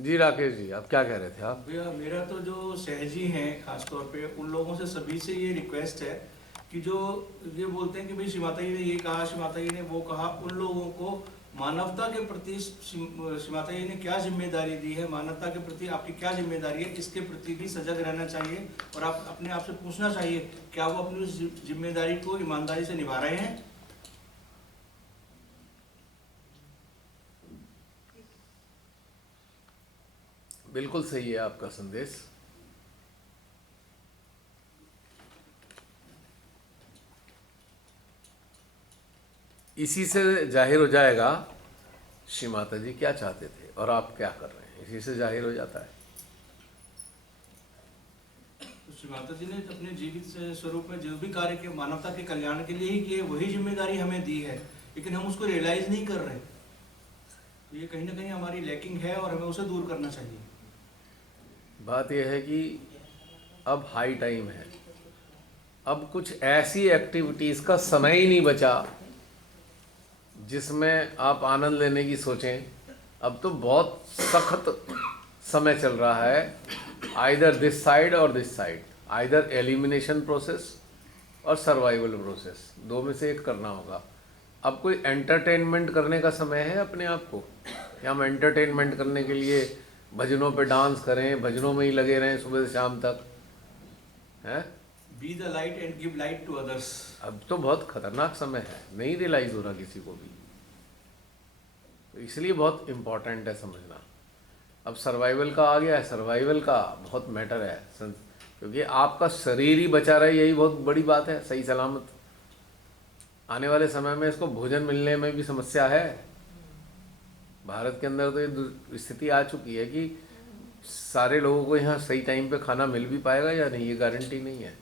जी राकेश जी, आप क्या कह रहे थे आप? भैया मेरा तो जो सहजी हैं खास तौर पे उन लोगों से सभी से ये रिक्वेस्ट है कि जो ये बोलते हैं कि भाई श्री माता जी ने ये कहा, श्री माता जी ने वो कहा, उन लोगों को मानवता के प्रति श्री माता जी ने क्या जिम्मेदारी दी है, मानवता के प्रति आपकी क्या जिम्मेदारी है, इसके प्रति भी सजग रहना चाहिए। और आप अपने आप से पूछना चाहिए क्या वो अपनी उस जिम्मेदारी को ईमानदारी से निभा रहे हैं। बिल्कुल सही है आपका संदेश। इसी से जाहिर हो जाएगा श्री माता जी क्या चाहते थे और आप क्या कर रहे हैं, इसी से जाहिर हो जाता है। तो श्री माता जी ने अपने जीवित स्वरूप में जो भी कार्य किए मानवता के कल्याण के लिए ही किए, वही जिम्मेदारी हमें दी है, लेकिन हम उसको रियलाइज नहीं कर रहे। तो ये कहीं ना कहीं हमारी लैकिंग है और हमें उसे दूर करना चाहिए। बात यह है कि अब हाई टाइम है, अब कुछ ऐसी एक्टिविटीज़ का समय ही नहीं बचा जिसमें आप आनंद लेने की सोचें। अब तो बहुत सख्त समय चल रहा है, आइदर दिस साइड और this side, either elimination process और सर्वाइवल प्रोसेस, दो में से एक करना होगा। अब कोई एंटरटेनमेंट करने का समय है अपने आप को कि हम एंटरटेनमेंट करने के लिए भजनों पे डांस करें, भजनों में ही लगे रहें सुबह से शाम तक, हैं? Be the light and give light to others. अब तो बहुत खतरनाक समय है, नहीं रियलाइज़ हो रहा किसी को भी। तो इसलिए बहुत इम्पोर्टेंट है समझना। अब सर्वाइवल का आ गया है, सर्वाइवल का बहुत मैटर है क्योंकि आपका शरीर ही बचा रहे, यही बहुत बड़ी बात है, सही सलामत। आने वाले समय में इसको भोजन मिलने में भी समस्या है। भारत के अंदर तो ये स्थिति आ चुकी है कि सारे लोगों को यहाँ सही टाइम पे खाना मिल भी पाएगा या नहीं, ये गारंटी नहीं है।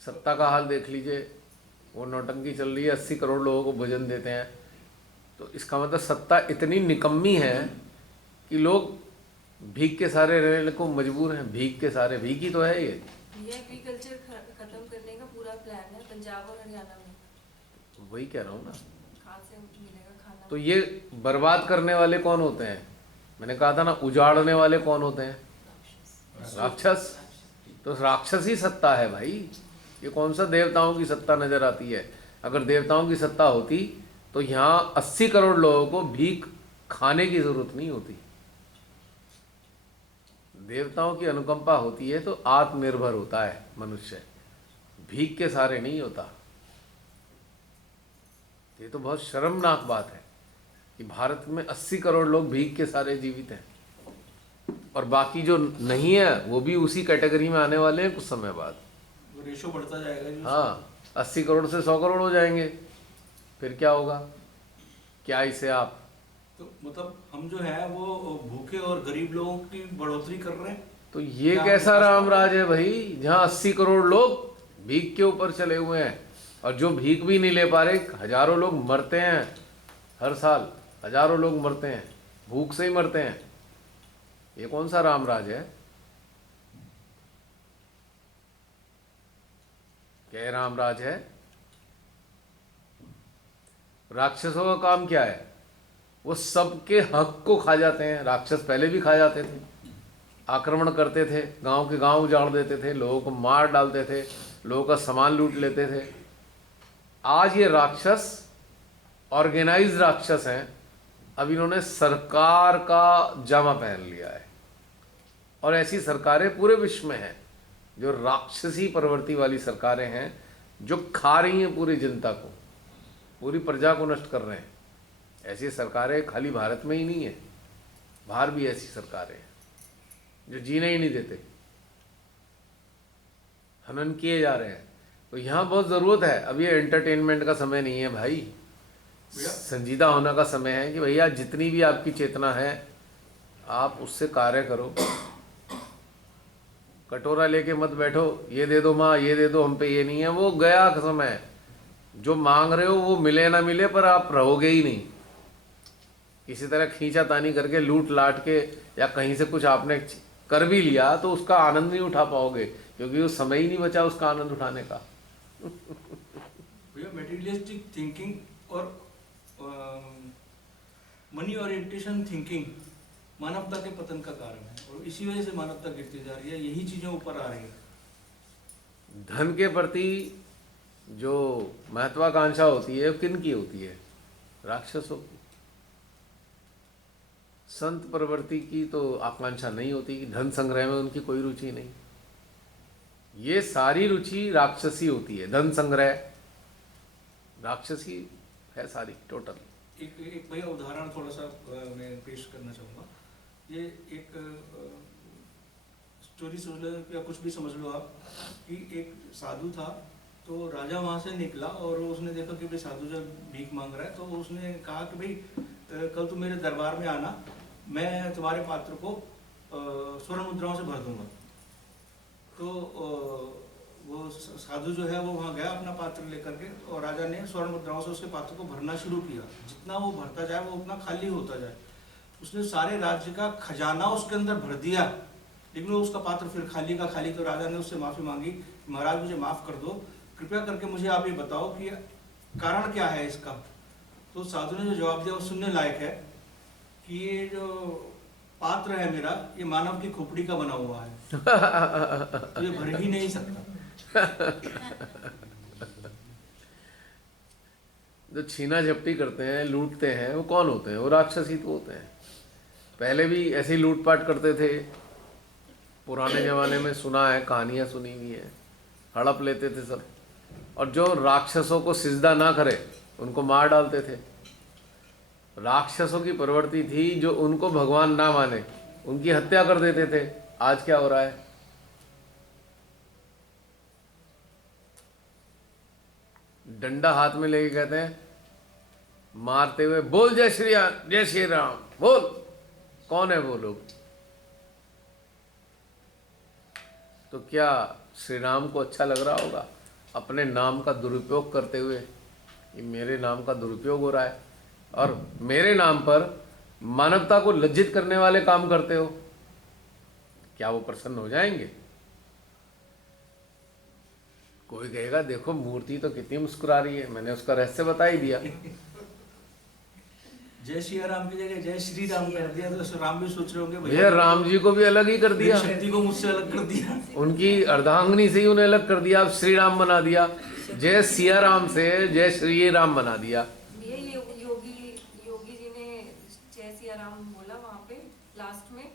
सत्ता का हाल देख लीजिए, वो नौटंकी चल रही है, 80 करोड़ लोगों को भोजन देते हैं। तो इसका मतलब सत्ता इतनी निकम्मी है कि लोग भीख के सहारे रहने को मजबूर हैं। भीख के सहारे, भीख ही तो है ये। एग्रीकल्चर खत्म करने का पूरा प्लान है पंजाब और हरियाणा में। वही कह रहा हूँ ना। कहाँ से मिलेगा खाना? तो ये बर्बाद करने वाले कौन होते हैं? मैंने कहा था ना, उजाड़ने वाले कौन होते हैं? राक्षस। तो राक्षस ही सत्ता है भाई। ये कौन सा देवताओं की सत्ता नजर आती है? अगर देवताओं की सत्ता होती तो यहाँ 80 करोड़ लोगों को भीख खाने की जरूरत नहीं होती। देवताओं की अनुकंपा होती है तो आत्मनिर्भर होता है मनुष्य, भीख के सहारे नहीं होता। ये तो बहुत शर्मनाक बात है कि भारत में 80 करोड़ लोग भीख के सहारे जीवित हैं और बाकी जो नहीं है वो भी उसी कैटेगरी में आने वाले हैं कुछ समय बाद। वो रेशो बढ़ता जाएगा जी। हाँ, 80 करोड़ से 100 करोड़ हो जाएंगे, फिर क्या होगा? क्या इसे आप तो मतलब हम जो है वो भूखे और गरीब लोगों की बढ़ोतरी कर रहे हैं। तो ये क्या कैसा विकास राम कर रहे राज है भाई, जहाँ 80 करोड़ लोग भीख के ऊपर चले हुए हैं और जो भीख भी नहीं ले पा रहे, हजारों लोग मरते हैं हर साल, हजारों लोग मरते हैं, भूख से ही मरते हैं। ये कौन सा राम राज है? क्या ये राम राज है? राक्षसों का काम क्या है? वो सबके हक को खा जाते हैं। राक्षस पहले भी खा जाते थे, आक्रमण करते थे, गांव के गांव उजाड़ देते थे, लोगों को मार डालते थे, लोगों का सामान लूट लेते थे। आज ये राक्षस ऑर्गेनाइज्ड राक्षस हैं। अब इन्होंने सरकार का जामा पहन लिया है और ऐसी सरकारें पूरे विश्व में हैं जो राक्षसी प्रवृत्ति वाली सरकारें हैं, जो खा रही हैं पूरी जनता को, पूरी प्रजा को नष्ट कर रहे हैं। ऐसी सरकारें खाली भारत में ही नहीं है, बाहर भी ऐसी सरकारें हैं जो जीने ही नहीं देते, हनन किए जा रहे हैं। तो यहाँ बहुत ज़रूरत है। अब ये एंटरटेनमेंट का समय नहीं है भाई, भैया संजीदा होने का समय है कि भैया जितनी भी आपकी चेतना है आप उससे कार्य करो। कटोरा लेके मत बैठो, ये दे दो माँ, ये दे दो, हम पे ये नहीं है, वो गया समय। जो मांग रहे हो वो मिले ना मिले पर आप रहोगे ही नहीं। किसी तरह खींचा तानी करके लूट लाट के या कहीं से कुछ आपने कर भी लिया तो उसका आनंद नहीं उठा पाओगे, क्योंकि वो समय ही नहीं बचा उसका आनंद उठाने का। भैया मटेरियलिस्टिक थिंकिंग और मनी ओरिएंटेशन थिंकिंग मानवता के पतन का कारण है, और इसी वजह से मानवता गिरती जा रही है, यही चीजें ऊपर आ रही है। धन के प्रति जो महत्वाकांक्षा होती है वो किन की होती है? राक्षसों की। संत प्रवृत्ति की तो आकांक्षा नहीं होती कि धन संग्रह में उनकी कोई रुचि नहीं। ये सारी रुचि राक्षसी होती है। धन संग्रह राक्षसी है सारी, टोटल। एक भैया उदाहरण थोड़ा सा मैं पेश करना चाहूँगा। ये एक स्टोरी समझ लो या कुछ भी समझ लो आप, कि एक साधु था, तो राजा वहाँ से निकला और उसने देखा कि भाई साधु जब भीख मांग रहा है, तो उसने कहा कि भाई कल तुम मेरे दरबार में आना, मैं तुम्हारे पात्र को स्वर्ण मुद्राओं से भर दूंगा। तो वो साधु जो है वो वहाँ गया अपना पात्र लेकर के, और राजा ने स्वर्ण मुद्राओं से उसके पात्र को भरना शुरू किया। जितना वो भरता जाए वो उतना खाली होता जाए। उसने सारे राज्य का खजाना उसके अंदर भर दिया, लेकिन वो उसका पात्र फिर खाली का खाली। तो राजा ने उससे माफ़ी मांगी, महाराज मुझे माफ़ कर दो, कृपया करके मुझे आप ये बताओ कि कारण क्या है इसका। तो साधु ने जो जवाब दिया वो सुनने लायक है, कि ये जो पात्र है मेरा, ये मानव की खोपड़ी का बना हुआ है, तो ये भर ही नहीं सकता। जो छीना झपटी करते हैं, लूटते हैं, वो कौन होते हैं? वो राक्षसी तो होते हैं। पहले भी ऐसी लूटपाट करते थे, पुराने ज़माने में सुना है, कहानियाँ सुनी हुई है। हड़प लेते थे सब, और जो राक्षसों को सिजदा ना करे उनको मार डालते थे। राक्षसों की प्रवृत्ति थी जो उनको भगवान ना माने उनकी हत्या कर देते थे। आज क्या हो रहा है? डंडा हाथ में लेके कहते हैं, मारते हुए, बोल जय श्री राम बोल। कौन है वो लोग? तो क्या श्री राम को अच्छा लग रहा होगा अपने नाम का दुरुपयोग करते हुए? ये मेरे नाम का दुरुपयोग हो रहा है, और मेरे नाम पर मानवता को लज्जित करने वाले काम करते हो। क्या वो प्रसन्न हो जाएंगे? कोई कहेगा देखो मूर्ति तो कितनी मुस्कुरा रही है, मैंने उसका रहस्य बता ही दिया। जय श्री राम की जगह जय श्री राम कर दिया, तो राम भी सोच रहे होंगे भैया राम जी को भी अलग ही कर दिया, शक्ति को मुझसे अलग कर दिया, उनकी अर्धांगिनी से ही उन्हें अलग कर दिया, अब श्री राम बना दिया। जय सिया राम से जय श्री राम बना दिया। ये योगी जी ने जय सिया राम बोला वहाँ पे लास्ट में,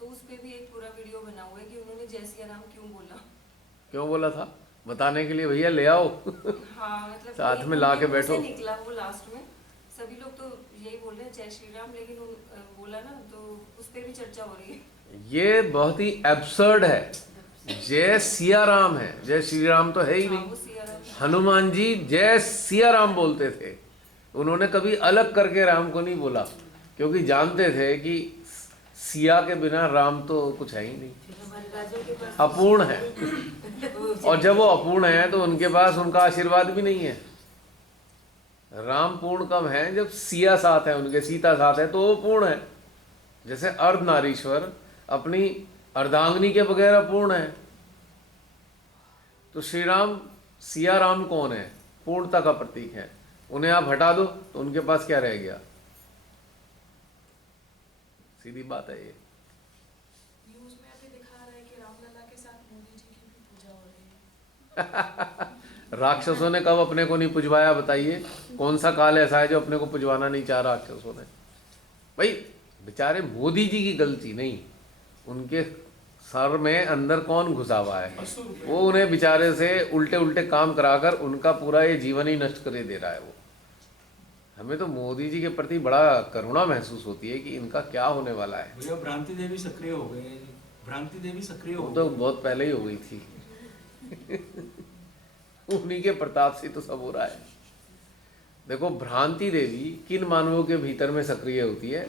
तो उस पे भी एक पूरा वीडियो बना हुआ है कि उन्होंने जय सिया राम क्यों बोला। क्यों बोला था बताने के लिए भैया ले आओ। हाँ मतलब साथ में ला के बैठो। निकला वो लास्ट में, सभी लोग तो यही बोल रहे हैं जय श्री राम, लेकिन बोला ना तो उस पे भी चर्चा हो रही है। ये बहुत ही एब्सर्ड है। जय सिया राम है, जय श्री राम तो है ही नहीं। हनुमान जी जय सिया राम बोलते थे, उन्होंने कभी अलग करके राम को नहीं बोला, क्योंकि जानते थे कि सिया के बिना राम तो कुछ है ही नहीं, अपूर्ण है। और जब वो अपूर्ण है तो उनके पास उनका आशीर्वाद भी नहीं है। राम पूर्ण कब है? जब सिया साथ है उनके, सीता साथ है, तो वो पूर्ण है। जैसे अर्धनारीश्वर अपनी अर्धांगिनी के बगैर अपूर्ण है। तो श्री राम सिया राम कौन है? पूर्णता का प्रतीक है। उन्हें आप हटा दो तो उनके पास क्या रह गया? सीधी बात है ये। न्यूज़ में अभी दिखा रहा है कि रामलला के साथ मोदी जी की भी पूजा हो रही है। राक्षसों ने कब अपने को नहीं पुजवाया बताइए? कौन सा काल ऐसा है जो अपने को पुजवाना नहीं चाह राक्षसों ने? भाई बेचारे मोदी जी की गलती नहीं, उनके सर में अंदर कौन घुसा हुआ है, वो उन्हें बेचारे से उल्टे उल्टे काम कराकर उनका पूरा ये जीवन ही नष्ट कर दे रहा है। वो हमें तो मोदी जी के प्रति बड़ा करुणा महसूस होती है कि इनका क्या होने वाला है। भैया भ्रांति देवी सक्रिय हो गई है, भ्रांति देवी सक्रिय हो वो तो बहुत पहले ही हो गई थी। उन्हीं के प्रताप से तो सब हो रहा है। देखो भ्रांति देवी किन मानवों के भीतर में सक्रिय होती है?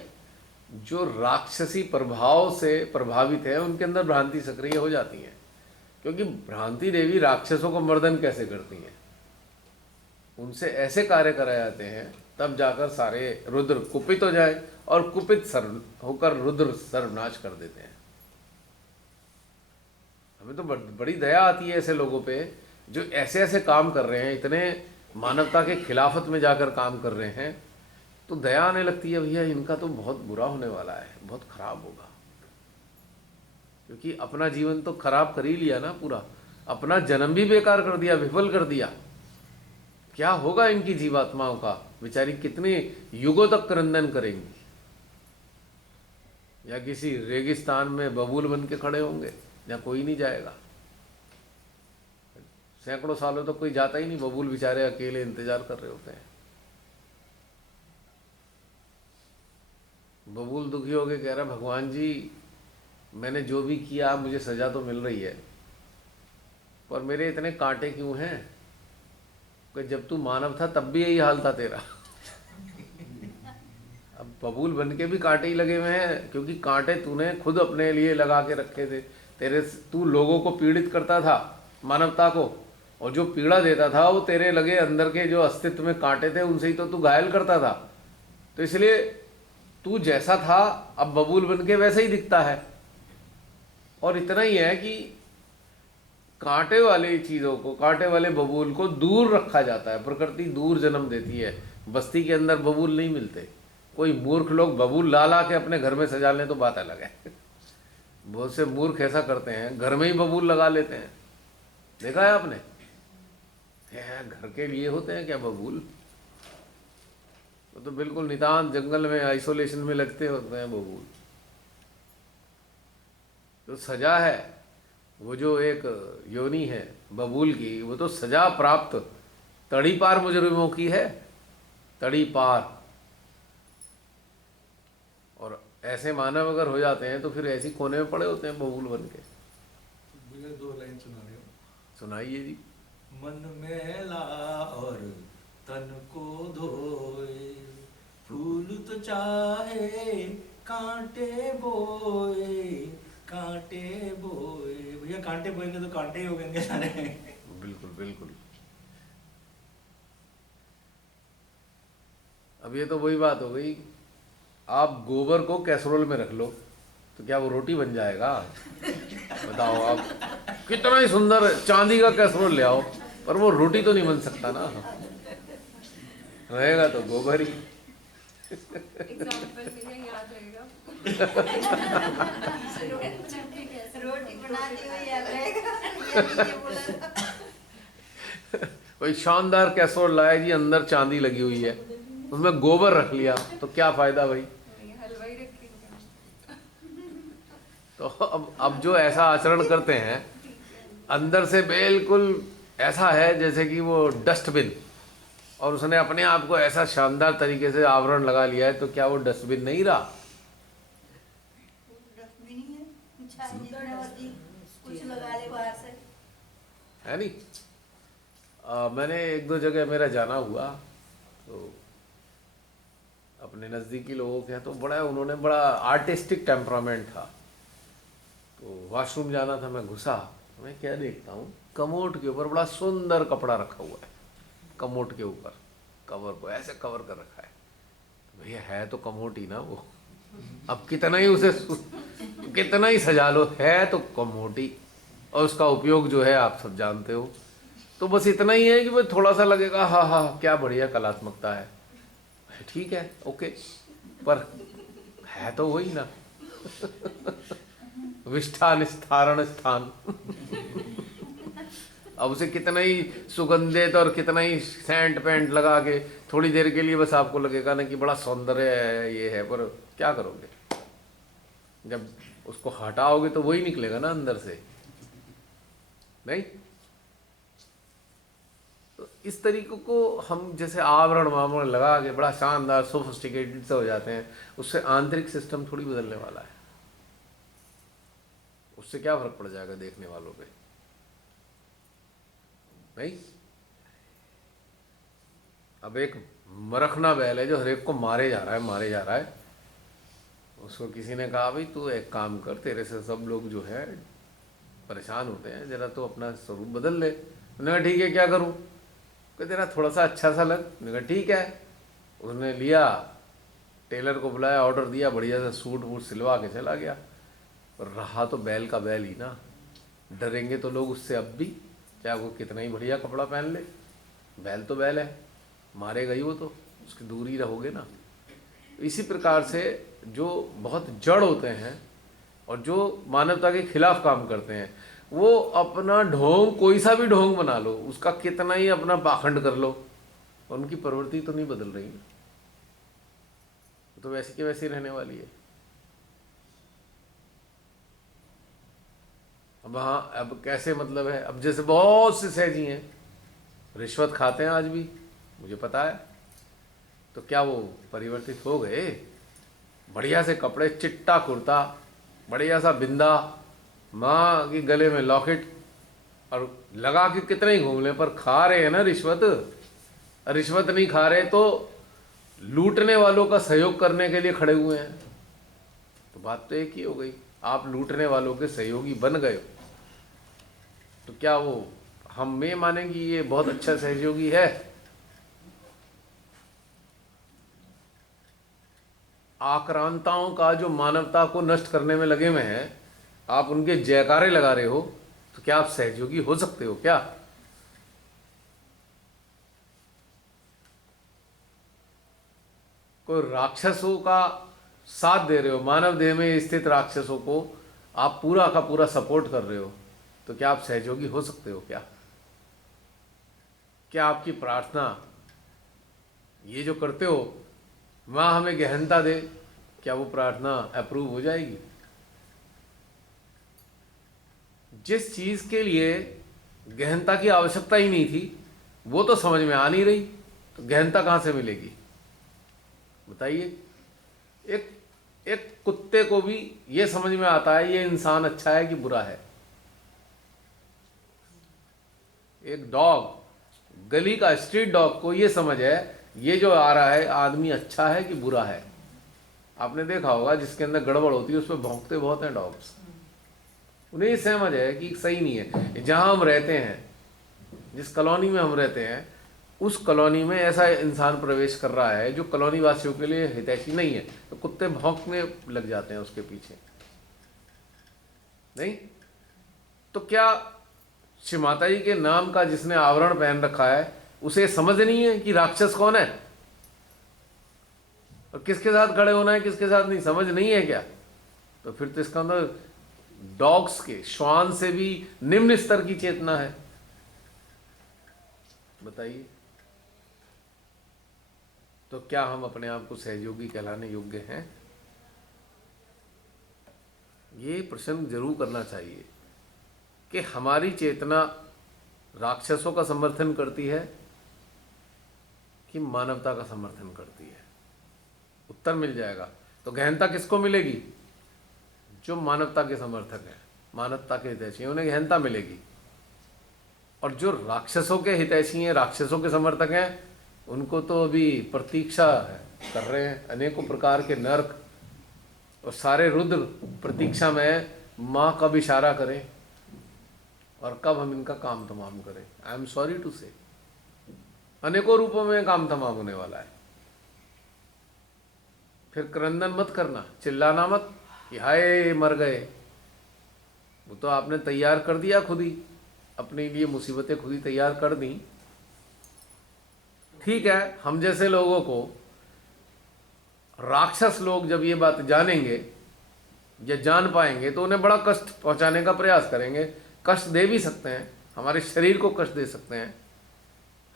जो राक्षसी प्रभाव से प्रभावित है उनके अंदर भ्रांति सक्रिय हो जाती है, क्योंकि भ्रांति देवी राक्षसों को मर्दन कैसे करती हैं? उनसे ऐसे कार्य कराए जाते हैं तब जाकर सारे रुद्र कुपित हो जाए, और कुपित सर्व होकर रुद्र सर्वनाश कर देते हैं। हमें तो बड़ी दया आती है ऐसे लोगों पे जो ऐसे ऐसे काम कर रहे हैं, इतने मानवता के खिलाफत में जाकर काम कर रहे हैं तो दया आने लगती है, भैया इनका तो बहुत बुरा होने वाला है, बहुत खराब होगा। क्योंकि अपना जीवन तो खराब कर ही लिया ना पूरा, अपना जन्म भी बेकार कर दिया, विफल कर दिया। क्या होगा इनकी जीवात्माओं का, बेचारी कितने युगों तक क्रंदन करेंगी, या किसी रेगिस्तान में बबूल बन के खड़े होंगे, या कोई नहीं जाएगा। सैकड़ों सालों तक कोई जाता ही नहीं, बबूल बेचारे अकेले इंतजार कर रहे होते हैं। बबूल दुखी हो के कह रहा, भगवान जी मैंने जो भी किया मुझे सजा तो मिल रही है, पर मेरे इतने कांटे क्यों हैं? कि जब तू मानव था तब भी यही हाल था तेरा। अब बबूल बन के भी कांटे ही लगे हुए हैं, क्योंकि कांटे तूने खुद अपने लिए लगा के रखे थे। तू लोगों को पीड़ित करता था, मानवता को, और जो पीड़ा देता था वो तेरे लगे अंदर के जो अस्तित्व में कांटे थे उनसे ही तो तू घायल करता था। तो इसलिए तू जैसा था अब बबूल बन के वैसे ही दिखता है। और इतना ही है कि कांटे वाली चीज़ों को, कांटे वाले बबूल को दूर रखा जाता है। प्रकृति दूर जन्म देती है, बस्ती के अंदर बबूल नहीं मिलते। कोई मूर्ख लोग बबूल ला ला के अपने घर में सजा लें तो बात अलग है। बहुत से मूर्ख ऐसा करते हैं, घर में ही बबूल लगा लेते हैं, देखा है आपने? घर के लिए होते हैं क्या बबूल? वो तो बिल्कुल नितांत जंगल में आइसोलेशन में लगते होते हैं बबूल। तो सजा है वो जो एक योनि है बबूल की, वो तो सजा प्राप्त तड़ी पार मुजरिमों की है, तड़ी पार। और ऐसे मानव अगर हो जाते हैं तो फिर ऐसी कोने में पड़े होते हैं बबूल बन के। मुझे 2 लाइन सुना रहे हो। सुनाइए जी। मन मैला और तन को धोए, फूल तो चाहे कांटे बोए, कांटे बोए। भैया कांटे बोएंगे तो कांटे ही हो गएंगे सारे। बिल्कुल बिल्कुल। अब ये तो वही बात हो गई, आप गोबर को कैसरोल में रख लो तो क्या वो रोटी बन जाएगा? बताओ, आप कितना ही सुंदर चांदी का कैसरोल ले आओ, पर वो रोटी तो नहीं बन सकता ना, रहेगा तो गोबर ही। एग्जाम्पल के लिए याद रहेगा। रोटी बनाती हुई याद रहेगा, ये नहीं बोला था। कोई शानदार कैसरोल लाया जी, अंदर चांदी लगी हुई है, उसमें गोबर रख लिया तो क्या फायदा भाई? हलवाई रखेंगे। तो अब जो ऐसा आचरण करते हैं, अंदर से बिल्कुल ऐसा है जैसे कि वो डस्टबिन, और उसने अपने आप को ऐसा शानदार तरीके से आवरण लगा लिया है, तो क्या वो डस्टबिन नहीं रहा? डस्टबिन ही है, छान जितने मर्जी कुछ लगा ले बाहर से, है नहीं? मैंने 1-2 जगह मेरा जाना हुआ, तो अपने नज़दीकी लोगों के यहाँ, तो बड़ा उन्होंने बड़ा आर्टिस्टिक टेम्परामेंट था। तो वॉशरूम जाना था, मैं घुसा, मैं क्या देखता हूँ, कमोड के ऊपर बड़ा सुंदर कपड़ा रखा हुआ है, कमोड के ऊपर कवर को ऐसे कवर कर रखा है। तो भैया है तो कमोड ही ना वो, अब कितना ही उसे कितना ही सजा लो, है तो कमोड ही, और उसका उपयोग जो है आप सब जानते हो। तो बस इतना ही है कि वो थोड़ा सा लगेगा हाँ हाँ क्या बढ़िया कलात्मकता है, ठीक है ओके, पर है तो वही ना। विष्ठान स्थारण स्थान। अब उसे कितना ही सुगंधित और कितना ही सेंट पेंट लगा के थोड़ी देर के लिए बस आपको लगेगा ना कि बड़ा सौंदर्य है ये है, पर क्या करोगे? जब उसको हटाओगे तो वही निकलेगा ना अंदर से, नहीं? तो इस तरीके को हम जैसे आवरण वावरण लगा के बड़ा शानदार सोफिस्टिकेटेड से हो जाते हैं, उससे आंतरिक सिस्टम थोड़ी बदलने वाला है। उससे क्या फर्क पड़ जाएगा देखने वालों पे? नहीं। अब एक मरखना बैल है जो हर एक को मारे जा रहा है, उसको किसी ने कहा भाई तू एक काम कर, तेरे से सब लोग जो है परेशान होते हैं, जरा तो अपना स्वरूप बदल ले। उन्होंने कहा ठीक है क्या करूं? कि तेरा थोड़ा सा अच्छा सा लग। उन्होंने कहा ठीक है। उसने लिया, टेलर को बुलाया, ऑर्डर दिया, बढ़िया सा सूट वूट सिलवा के चला गया। और रहा तो बैल का बैल ही ना, डरेंगे तो लोग उससे अब भी, चाहे वो कितना ही बढ़िया कपड़ा पहन ले, बैल तो बैल है, मारेगा ही वो तो, उसकी दूर ही रहोगे ना। इसी प्रकार से जो बहुत जड़ होते हैं और जो मानवता के खिलाफ काम करते हैं, वो अपना ढोंग, कोई सा भी ढोंग बना लो, उसका कितना ही अपना पाखंड कर लो, उनकी प्रवृत्ति तो नहीं बदल रही है, तो वैसी की वैसी रहने वाली है। अब हाँ, अब कैसे मतलब है, अब जैसे बहुत से सहजी हैं रिश्वत खाते हैं आज भी, मुझे पता है, तो क्या वो परिवर्तित हो गए? बढ़िया से कपड़े, चिट्टा कुर्ता, बढ़िया सा बिंदा, माँ की गले में लॉकेट, और लगा के कितने ही घूम लें, पर खा रहे हैं ना रिश्वत। रिश्वत नहीं खा रहे तो लूटने वालों का सहयोग करने के लिए खड़े हुए हैं। तो बात तो एक ही हो गई, आप लूटने वालों के सहयोगी बन गए हो, तो क्या वो हम में मानेंगे ये बहुत अच्छा सहयोगी है? आक्रांताओं का जो मानवता को नष्ट करने में लगे हुए हैं, आप उनके जयकारे लगा रहे हो, तो क्या आप सहयोगी हो सकते हो क्या? कोई राक्षसों का साथ दे रहे हो, मानव देह में स्थित राक्षसों को आप पूरा का पूरा सपोर्ट कर रहे हो, तो क्या आप सहयोगी हो सकते हो क्या? क्या आपकी प्रार्थना ये जो करते हो, माँ हमें गहनता दे, क्या वो प्रार्थना अप्रूव हो जाएगी? जिस चीज के लिए गहनता की आवश्यकता ही नहीं थी, वो तो समझ में आ नहीं रही, तो गहनता कहां से मिलेगी बताइए? एक एक कुत्ते को भी ये समझ में आता है ये इंसान अच्छा है कि बुरा है। एक डॉग, गली का स्ट्रीट डॉग को ये समझ है ये जो आ रहा है आदमी अच्छा है कि बुरा है। आपने देखा होगा जिसके अंदर गड़बड़ होती है उसमें भौंकते बहुत हैं डॉग्स, उन्हें ये समझ है कि सही नहीं है। जहां हम रहते हैं, जिस कॉलोनी में हम रहते हैं, उस कॉलोनी में ऐसा इंसान प्रवेश कर रहा है जो कॉलोनी वासियों के लिए हितैषी नहीं है, तो कुत्ते भौंकने लग जाते हैं उसके पीछे, नहीं? तो क्या श्री माता जी के नाम का जिसने आवरण पहन रखा है उसे समझ नहीं है कि राक्षस कौन है और किसके साथ खड़े होना है, किसके साथ नहीं, समझ नहीं है क्या? तो फिर तो इसका अंदर डॉग्स के, श्वान से भी निम्न स्तर की चेतना है। बताइए, तो क्या हम अपने आप को सहयोगी कहलाने योग्य हैं? ये प्रश्न जरूर करना चाहिए कि हमारी चेतना राक्षसों का समर्थन करती है कि मानवता का समर्थन करती है? उत्तर मिल जाएगा। तो गहनता किसको मिलेगी? जो मानवता के समर्थक हैं, मानवता के हितैषी हैं, उन्हें गहनता मिलेगी। और जो राक्षसों के हितैषी हैं, राक्षसों के समर्थक हैं, उनको तो अभी प्रतीक्षा कर रहे हैं अनेकों प्रकार के नरक, और सारे रुद्र प्रतीक्षा में माँ कब इशारा करें और कब हम इनका काम तमाम करें। आई एम सॉरी टू से, अनेकों रूपों में काम तमाम होने वाला है। फिर क्रंदन मत करना, चिल्लाना मत कि हाय मर गए। वो तो आपने तैयार कर दिया खुद ही, अपने लिए मुसीबतें खुद ही तैयार कर दी। ठीक है, हम जैसे लोगों को राक्षस लोग जब ये बात जानेंगे या जान पाएंगे तो उन्हें बड़ा कष्ट पहुंचाने का प्रयास करेंगे। कष्ट दे भी सकते हैं, हमारे शरीर को कष्ट दे सकते हैं,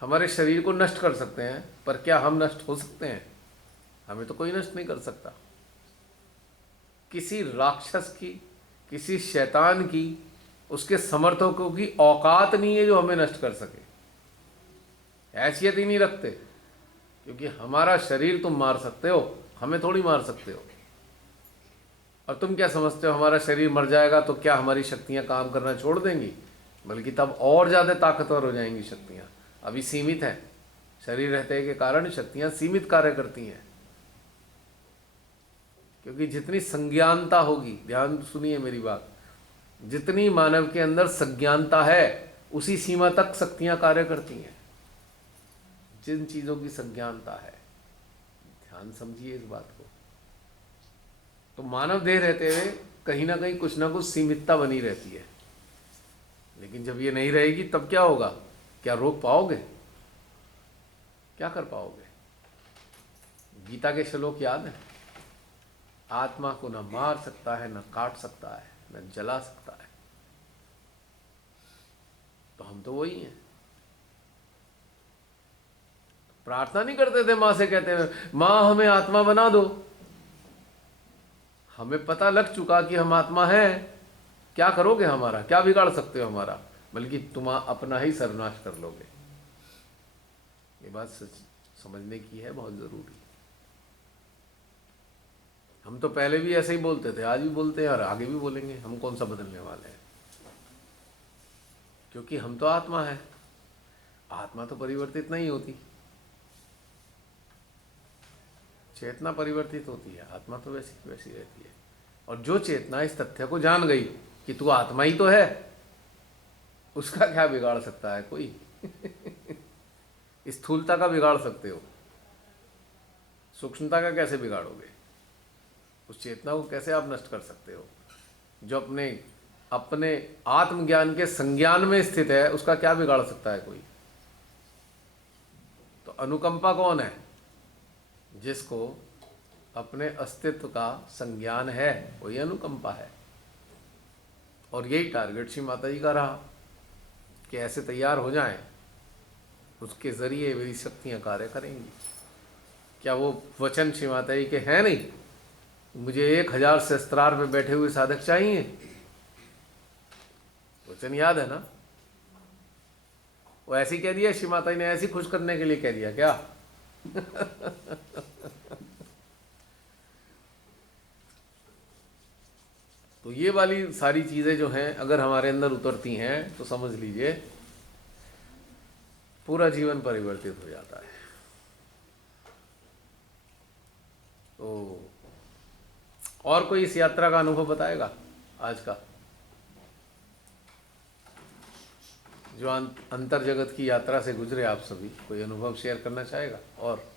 हमारे शरीर को नष्ट कर सकते हैं, पर क्या हम नष्ट हो सकते हैं? हमें तो कोई नष्ट नहीं कर सकता। किसी राक्षस की, किसी शैतान की, उसके समर्थकों की औकात नहीं है जो हमें नष्ट कर सके, हैसियत ही नहीं रखते। क्योंकि हमारा शरीर तुम मार सकते हो, हमें थोड़ी मार सकते हो। और तुम क्या समझते हो हमारा शरीर मर जाएगा तो क्या हमारी शक्तियां काम करना छोड़ देंगी? बल्कि तब और ज़्यादा ताकतवर हो जाएंगी शक्तियां। अभी सीमित हैं, शरीर रहते के कारण शक्तियां सीमित कार्य करती हैं। क्योंकि जितनी संज्ञानता होगी, ध्यान सुनिए मेरी बात, जितनी मानव के अंदर संज्ञानता है उसी सीमा तक शक्तियां कार्य करती हैं। जिन चीज़ों की संज्ञानता है, ध्यान समझिए इस बात को। तो मानव देह रहते हुए कहीं ना कहीं कुछ ना कुछ सीमितता बनी रहती है। लेकिन जब ये नहीं रहेगी तब क्या होगा? क्या रोक पाओगे? क्या कर पाओगे? गीता के श्लोक याद है? आत्मा को न मार सकता है, न काट सकता है, न जला सकता है। तो हम तो वही हैं। प्रार्थना नहीं करते थे माँ से, कहते हैं माँ हमें आत्मा बना दो। हमें पता लग चुका कि हम आत्मा हैं, क्या करोगे हमारा, क्या बिगाड़ सकते हो हमारा, बल्कि तुम अपना ही सर्वनाश कर लोगे। ये बात समझने की है, बहुत जरूरी। हम तो पहले भी ऐसे ही बोलते थे, आज भी बोलते हैं और आगे भी बोलेंगे। हम कौन सा बदलने वाले हैं? क्योंकि हम तो आत्मा है। आत्मा तो परिवर्तित नहीं होती, चेतना परिवर्तित होती है, आत्मा तो वैसी की वैसी रहती है। और जो चेतना इस तथ्य को जान गई कि तू आत्मा ही तो है, उसका क्या बिगाड़ सकता है कोई? स्थूलता का बिगाड़ सकते हो, सूक्ष्मता का कैसे बिगाड़ोगे? उस चेतना को कैसे आप नष्ट कर सकते हो? जो अपने अपने आत्मज्ञान के संज्ञान में स्थित है, उसका क्या बिगाड़ सकता है कोई? तो अनुकंपा कौन है? जिसको अपने अस्तित्व का संज्ञान है, वही अनुकंपा है। और यही टारगेट श्री माता जी का रहा कि ऐसे तैयार हो जाएं, उसके जरिए मेरी शक्तियां कार्य करेंगी। क्या वो वचन श्री माता जी के हैं नहीं? मुझे 1000 शस्त्रार पे बैठे हुए साधक चाहिए, वचन याद है ना? वो ऐसे ही कह दिया, श्री माता जी ने ऐसे ही खुश करने के लिए कह दिया क्या? तो ये वाली सारी चीजें जो हैं, अगर हमारे अंदर उतरती हैं तो समझ लीजिए पूरा जीवन परिवर्तित हो जाता है। तो और कोई इस यात्रा का अनुभव बताएगा आज का, जो अंतर जगत की यात्रा से गुजरे आप सभी? कोई अनुभव शेयर करना चाहेगा? और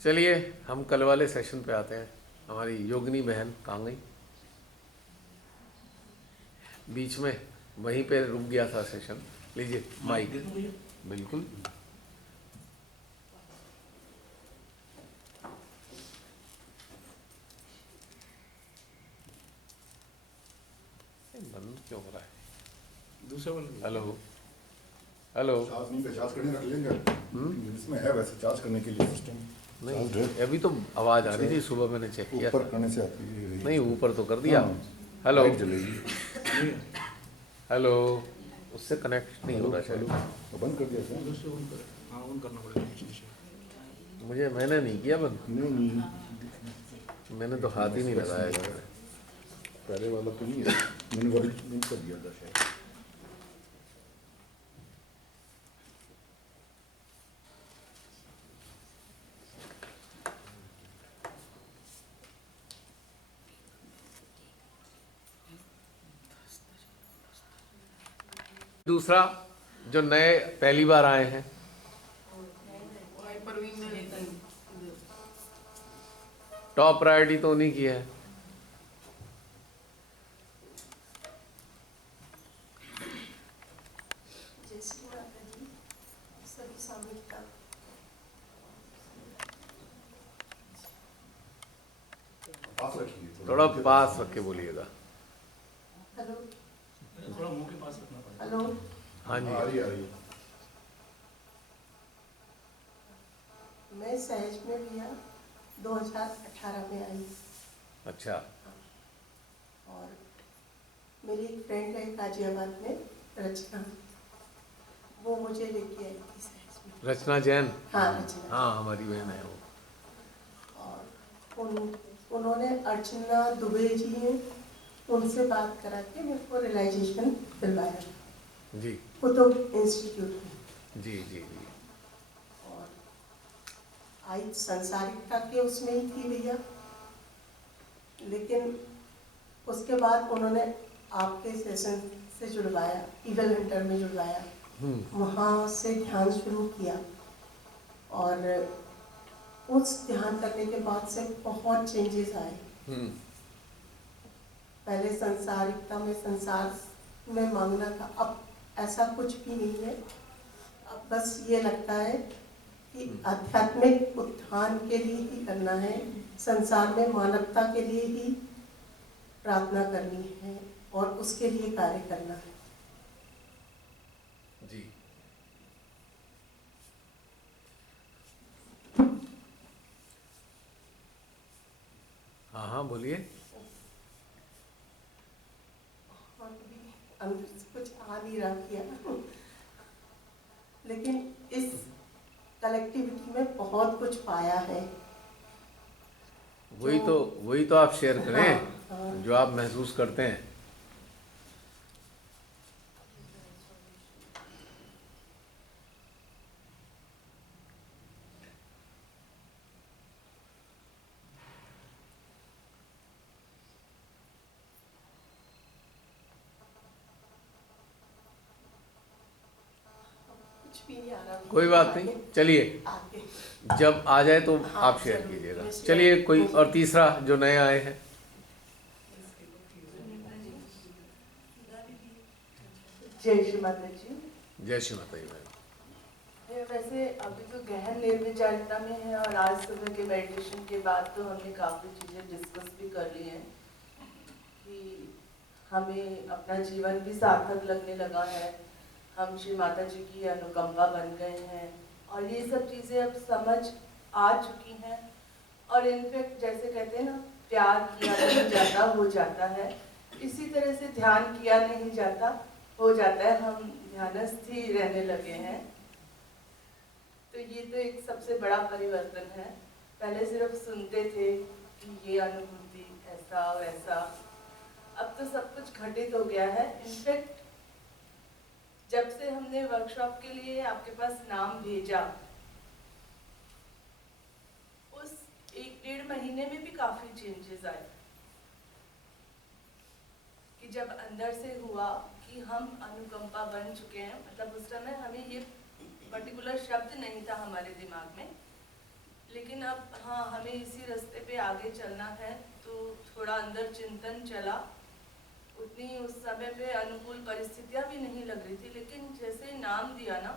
चलिए हम कल वाले सेशन पे आते हैं। हमारी योगिनी बहन कहाँ गई? बीच में वहीं पे रुक गया था सेशन। लीजिए माइक। बिल्कुल। बंद क्यों हो रहा है? दूसरा वाला हेलो हेलो। चार्ज नहीं पे चार्ज करने रख लेंगे। इसमें है वैसे चार्ज करने के लिए सिस्टम। नहीं, अभी तो आवाज़ आ रही थी, सुबह मैंने चेक किया। ऊपर करने से आती है। नहीं, ऊपर तो कर दिया। हेलो लाइट जलेगी। हेलो, उससे कनेक्ट नहीं हो रहा शायद। तो बंद कर दिया था। दूसरा ऑन कर, हाँ ऑन करना पड़ेगा शीशे। मैंने नहीं किया बंद। नहीं मैंने तो हाथ ही नहीं लगाया। पहले वाला तो नहीं है, मैंने वो नहीं कर दिया था शायद। दूसरा, जो नए पहली बार आए हैं, टॉप प्रायोरिटी तो उन्हीं की है। जय श्री माता जी, सभी स्वामी का पास रखिए थोड़ा पास रख के बोलिएगा। हेलो थोड़ा मुंह के पास रखना पड़ेगा। हेलो। हाँ जी। आ रही है। मैं सहज में भैया 2018 में आई। अच्छा। और मेरी एक फ्रेंड है गाजियाबाद में, रचना, वो मुझे लेके आई थी सहज में। रचना जैन? हाँ रचना। हाँ, हमारी बहन है वो। और उन्होंने अर्चना दुबे जी हैं, उनसे बात करा के मेरे को रियलाइजेशन दिलवाया जी कुतुब इंस्टीट्यूट में। जी जी जी। और आई संसारिकता के उसमें ही थी भैया, लेकिन उसके बाद उन्होंने आपके सेशन से जुड़वाया, ईगल हंटर में जुड़वाया, वहाँ से ध्यान शुरू किया। और उस ध्यान करने के बाद से बहुत चेंजेस आए। पहले संसारिकता में संसार में मांगना था, अब ऐसा कुछ भी नहीं है। अब बस ये लगता है कि आध्यात्मिक उत्थान के लिए ही करना है, संसार में मानवता के लिए ही प्रार्थना करनी है और उसके लिए कार्य करना है। जी हाँ हाँ बोलिए। और भी अंदर से कुछ आ नहीं रहा किया, लेकिन इस कलेक्टिविटी में बहुत कुछ पाया है। वही तो आप शेयर करें। हाँ, हाँ। जो आप महसूस करते हैं। कुछ भी नहीं आ रहा। कोई बात नहीं, चलिए आगे जब आ जाए तो हाँ, आप शेयर जरूर, कीजिएगा। मैं शेयर चलिए कोई करूँगी। और तीसरा जो नए आए हैं। जय श्री माता जी। जय श्री माता जी मैम। ये वैसे अभी तो गहन निर्विचारिता में है और आज सुबह के मेडिटेशन के बाद तो हमने काफ़ी चीज़ें डिस्कस भी कर ली हैं कि हमें अपना जीवन भी सार्थक लगने लगा है, हम श्री माता जी की अनुकंपा बन गए हैं और ये सब चीज़ें अब समझ आ चुकी हैं। और इनफैक्ट जैसे कहते हैं ना, प्यार किया नहीं जाता हो जाता है, इसी तरह से ध्यान किया नहीं जाता हो जाता है, हम ध्यानस्थ ही रहने लगे हैं। तो ये तो एक सबसे बड़ा परिवर्तन है। पहले सिर्फ सुनते थे कि ये अनुभूति ऐसा वैसा, अब तो सब कुछ घटित हो गया है। इनफैक्ट जब से हमने वर्कशॉप के लिए आपके पास नाम भेजा, उस 1-1.5 महीने में भी काफी चेंजेस आए कि जब अंदर से हुआ कि हम अनुकंपा बन चुके हैं। मतलब उस समय हमें ये पर्टिकुलर शब्द नहीं था हमारे दिमाग में, लेकिन अब हाँ हमें इसी रास्ते पे आगे चलना है। तो थोड़ा अंदर चिंतन चला, उतनी उस समय पे अनुकूल परिस्थितियां भी नहीं लग रही थी, लेकिन जैसे नाम दिया ना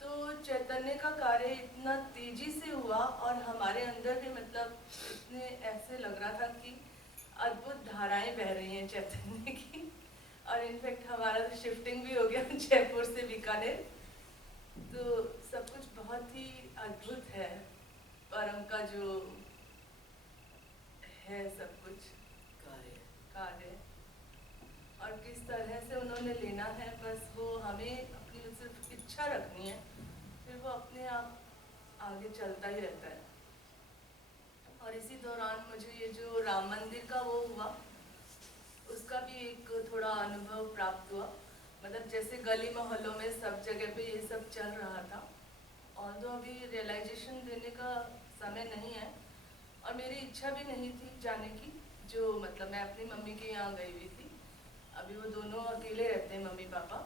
तो चैतन्य का कार्य इतना तेजी से हुआ और हमारे अंदर भी मतलब इतने ऐसे लग रहा था कि अद्भुत धाराएं बह रही हैं चैतन्य की। और इनफैक्ट हमारा तो शिफ्टिंग भी हो गया जयपुर से बीकानेर, तो सब कुछ बहुत ही अद्भुत है। परम का जो है सब कुछ कार्य और किस तरह से उन्होंने लेना है, बस वो हमें अपनी सिर्फ इच्छा रखनी है, फिर वो अपने आप आगे चलता ही रहता है। और इसी दौरान मुझे ये जो राम मंदिर का वो हुआ, उसका भी एक थोड़ा अनुभव प्राप्त हुआ। मतलब जैसे गली मोहल्लों में सब जगह पे ये सब चल रहा था, और तो अभी रियलाइजेशन देने का समय नहीं है और मेरी इच्छा भी नहीं थी जाने की। जो मतलब मैं अपनी मम्मी के यहाँ गई हुई थी, अभी वो दोनों अकेले रहते हैं मम्मी पापा,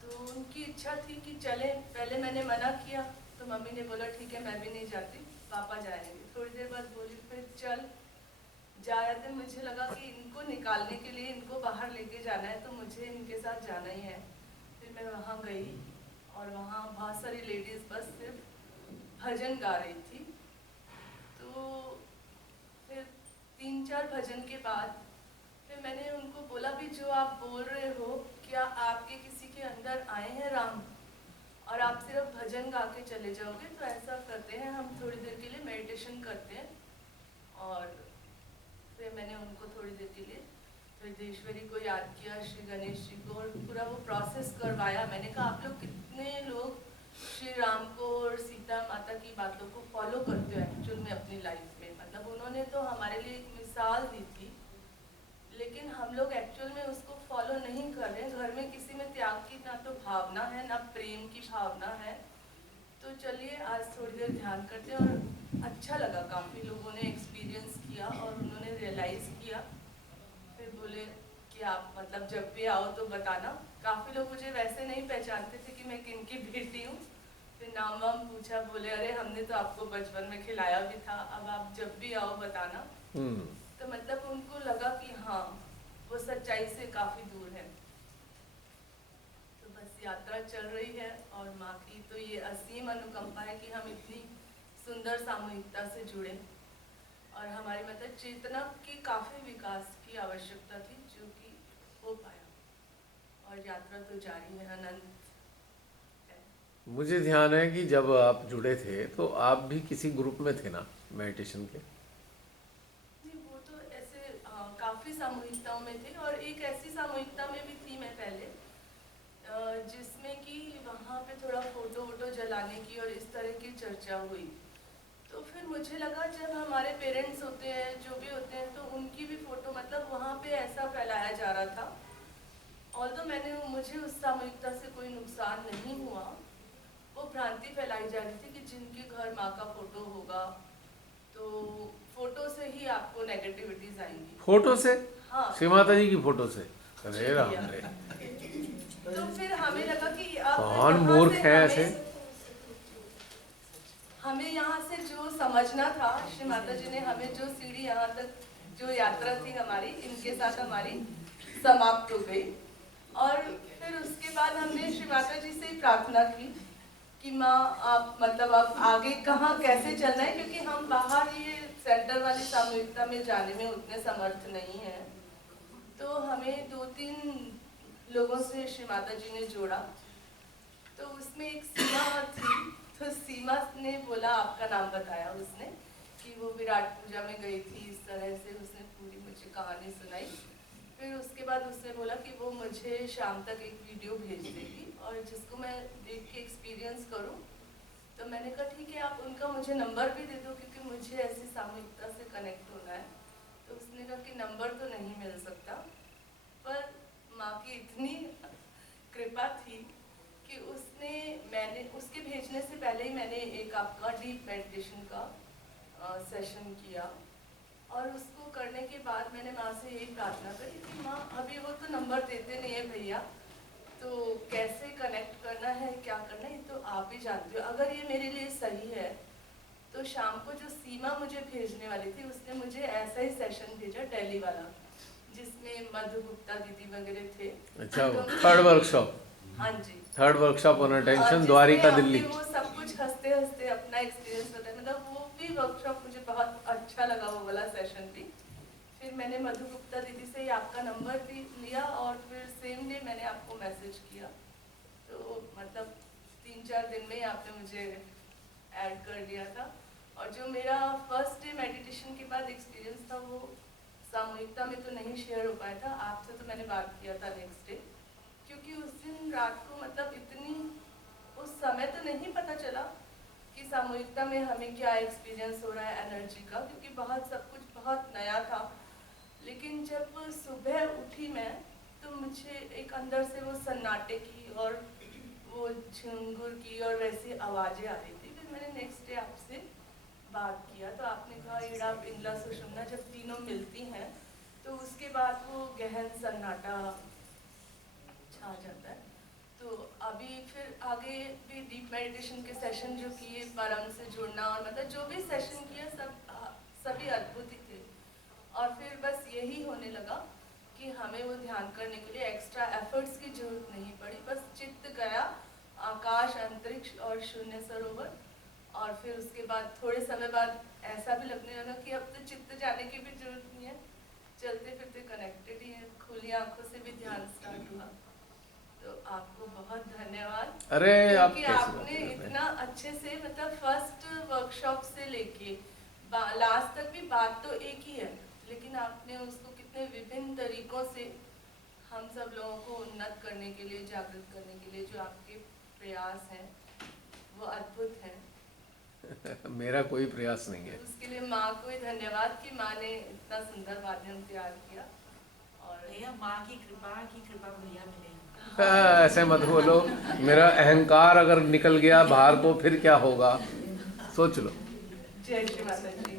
तो उनकी इच्छा थी कि चले। पहले मैंने मना किया तो मम्मी ने बोला ठीक है मैं भी नहीं जाती, पापा जाएंगे। थोड़ी देर बाद बोली फिर चल जा रहे थे। मुझे लगा कि इनको निकालने के लिए इनको बाहर लेके जाना है तो मुझे इनके साथ जाना ही है। फिर मैं वहाँ गई और वहाँ बहुत सारी लेडीज़ बस सिर्फ भजन गा रही थी। तो फिर 3-4 भजन के बाद फिर मैंने उनको बोला भी जो आप बोल रहे हो, क्या आपके किसी के अंदर आए हैं राम और आप सिर्फ भजन गा के चले जाओगे? तो ऐसा करते हैं, हम थोड़ी देर के लिए मेडिटेशन करते हैं। और फिर मैंने उनको थोड़ी देर के लिए हृदयेश्वरी को याद किया, श्री गणेश जी को, और पूरा वो प्रोसेस करवाया। मैंने कहा आप लोग कितने लोग श्री राम को और सीता माता की बातों को फॉलो करते हो एक्चुअल में अपनी लाइफ में। मतलब उन्होंने तो हमारे लिए एक मिसाल दी थी, लेकिन हम लोग एक्चुअल में उसको फॉलो नहीं कर रहे। घर में किसी में त्याग की ना तो भावना है ना प्रेम की भावना है। तो चलिए आज थोड़ी देर ध्यान करते हैं। और अच्छा लगा, काफ़ी लोगों ने एक्सपीरियंस किया और उन्होंने रियलाइज़ किया। फिर बोले कि आप मतलब जब भी आओ तो बताना। काफ़ी लोग मुझे वैसे नहीं पहचानते थे कि मैं किन की बेटी हूँ। फिर नाम वाम पूछा, बोले अरे हमने तो आपको बचपन में खिलाया भी था, अब आप जब भी आओ बताना। तो मतलब उनको लगा कि हाँ वो सच्चाई से काफ़ी दूर है। तो बस यात्रा चल रही है और माँ की तो ये असीम अनुकंपा है कि हम इतनी सुंदर सामूहिकता से जुड़े और हमारी मतलब चेतना की काफ़ी विकास की आवश्यकता थी जो कि हो पाया और यात्रा तो जारी है, अनंत है। मुझे ध्यान है कि जब आप जुड़े थे तो आप भी किसी ग्रुप में थे ना मेडिटेशन के? जी वो तो ऐसे काफ़ी सामूहिकताओं में थे और एक ऐसी सामूहिकता में भी थी मैं पहले जिसमें कि वहाँ पे थोड़ा फोटो वोटो जलाने की और इस तरह की चर्चा हुई। तो फिर मुझे लगा जब हमारे पेरेंट्स होते हैं जो भी होते हैं तो उनकी भी फ़ोटो मतलब वहाँ पे ऐसा फैलाया जा रहा था। ऑल्दो मुझे उस सामूहिकता से कोई नुकसान नहीं हुआ, वो भ्रांति फैलाई जा रही थी कि जिनके घर माँ का फ़ोटो होगा तो फोटो से ही आपको नेगेटिविटीज आएंगी। फोटो से? हाँ। श्री माता जी की फोटो से? अरे राम रे, तो फिर हमें लगा कि अब कौन यहाँ मूर्ख से है ऐसे? हमें यहाँ से जो समझना था, श्री माता जी ने हमें जो सीढ़ी यहाँ तक जो यात्रा थी हमारी, इनके साथ हमारी समाप्त हो गई। और फिर उसके बाद हमने श्री माता जी से प्रार्थना की कि माँ आप मतलब आप आगे कहाँ कैसे चलना है, क्योंकि हम बाहर ये सेंटर वाली सामूहिकता में जाने में उतने समर्थ नहीं हैं। तो हमें 2-3 लोगों से श्री माता जी ने जोड़ा। तो उसमें एक सीमा थी, तो सीमा ने बोला, आपका नाम बताया उसने कि वो विराट पूजा में गई थी, इस तरह से उसने पूरी मुझे कहानी सुनाई। फिर उसके बाद उसने बोला कि वो मुझे शाम तक एक वीडियो भेज देगी और जिसको मैं देख के एक्सपीरियंस करूं। तो मैंने कहा ठीक है, आप उनका मुझे नंबर भी दे दो क्योंकि मुझे ऐसी सामूहिकता से कनेक्ट होना है। तो उसने कहा कि नंबर तो नहीं मिल सकता, पर माँ की इतनी कृपा थी कि मैंने उसके भेजने से पहले ही मैंने एक आपका डीप मेडिटेशन का सेशन किया और उसको करने के बाद मैंने माँ से यही प्रार्थना करी कि माँ अभी वो तो नंबर देते नहीं है भैया, तो कैसे कनेक्ट करना है, क्या करना है, ये तो आप ही जानते हो। अगर ये मेरे लिए सही है तो शाम को जो सीमा मुझे भेजने वाली थी उसने मुझे ऐसा ही सेशन भेजा, दिल्ली वाला, जिसमें मधु गुप्ता दीदी वगैरह थे। अच्छा, तो थर्ड वर्कशॉप? हाँ जी, थर्ड वर्कशॉप ऑन अटेंशन, जिसमें द्वारिका हमने दिल्ली। वो सब कुछ हंसते हंसते अपना एक्सपीरियंस बताया, मतलब वो भी वर्कशॉप मुझे बहुत अच्छा लगा, वो वाला सेशन भी। फिर मैंने मधु गुप्ता दीदी से ही आपका नंबर भी लिया और फिर सेम डे मैंने आपको मैसेज किया। तो मतलब 3-4 दिन में ही आपने मुझे ऐड कर दिया था। और जो मेरा फर्स्ट डे मेडिटेशन के बाद एक्सपीरियंस था वो सामूहिकता में तो नहीं शेयर हो पाया था, आपसे तो मैंने बात किया था नेक्स्ट डे, क्योंकि उस दिन रात को मतलब इतनी उस समय तो नहीं पता चला कि सामूहिकता में हमें क्या एक्सपीरियंस हो रहा है एनर्जी का, क्योंकि बहुत सब कुछ बहुत नया था। लेकिन जब सुबह उठी मैं तो मुझे एक अंदर से वो सन्नाटे की और वो झुंगुर की और वैसी आवाज़ें आ रही थी। फिर मैंने नेक्स्ट डे आपसे बात किया तो आपने कहा ईड़ा पिंगला सुषुम्ना जब तीनों मिलती हैं तो उसके बाद वो गहन सन्नाटा छा जाता है। तो अभी फिर आगे भी डीप मेडिटेशन के सेशन जो किए, परम से जुड़ना और मतलब जो भी सेशन किए सभी अद्भुत ही थे। और फिर बस यही होने लगा कि हमें वो ध्यान करने के लिए एक्स्ट्रा एफर्ट्स की जरूरत नहीं पड़ी, बस चित्त गया आकाश, अंतरिक्ष और शून्य सरोवर। और फिर उसके बाद थोड़े समय बाद ऐसा भी लगने लगा कि अब तो चित्त जाने की भी जरूरत नहीं है, चलते फिरते कनेक्टेड ही है, खुली आंखों से भी ध्यान स्टार्ट हुआ। तो आपको बहुत धन्यवाद। अरे आप क्योंकि कैसे आपने बात कर रहे हैं? इतना अच्छे से मतलब फर्स्ट वर्कशॉप से लेके लास्ट तक भी बात तो एक ही है, लेकिन आपने उसको कितने विभिन्न तरीकों से हम सब लोगों को उन्नत करने के लिए, जागृत करने के लिए जो आपके प्रयास हैं वो अद्भुत हैं। मेरा कोई प्रयास नहीं है। उसके लिए माँ को ही धन्यवाद कि माँ ने इतना सुंदर माध्यम तैयार किया। और भैया माँ की कृपा भैया मिले। ऐसे मत बोलो, मेरा अहंकार अगर निकल गया बाहर को फिर क्या होगा, सोच लो। जय श्री माता जी।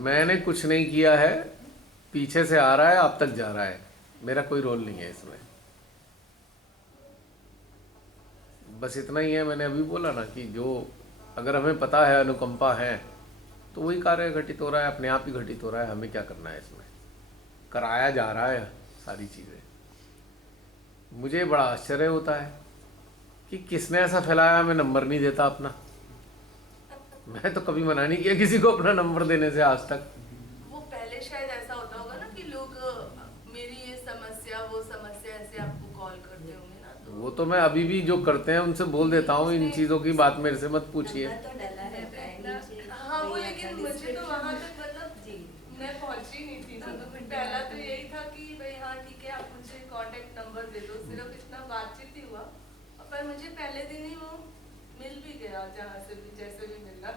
मैंने कुछ नहीं किया है, पीछे से आ रहा है, अब तक जा रहा है, मेरा कोई रोल नहीं है इसमें। बस इतना ही है, मैंने अभी बोला ना कि जो अगर हमें पता है अनुकंपा है तो वही कार्य घटित हो रहा है, अपने आप ही घटित हो रहा है। हमें क्या करना है इसमें, कराया जा रहा है सारी चीज़ें। मुझे बड़ा आश्चर्य होता है कि किसने ऐसा फैलाया, मैं नंबर नहीं देता अपना। मैं तो कभी मना नहीं किया किसी को अपना नंबर देने से आज तक। वो पहले शायद ऐसा होता होगा ना कि लोग मेरी ये समस्या वो समस्या ऐसे आपको कॉल करते होंगे ना, तो वो तो मैं अभी भी जो करते हैं उनसे बोल देता हूँ, इन चीज़ों की बात मेरे से मत पूछिए। नंबर तो डला रहता है नीचे। हाँ वो, कोई लेकिन ऐसा मुझे तो description- वहाँ तक मतलब जी मैं पहुँची नहीं थी ना, तो पहला तो यही था कि भाई हाँ ठीक है, आप मुझे कांटेक्ट नंबर दे दो, सिर्फ इतना बातचीत ही हुआ। और पर मुझे पहले दिन ही वो मिल भी गया, जहाँ से भी जैसे भी मिलना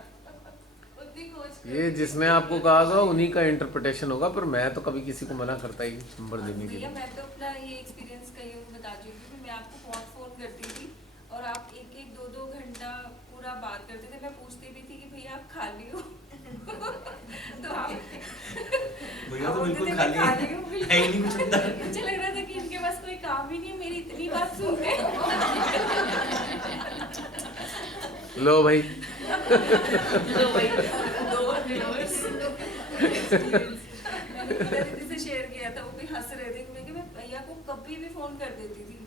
उतनी खोज कर- ये जिसने आपको कहा होगा उन्हीं का इंटरप्रिटेशन होगा, पर मैं तो कभी किसी को मना करता ही नहीं नंबर देने के भैया लिए। मैं तो अपना ये एक्सपीरियंस कहीं और बताती हूँ कि मैं आपको बहुत फ़ोन करती थी और आप 1-1, 2-2 घंटा पूरा बात करते थे। मैं पूछती भी थी कि भैया आप खाली हो तो आप भैया तो बोलते बिल्कुल थे, खाली मैं है, हूँ, है ही नहीं कुछ अंदर। मुझे लग रहा था कि इनके पास कोई काम ही नहीं, मेरी इतनी बात सुन के। लो भाई, मैंने पूरा दीदी से शेयर किया था, वो भी हंस रहे थे कि मैं भैया को कभी भी फोन कर देती थी,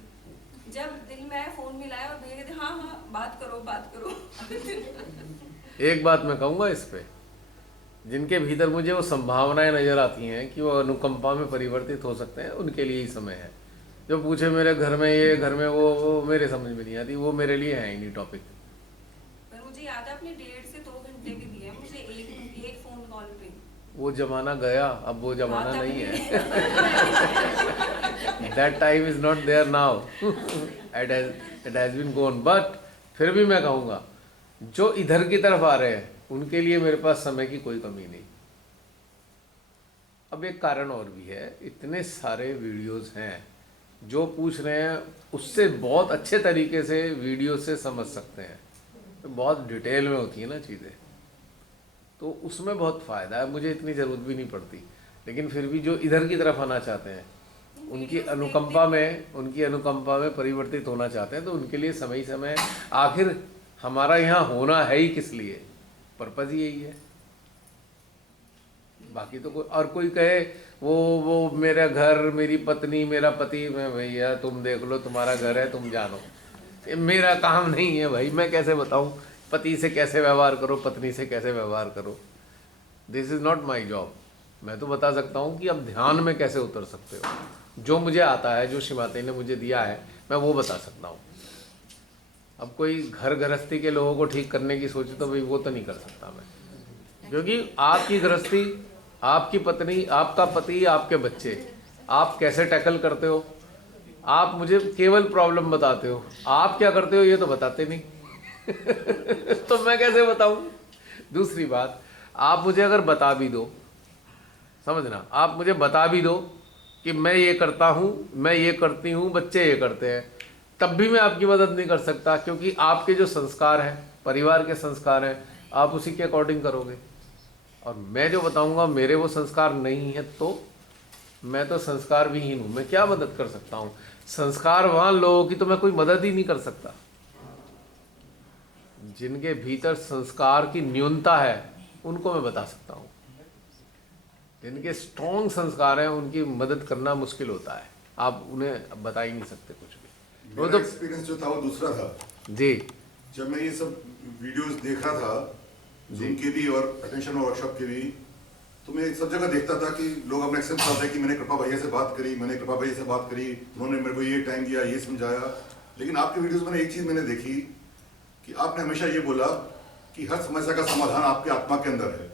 जब दिल में आया फोन मिलाया और भैया कहते हाँ हाँ बात करो। एक बात मैं कहूँगा इस पे, जिनके भीतर मुझे वो संभावनाएं नज़र आती हैं कि वो अनुकंपा में परिवर्तित हो सकते हैं, उनके लिए ही समय है। जो पूछे मेरे घर में ये, घर में वो मेरे समझ में नहीं आती, वो मेरे लिए है ही नहीं टॉपिक। पर मुझे याद है आपने 1.5 से 2 घंटे के दिए मुझे एक फोन कॉल पे। वो जमाना गया, अब वो जमाना हाँ, तब नहीं नहीं। है। That time is not there now, it has been gone. But फिर भी मैं कहूँगा जो इधर की तरफ आ रहे हैं उनके लिए मेरे पास समय की कोई कमी नहीं। अब एक कारण और भी है, इतने सारे वीडियोस हैं, जो पूछ रहे हैं उससे बहुत अच्छे तरीके से वीडियो से समझ सकते हैं। तो बहुत डिटेल में होती है ना चीज़ें, तो उसमें बहुत फ़ायदा है। मुझे इतनी ज़रूरत भी नहीं पड़ती, लेकिन फिर भी जो इधर की तरफ आना चाहते हैं, उनकी अनुकंपा में परिवर्तित होना चाहते हैं, तो उनके लिए समय ही समय है। आखिर हमारा यहाँ होना है ही किस लिए, पर्पज़ ही यही है। बाकी तो कोई कहे वो मेरा घर, मेरी पत्नी, मेरा पति, मैं भैया तुम देख लो, तुम्हारा घर है, तुम जानो, ये मेरा काम नहीं है भाई। मैं कैसे बताऊं पति से कैसे व्यवहार करो, पत्नी से कैसे व्यवहार करो, this is not my job. मैं तो बता सकता हूँ कि अब ध्यान में कैसे उतर सकते हो, जो मुझे आता है, जो श्रीमाता ने मुझे दिया है, मैं वो बता सकता हूँ। अब कोई घर गृहस्थी के लोगों को ठीक करने की सोचे तो भाई वो तो नहीं कर सकता मैं, क्योंकि आपकी गृहस्थी, आपकी पत्नी, आपका पति, आपके बच्चे, आप कैसे टैकल करते हो, आप मुझे केवल प्रॉब्लम बताते हो, आप क्या करते हो ये तो बताते नहीं। तो मैं कैसे बताऊं। दूसरी बात, आप मुझे अगर बता भी दो, समझना, आप मुझे बता भी दो कि मैं ये करता हूं, मैं ये करती हूं, बच्चे ये करते हैं, तब भी मैं आपकी मदद नहीं कर सकता, क्योंकि आपके जो संस्कार हैं, परिवार के संस्कार हैं, आप उसी के अकॉर्डिंग करोगे। और मैं जो बताऊंगा मेरे वो संस्कार नहीं है, तो मैं तो संस्कार विहीन हूँ, मैं क्या मदद कर सकता हूँ। संस्कारवान लोगों की तो मैं कोई मदद ही नहीं कर सकता। जिनके भीतर संस्कार की न्यूनता है उनको मैं बता सकता हूँ, जिनके स्ट्रॉन्ग संस्कार हैं उनकी मदद करना मुश्किल होता है। आप उन्हें बता ही नहीं सकते कुछ भी। वो मेरा तो एक्सपीरियंस जो था वो दूसरा था। जी, जब मैं ये सब वीडियोस देख रहा था, Zoom के भी और अटेंशन वर्कशॉप के भी, तो मैं सब जगह देखता था कि लोग अपने एक्सेप्ट करते हैं कि मैंने कृपा भैया से बात करी, उन्होंने मेरे को ये टाइम दिया, ये समझाया। लेकिन आपके वीडियोस में एक चीज मैंने देखी कि आपने हमेशा ये बोला कि हर समस्या का समाधान आपके आत्मा के अंदर है।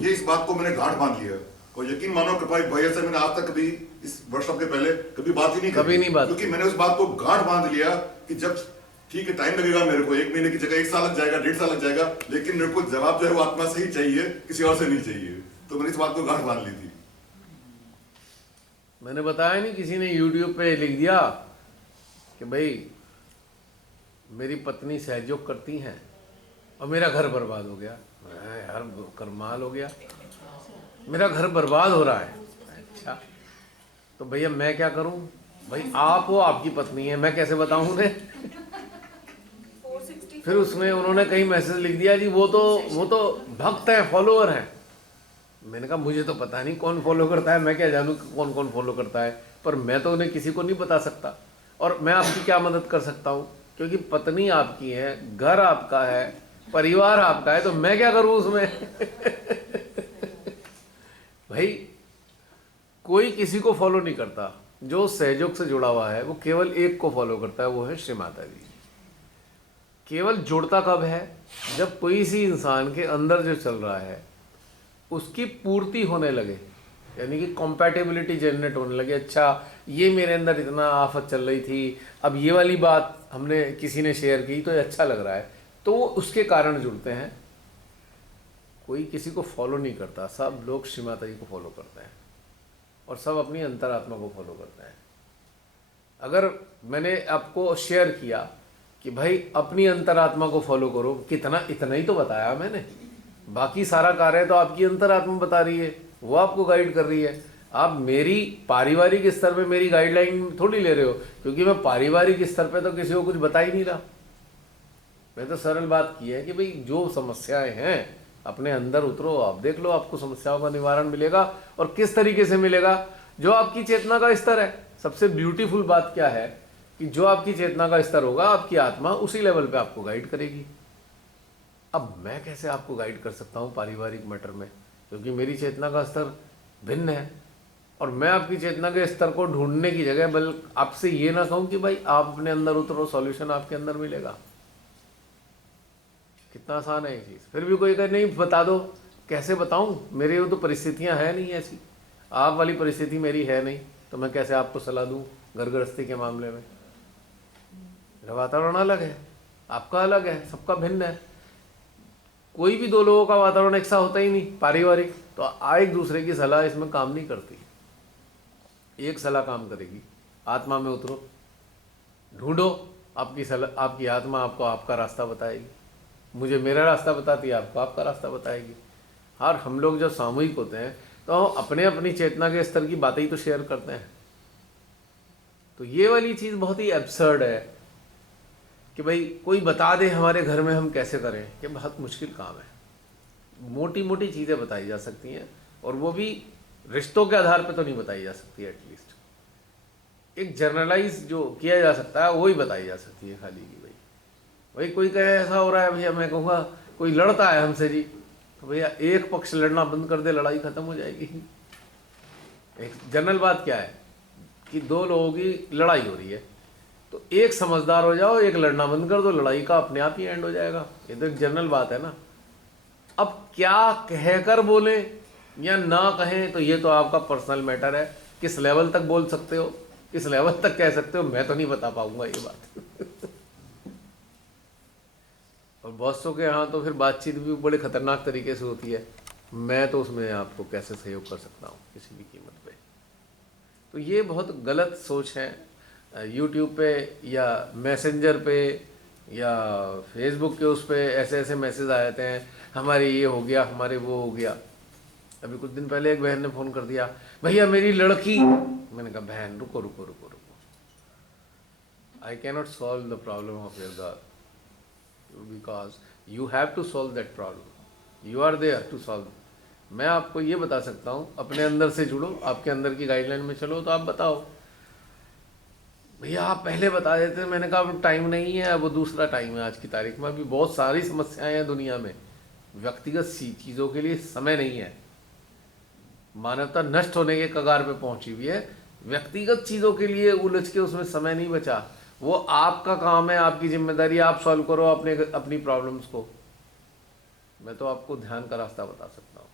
ये इस बात को मैंने गांठ बांध लिया, और यकीन मानो कृपा भैया से मैंने आज तक कभी इस वर्कशॉप के पहले कभी बात ही नहीं करी, क्योंकि मैंने उस बात को गांठ बांध लिया कि जब ठीक है टाइम लगेगा, मेरे को 1 महीने की जगह 1 साल लग जाएगा, 1.5 साल लग जाएगा, लेकिन मेरे को जवाब जो है वो आत्मा से ही चाहिए, किसी और से नहीं चाहिए। तो मैंने इस बात को गांठ बांध ली थी। मैंने बताया नहीं, किसी ने YouTube पे लिख दिया कि भाई मेरी पत्नी सहयोग करती हैं और मेरा घर बर्बाद हो गया। मैं यार करमाल हो गया, मेरा घर बर्बाद हो रहा है। अच्छा तो भैया मैं क्या करूं? भाई आप हो, आपकी पत्नी है, मैं कैसे बताऊं उन्हें? 465 फिर उसमें उन्होंने कहीं मैसेज लिख दिया जी वो तो भक्त हैं, फॉलोअर हैं। मैंने कहा मुझे तो पता नहीं कौन फॉलो करता है, मैं क्या जानूँ कौन कौन फॉलो करता है, पर मैं तो उन्हें किसी को नहीं बता सकता। और मैं आपकी क्या मदद कर सकता हूँ, क्योंकि पत्नी आपकी है, घर आपका है, परिवार आपका है, तो मैं क्या करूँ उसमें। भाई कोई किसी को फॉलो नहीं करता, जो सहयोग से जुड़ा हुआ है वो केवल एक को फॉलो करता है, वो है श्री माता जी। केवल जुड़ता कब है, जब कोई सी इंसान के अंदर जो चल रहा है उसकी पूर्ति होने लगे, यानी कि कॉम्पैटिबिलिटी जनरेट होने लगे। अच्छा ये मेरे अंदर इतना आफत चल रही थी, अब ये वाली बात हमने किसी ने शेयर की तो ये अच्छा लग रहा है, तो वो उसके कारण जुड़ते हैं। कोई किसी को फॉलो नहीं करता, सब लोग श्री माता जी को फॉलो करते हैं और सब अपनी अंतरात्मा को फॉलो करते हैं। अगर मैंने आपको शेयर किया कि भाई अपनी अंतरात्मा को फॉलो करो, कितना इतना ही तो बताया मैंने, बाकी सारा कार्य तो आपकी अंतरात्मा बता रही है, वो आपको गाइड कर रही है। आप मेरी पारिवारिक स्तर पे मेरी गाइडलाइन थोड़ी ले रहे हो, क्योंकि मैं पारिवारिक स्तर पे तो किसी को कुछ बता ही नहीं रहा। मैं तो सरल बात की है कि भाई जो समस्याएं हैं अपने अंदर उतरो, आप देख लो आपको समस्याओं का निवारण मिलेगा। और किस तरीके से मिलेगा, जो आपकी चेतना का स्तर है। सबसे ब्यूटीफुल बात क्या है कि जो आपकी चेतना का स्तर होगा, आपकी आत्मा उसी लेवल पे आपको गाइड करेगी। अब मैं कैसे आपको गाइड कर सकता हूँ पारिवारिक मैटर में, क्योंकि मेरी चेतना का स्तर भिन्न है। और मैं आपकी चेतना के स्तर को ढूंढने की जगह बल्कि आपसे ये ना कहूँ कि भाई आप अपने अंदर उतरो, सॉल्यूशन आपके अंदर मिलेगा। कितना आसान है ये चीज़। फिर भी कोई कहे नहीं बता दो, कैसे बताऊं, मेरे वो तो परिस्थितियां हैं नहीं ऐसी, आप वाली परिस्थिति मेरी है नहीं, तो मैं कैसे आपको सलाह दूं घर गृहस्थी के मामले में। मेरा वातावरण अलग है, आपका अलग है, सबका भिन्न है। कोई भी दो लोगों का वातावरण एक सा होता ही नहीं पारिवारिक, तो एक दूसरे की सलाह इसमें काम नहीं करती। एक सलाह काम करेगी, आत्मा में उतरो, ढूंढो आपकी सलाह, आपकी आत्मा आपको आपका रास्ता बताएगी। मुझे मेरा रास्ता बताती है, आपको आपका रास्ता बताएगी। और हम लोग जब सामूहिक होते हैं तो अपने अपनी चेतना के स्तर की बातें ही तो शेयर करते हैं। तो ये वाली चीज़ बहुत ही एब्सर्ड है कि भाई कोई बता दे हमारे घर में हम कैसे करें, ये बहुत मुश्किल काम है। मोटी मोटी चीज़ें बताई जा सकती हैं, और वो भी रिश्तों के आधार पे तो नहीं बताई जा सकती। एटलीस्ट एक जर्नलाइज जो किया जा सकता है वही बताई जा सकती है खाली की भाई कोई कहे ऐसा हो रहा है भैया, मैं कहूँगा कोई लड़ता है हमसे जी, तो भैया एक पक्ष लड़ना बंद कर दे, लड़ाई खत्म हो जाएगी। एक जनरल बात क्या है कि दो लोगों की लड़ाई हो रही है, तो एक समझदार हो जाओ, एक लड़ना बंद कर दो, लड़ाई का अपने आप ही एंड हो जाएगा। ये तो एक जनरल बात है ना। अब क्या कहकर बोले या ना कहें, तो ये तो आपका पर्सनल मैटर है। किस लेवल तक बोल सकते हो, किस लेवल तक कह सकते हो, मैं तो नहीं बता पाऊंगा ये बात। और बॉसों के यहाँ तो फिर बातचीत भी बड़े खतरनाक तरीके से होती है। मैं तो उसमें आपको कैसे सहयोग कर सकता हूँ किसी भी कीमत पे। तो ये बहुत गलत सोच है। यूट्यूब पे या मैसेंजर पे या फेसबुक के उस पे ऐसे ऐसे मैसेज आ जाते हैं, हमारे ये हो गया, हमारे वो हो गया। अभी कुछ दिन पहले एक बहन ने फ़ोन कर दिया, भैया मेरी लड़की। मैंने कहा बहन रुको रुको रुको रुको, I cannot solve the problem of your girl, because you have to solve that problem, you are there to solve। मैं आपको ये बता सकता हूँ, अपने अंदर से जुड़ो, आपके अंदर की गाइडलाइन में चलो। तो आप बताओ भैया आप पहले बता देते, मैंने कहा अब टाइम नहीं है, अब वो दूसरा टाइम है आज की तारीख में। अभी बहुत सारी समस्याएं हैं दुनिया में, व्यक्तिगत सी चीज़ों के लिए समय नहीं है। मानवता नष्ट होने के कगार पे पहुंची हुई है, व्यक्तिगत चीज़ों के लिए उलझ के उसमें समय नहीं बचा। वो आपका काम है, आपकी जिम्मेदारी, आप सॉल्व करो अपनी प्रॉब्लम्स को। मैं तो आपको ध्यान का रास्ता बता सकता हूँ।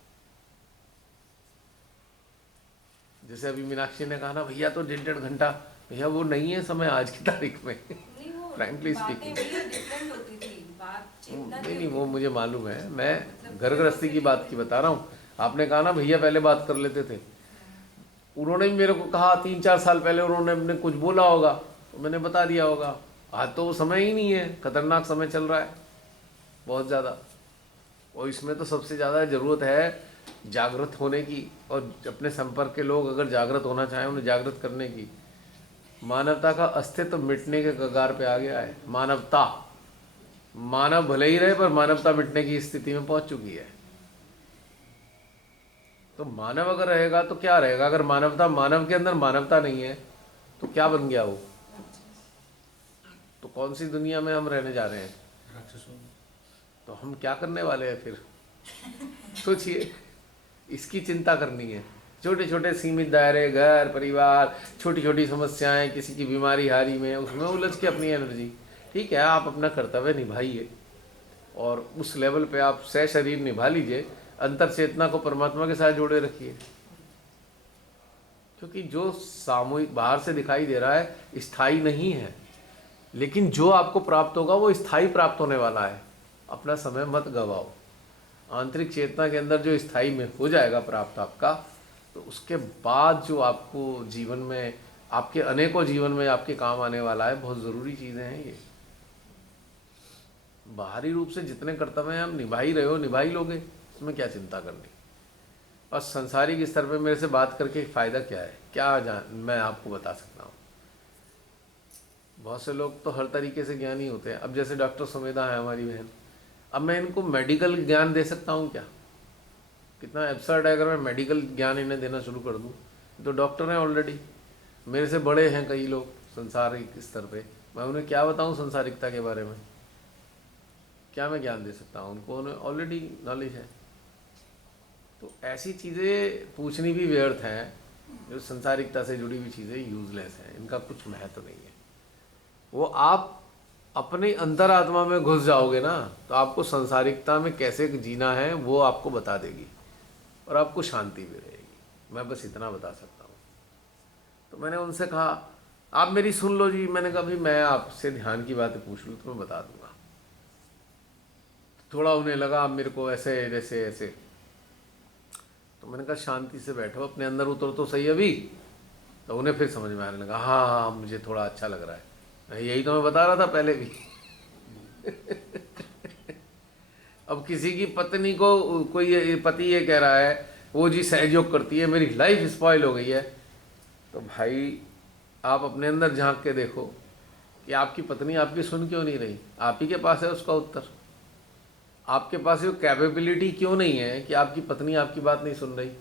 जैसे अभी मीनाक्षी ने कहा ना भैया तो 1.5 घंटा, भैया वो नहीं है समय आज की तारीख में। फ्रैंकली स्पीकिंग नहीं, वो मुझे मालूम है। मैं घर गृहस्थी की बात की बता रहा हूँ। आपने कहा ना भैया पहले बात कर लेते थे, उन्होंने भी मेरे को कहा 3-4 साल पहले उन्होंने अपने कुछ बोला होगा तो मैंने बता दिया होगा। आज तो वो समय ही नहीं है, खतरनाक समय चल रहा है बहुत ज़्यादा। और इसमें तो सबसे ज़्यादा ज़रूरत है जागृत होने की, और अपने संपर्क के लोग अगर जागृत होना चाहें उन्हें जागृत करने की। मानवता का अस्तित्व मिटने के कगार पे आ गया है। मानवता मानव भले ही रहे पर मानवता मिटने की स्थिति में पहुंच चुकी है। तो मानव अगर रहेगा तो क्या रहेगा? अगर मानव के अंदर मानवता नहीं है तो क्या बन गया वो? तो कौन सी दुनिया में हम रहने जा रहे हैं? राक्षसों। तो हम क्या करने वाले हैं फिर? सोचिए, इसकी चिंता करनी है। छोटे छोटे सीमित दायरे, घर परिवार, छोटी छोटी समस्याएं, किसी की बीमारी हारी में, उसमें उलझ के अपनी एनर्जी, ठीक है आप अपना कर्तव्य निभाइए और उस लेवल पे आप सह शरीर निभा लीजिए, अंतर चेतना को परमात्मा के साथ जोड़े रखिए। क्योंकि जो सामूहिक बाहर से दिखाई दे रहा है स्थायी नहीं है, लेकिन जो आपको प्राप्त होगा वो स्थायी प्राप्त होने वाला है। अपना समय मत गवाओ। आंतरिक चेतना के अंदर जो स्थायी में हो जाएगा प्राप्त आपका, तो उसके बाद जो आपको जीवन में, आपके अनेकों जीवन में आपके काम आने वाला है, बहुत ज़रूरी चीज़ें हैं ये। बाहरी रूप से जितने कर्तव्य हैं हम निभा ही रहे हो, निभा ही लोगे, इसमें क्या चिंता करनी। और संसारिक स्तर पे मेरे से बात करके फ़ायदा क्या है? क्या मैं आपको बता सकता हूँ। बहुत से लोग तो हर तरीके से ज्ञानी होते हैं। अब जैसे डॉक्टर सुमेधा है हमारी बहन, अब मैं इनको मेडिकल ज्ञान दे सकता हूँ क्या? कितना एब्सर्ड है अगर मैं मेडिकल ज्ञान इन्हें देना शुरू कर दूँ। तो डॉक्टर हैं ऑलरेडी, मेरे से बड़े हैं कई लोग संसारिक स्तर पे, मैं उन्हें क्या बताऊँ संसारिकता के बारे में? क्या मैं ज्ञान दे सकता हूँ उनको? उन्हें ऑलरेडी नॉलेज है। तो ऐसी चीज़ें पूछनी भी व्यर्थ हैं। जो संसारिकता से जुड़ी हुई चीज़ें यूजलेस हैं, इनका कुछ महत्व नहीं है। वो आप अपने अंतरात्मा में घुस जाओगे ना, तो आपको संसारिकता में कैसे जीना है वो आपको बता देगी और आपको शांति भी रहेगी। मैं बस इतना बता सकता हूँ। तो मैंने उनसे कहा आप मेरी सुन लो जी। मैंने कहा भाई मैं आपसे ध्यान की बातें पूछ लूँ तो मैं बता दूंगा। थोड़ा उन्हें लगा आप मेरे को ऐसे जैसे ऐसे, तो मैंने कहा शांति से बैठो, अपने अंदर उतर तो सही अभी। तो उन्हें फिर समझ में आने लगा, हाँ हाँ मुझे थोड़ा अच्छा लग रहा है, यही तो मैं बता रहा था पहले भी। अब किसी की पत्नी को कोई पति ये कह रहा है वो जी सहयोग करती है, मेरी लाइफ स्पॉइल हो गई है, तो भाई आप अपने अंदर झांक के देखो कि आपकी पत्नी आपकी सुन क्यों नहीं रही। आप ही के पास है उसका उत्तर। आपके पास ये कैपेबिलिटी क्यों नहीं है कि आपकी पत्नी आपकी बात नहीं सुन रही,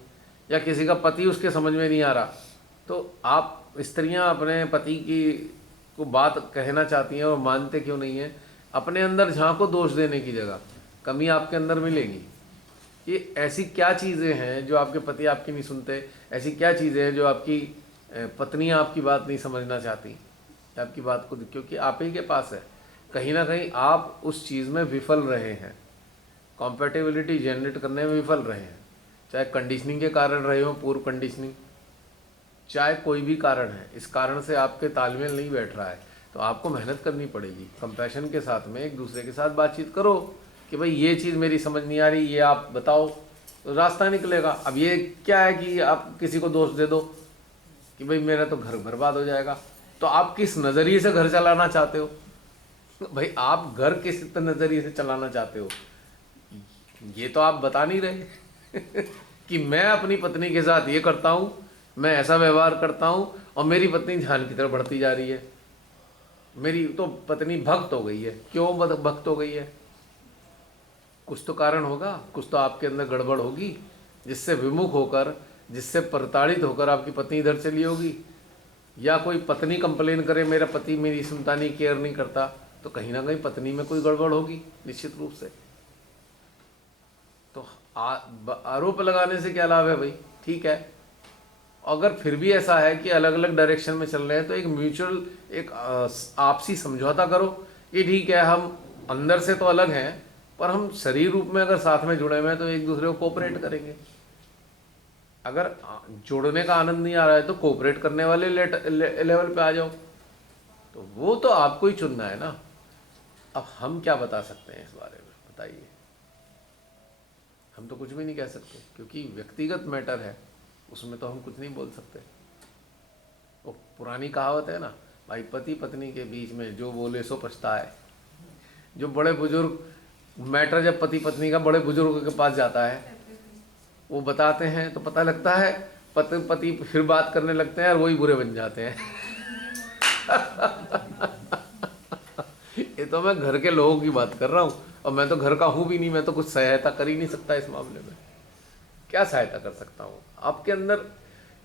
या किसी का पति उसके समझ में नहीं आ रहा। तो आप स्त्रियां अपने पति की को बात कहना चाहती हैं और मानते क्यों नहीं हैं? अपने अंदर झांको, दोष देने की जगह कमी आपके अंदर मिलेगी। ये ऐसी क्या चीज़ें हैं जो आपके पति आपकी नहीं सुनते? ऐसी क्या चीज़ें हैं जो आपकी पत्नी आपकी बात नहीं समझना चाहती? आपकी बात को, क्योंकि आप ही के पास है। कहीं ना कहीं आप उस चीज़ में विफल रहे हैं, कॉम्पेटिबिलिटी जनरेट करने में विफल रहे हैं। चाहे कंडीशनिंग के कारण रहे हो, पूर्व कंडीशनिंग, चाहे कोई भी कारण है, इस कारण से आपके तालमेल नहीं बैठ रहा है, तो आपको मेहनत करनी पड़ेगी। कंपैशन के साथ में एक दूसरे के साथ बातचीत करो कि भाई ये चीज़ मेरी समझ नहीं आ रही, ये आप बताओ, तो रास्ता निकलेगा। अब ये क्या है कि आप किसी को दोष दे दो कि भाई मेरा तो घर बर्बाद हो जाएगा, तो आप किस नज़रिए से घर चलाना चाहते हो? भाई आप घर किस नज़रिए से चलाना चाहते हो ये तो आप बता नहीं रहे। कि मैं अपनी पत्नी के साथ ये करता हूँ, मैं ऐसा व्यवहार करता हूँ और मेरी पत्नी ध्यान की तरफ बढ़ती जा रही है। मेरी तो पत्नी भक्त हो गई है। क्यों भक्त हो गई है? कुछ तो कारण होगा, कुछ तो आपके अंदर गड़बड़ होगी जिससे विमुख होकर, जिससे प्रताड़ित होकर आपकी पत्नी इधर चली होगी। या कोई पत्नी कंप्लेन करे मेरा पति मेरी सुनता नहीं, केयर नहीं करता, तो कहीं ना कहीं पत्नी में कोई गड़बड़ होगी निश्चित रूप से। तो आरोप लगाने से क्या लाभ है भाई? ठीक है, अगर फिर भी ऐसा है कि अलग अलग डायरेक्शन में चल रहे हैं तो एक म्यूचुअल, एक आपसी समझौता करो कि ठीक है हम अंदर से तो अलग हैं पर हम शरीर रूप में अगर साथ में जुड़े हुए हैं तो एक दूसरे को कोऑपरेट करेंगे। अगर जोड़ने का आनंद नहीं आ रहा है तो कोऑपरेट करने वाले लेवल पे आ जाओ। तो वो तो आपको ही चुनना है ना। अब हम क्या बता सकते हैं इस बारे में? बताइए। हम तो कुछ भी नहीं कह सकते क्योंकि व्यक्तिगत मैटर है, उसमें तो हम कुछ नहीं बोल सकते। वो पुरानी कहावत है ना भाई, पति पत्नी के बीच में जो बोले सो पछताए। जो बड़े बुजुर्ग मैटर जब पति पत्नी का बड़े बुजुर्ग के पास जाता है, वो बताते हैं तो पता लगता है पति फिर बात करने लगते हैं और वही बुरे बन जाते हैं। ये तो मैं घर के लोगों की बात कर रहा हूँ, और मैं तो घर का हूँ भी नहीं, मैं तो कुछ सहायता कर ही नहीं सकता इस मामले में। क्या सहायता कर सकता हूँ आपके अंदर?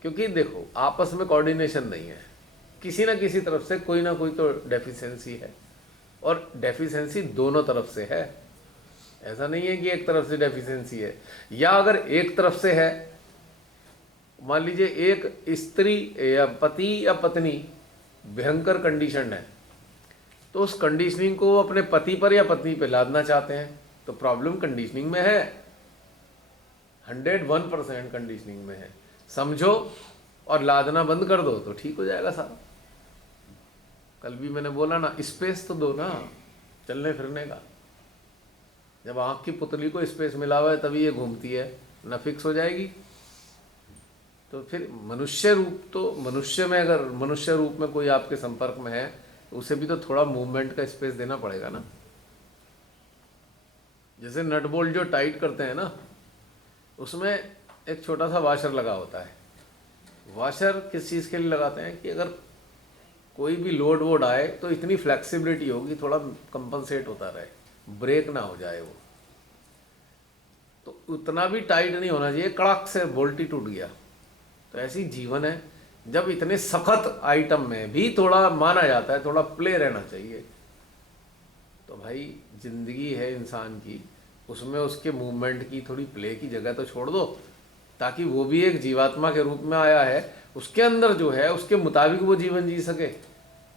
क्योंकि देखो आपस में कोऑर्डिनेशन नहीं है, किसी ना किसी तरफ से कोई ना कोई तो डेफिशिएंसी है, और डेफिशिएंसी दोनों तरफ से है। ऐसा नहीं है कि एक तरफ से डेफिशिएंसी है, या अगर एक तरफ से है, मान लीजिए एक स्त्री या पति या पत्नी भयंकर कंडीशन है, तो उस कंडीशनिंग को अपने पति पर या पत्नी पर लादना चाहते हैं, तो प्रॉब्लम कंडीशनिंग में है, 101% कंडीशनिंग में है। समझो और लादना बंद कर दो तो ठीक हो जाएगा सारा। कल भी मैंने बोला ना, स्पेस तो दो ना चलने फिरने का। जब आँख की पुतली को स्पेस मिला हुआ है तभी ये घूमती है, ना फिक्स हो जाएगी। तो फिर मनुष्य रूप, तो मनुष्य में अगर मनुष्य रूप में कोई आपके संपर्क में है तो उसे भी तो थोड़ा मूवमेंट का स्पेस देना पड़ेगा ना। जैसे नट बोल्ट जो टाइट करते हैं ना, उसमें एक छोटा सा वाशर लगा होता है। वाशर किस चीज़ के लिए लगाते हैं कि अगर कोई भी लोड वोड आए तो इतनी फ्लेक्सिबिलिटी होगी, थोड़ा कंपनसेट होता रहे, ब्रेक ना हो जाए वो। तो उतना भी टाइट नहीं होना चाहिए कड़ाक से बोल्ट ही टूट गया। तो ऐसी जीवन है, जब इतने सख्त आइटम में भी थोड़ा माना जाता है, थोड़ा प्ले रहना चाहिए। तो भाई जिंदगी है इंसान की, उसमें उसके मूवमेंट की थोड़ी प्ले की जगह तो छोड़ दो, ताकि वो भी एक जीवात्मा के रूप में आया है, उसके अंदर जो है उसके मुताबिक वो जीवन जी सके।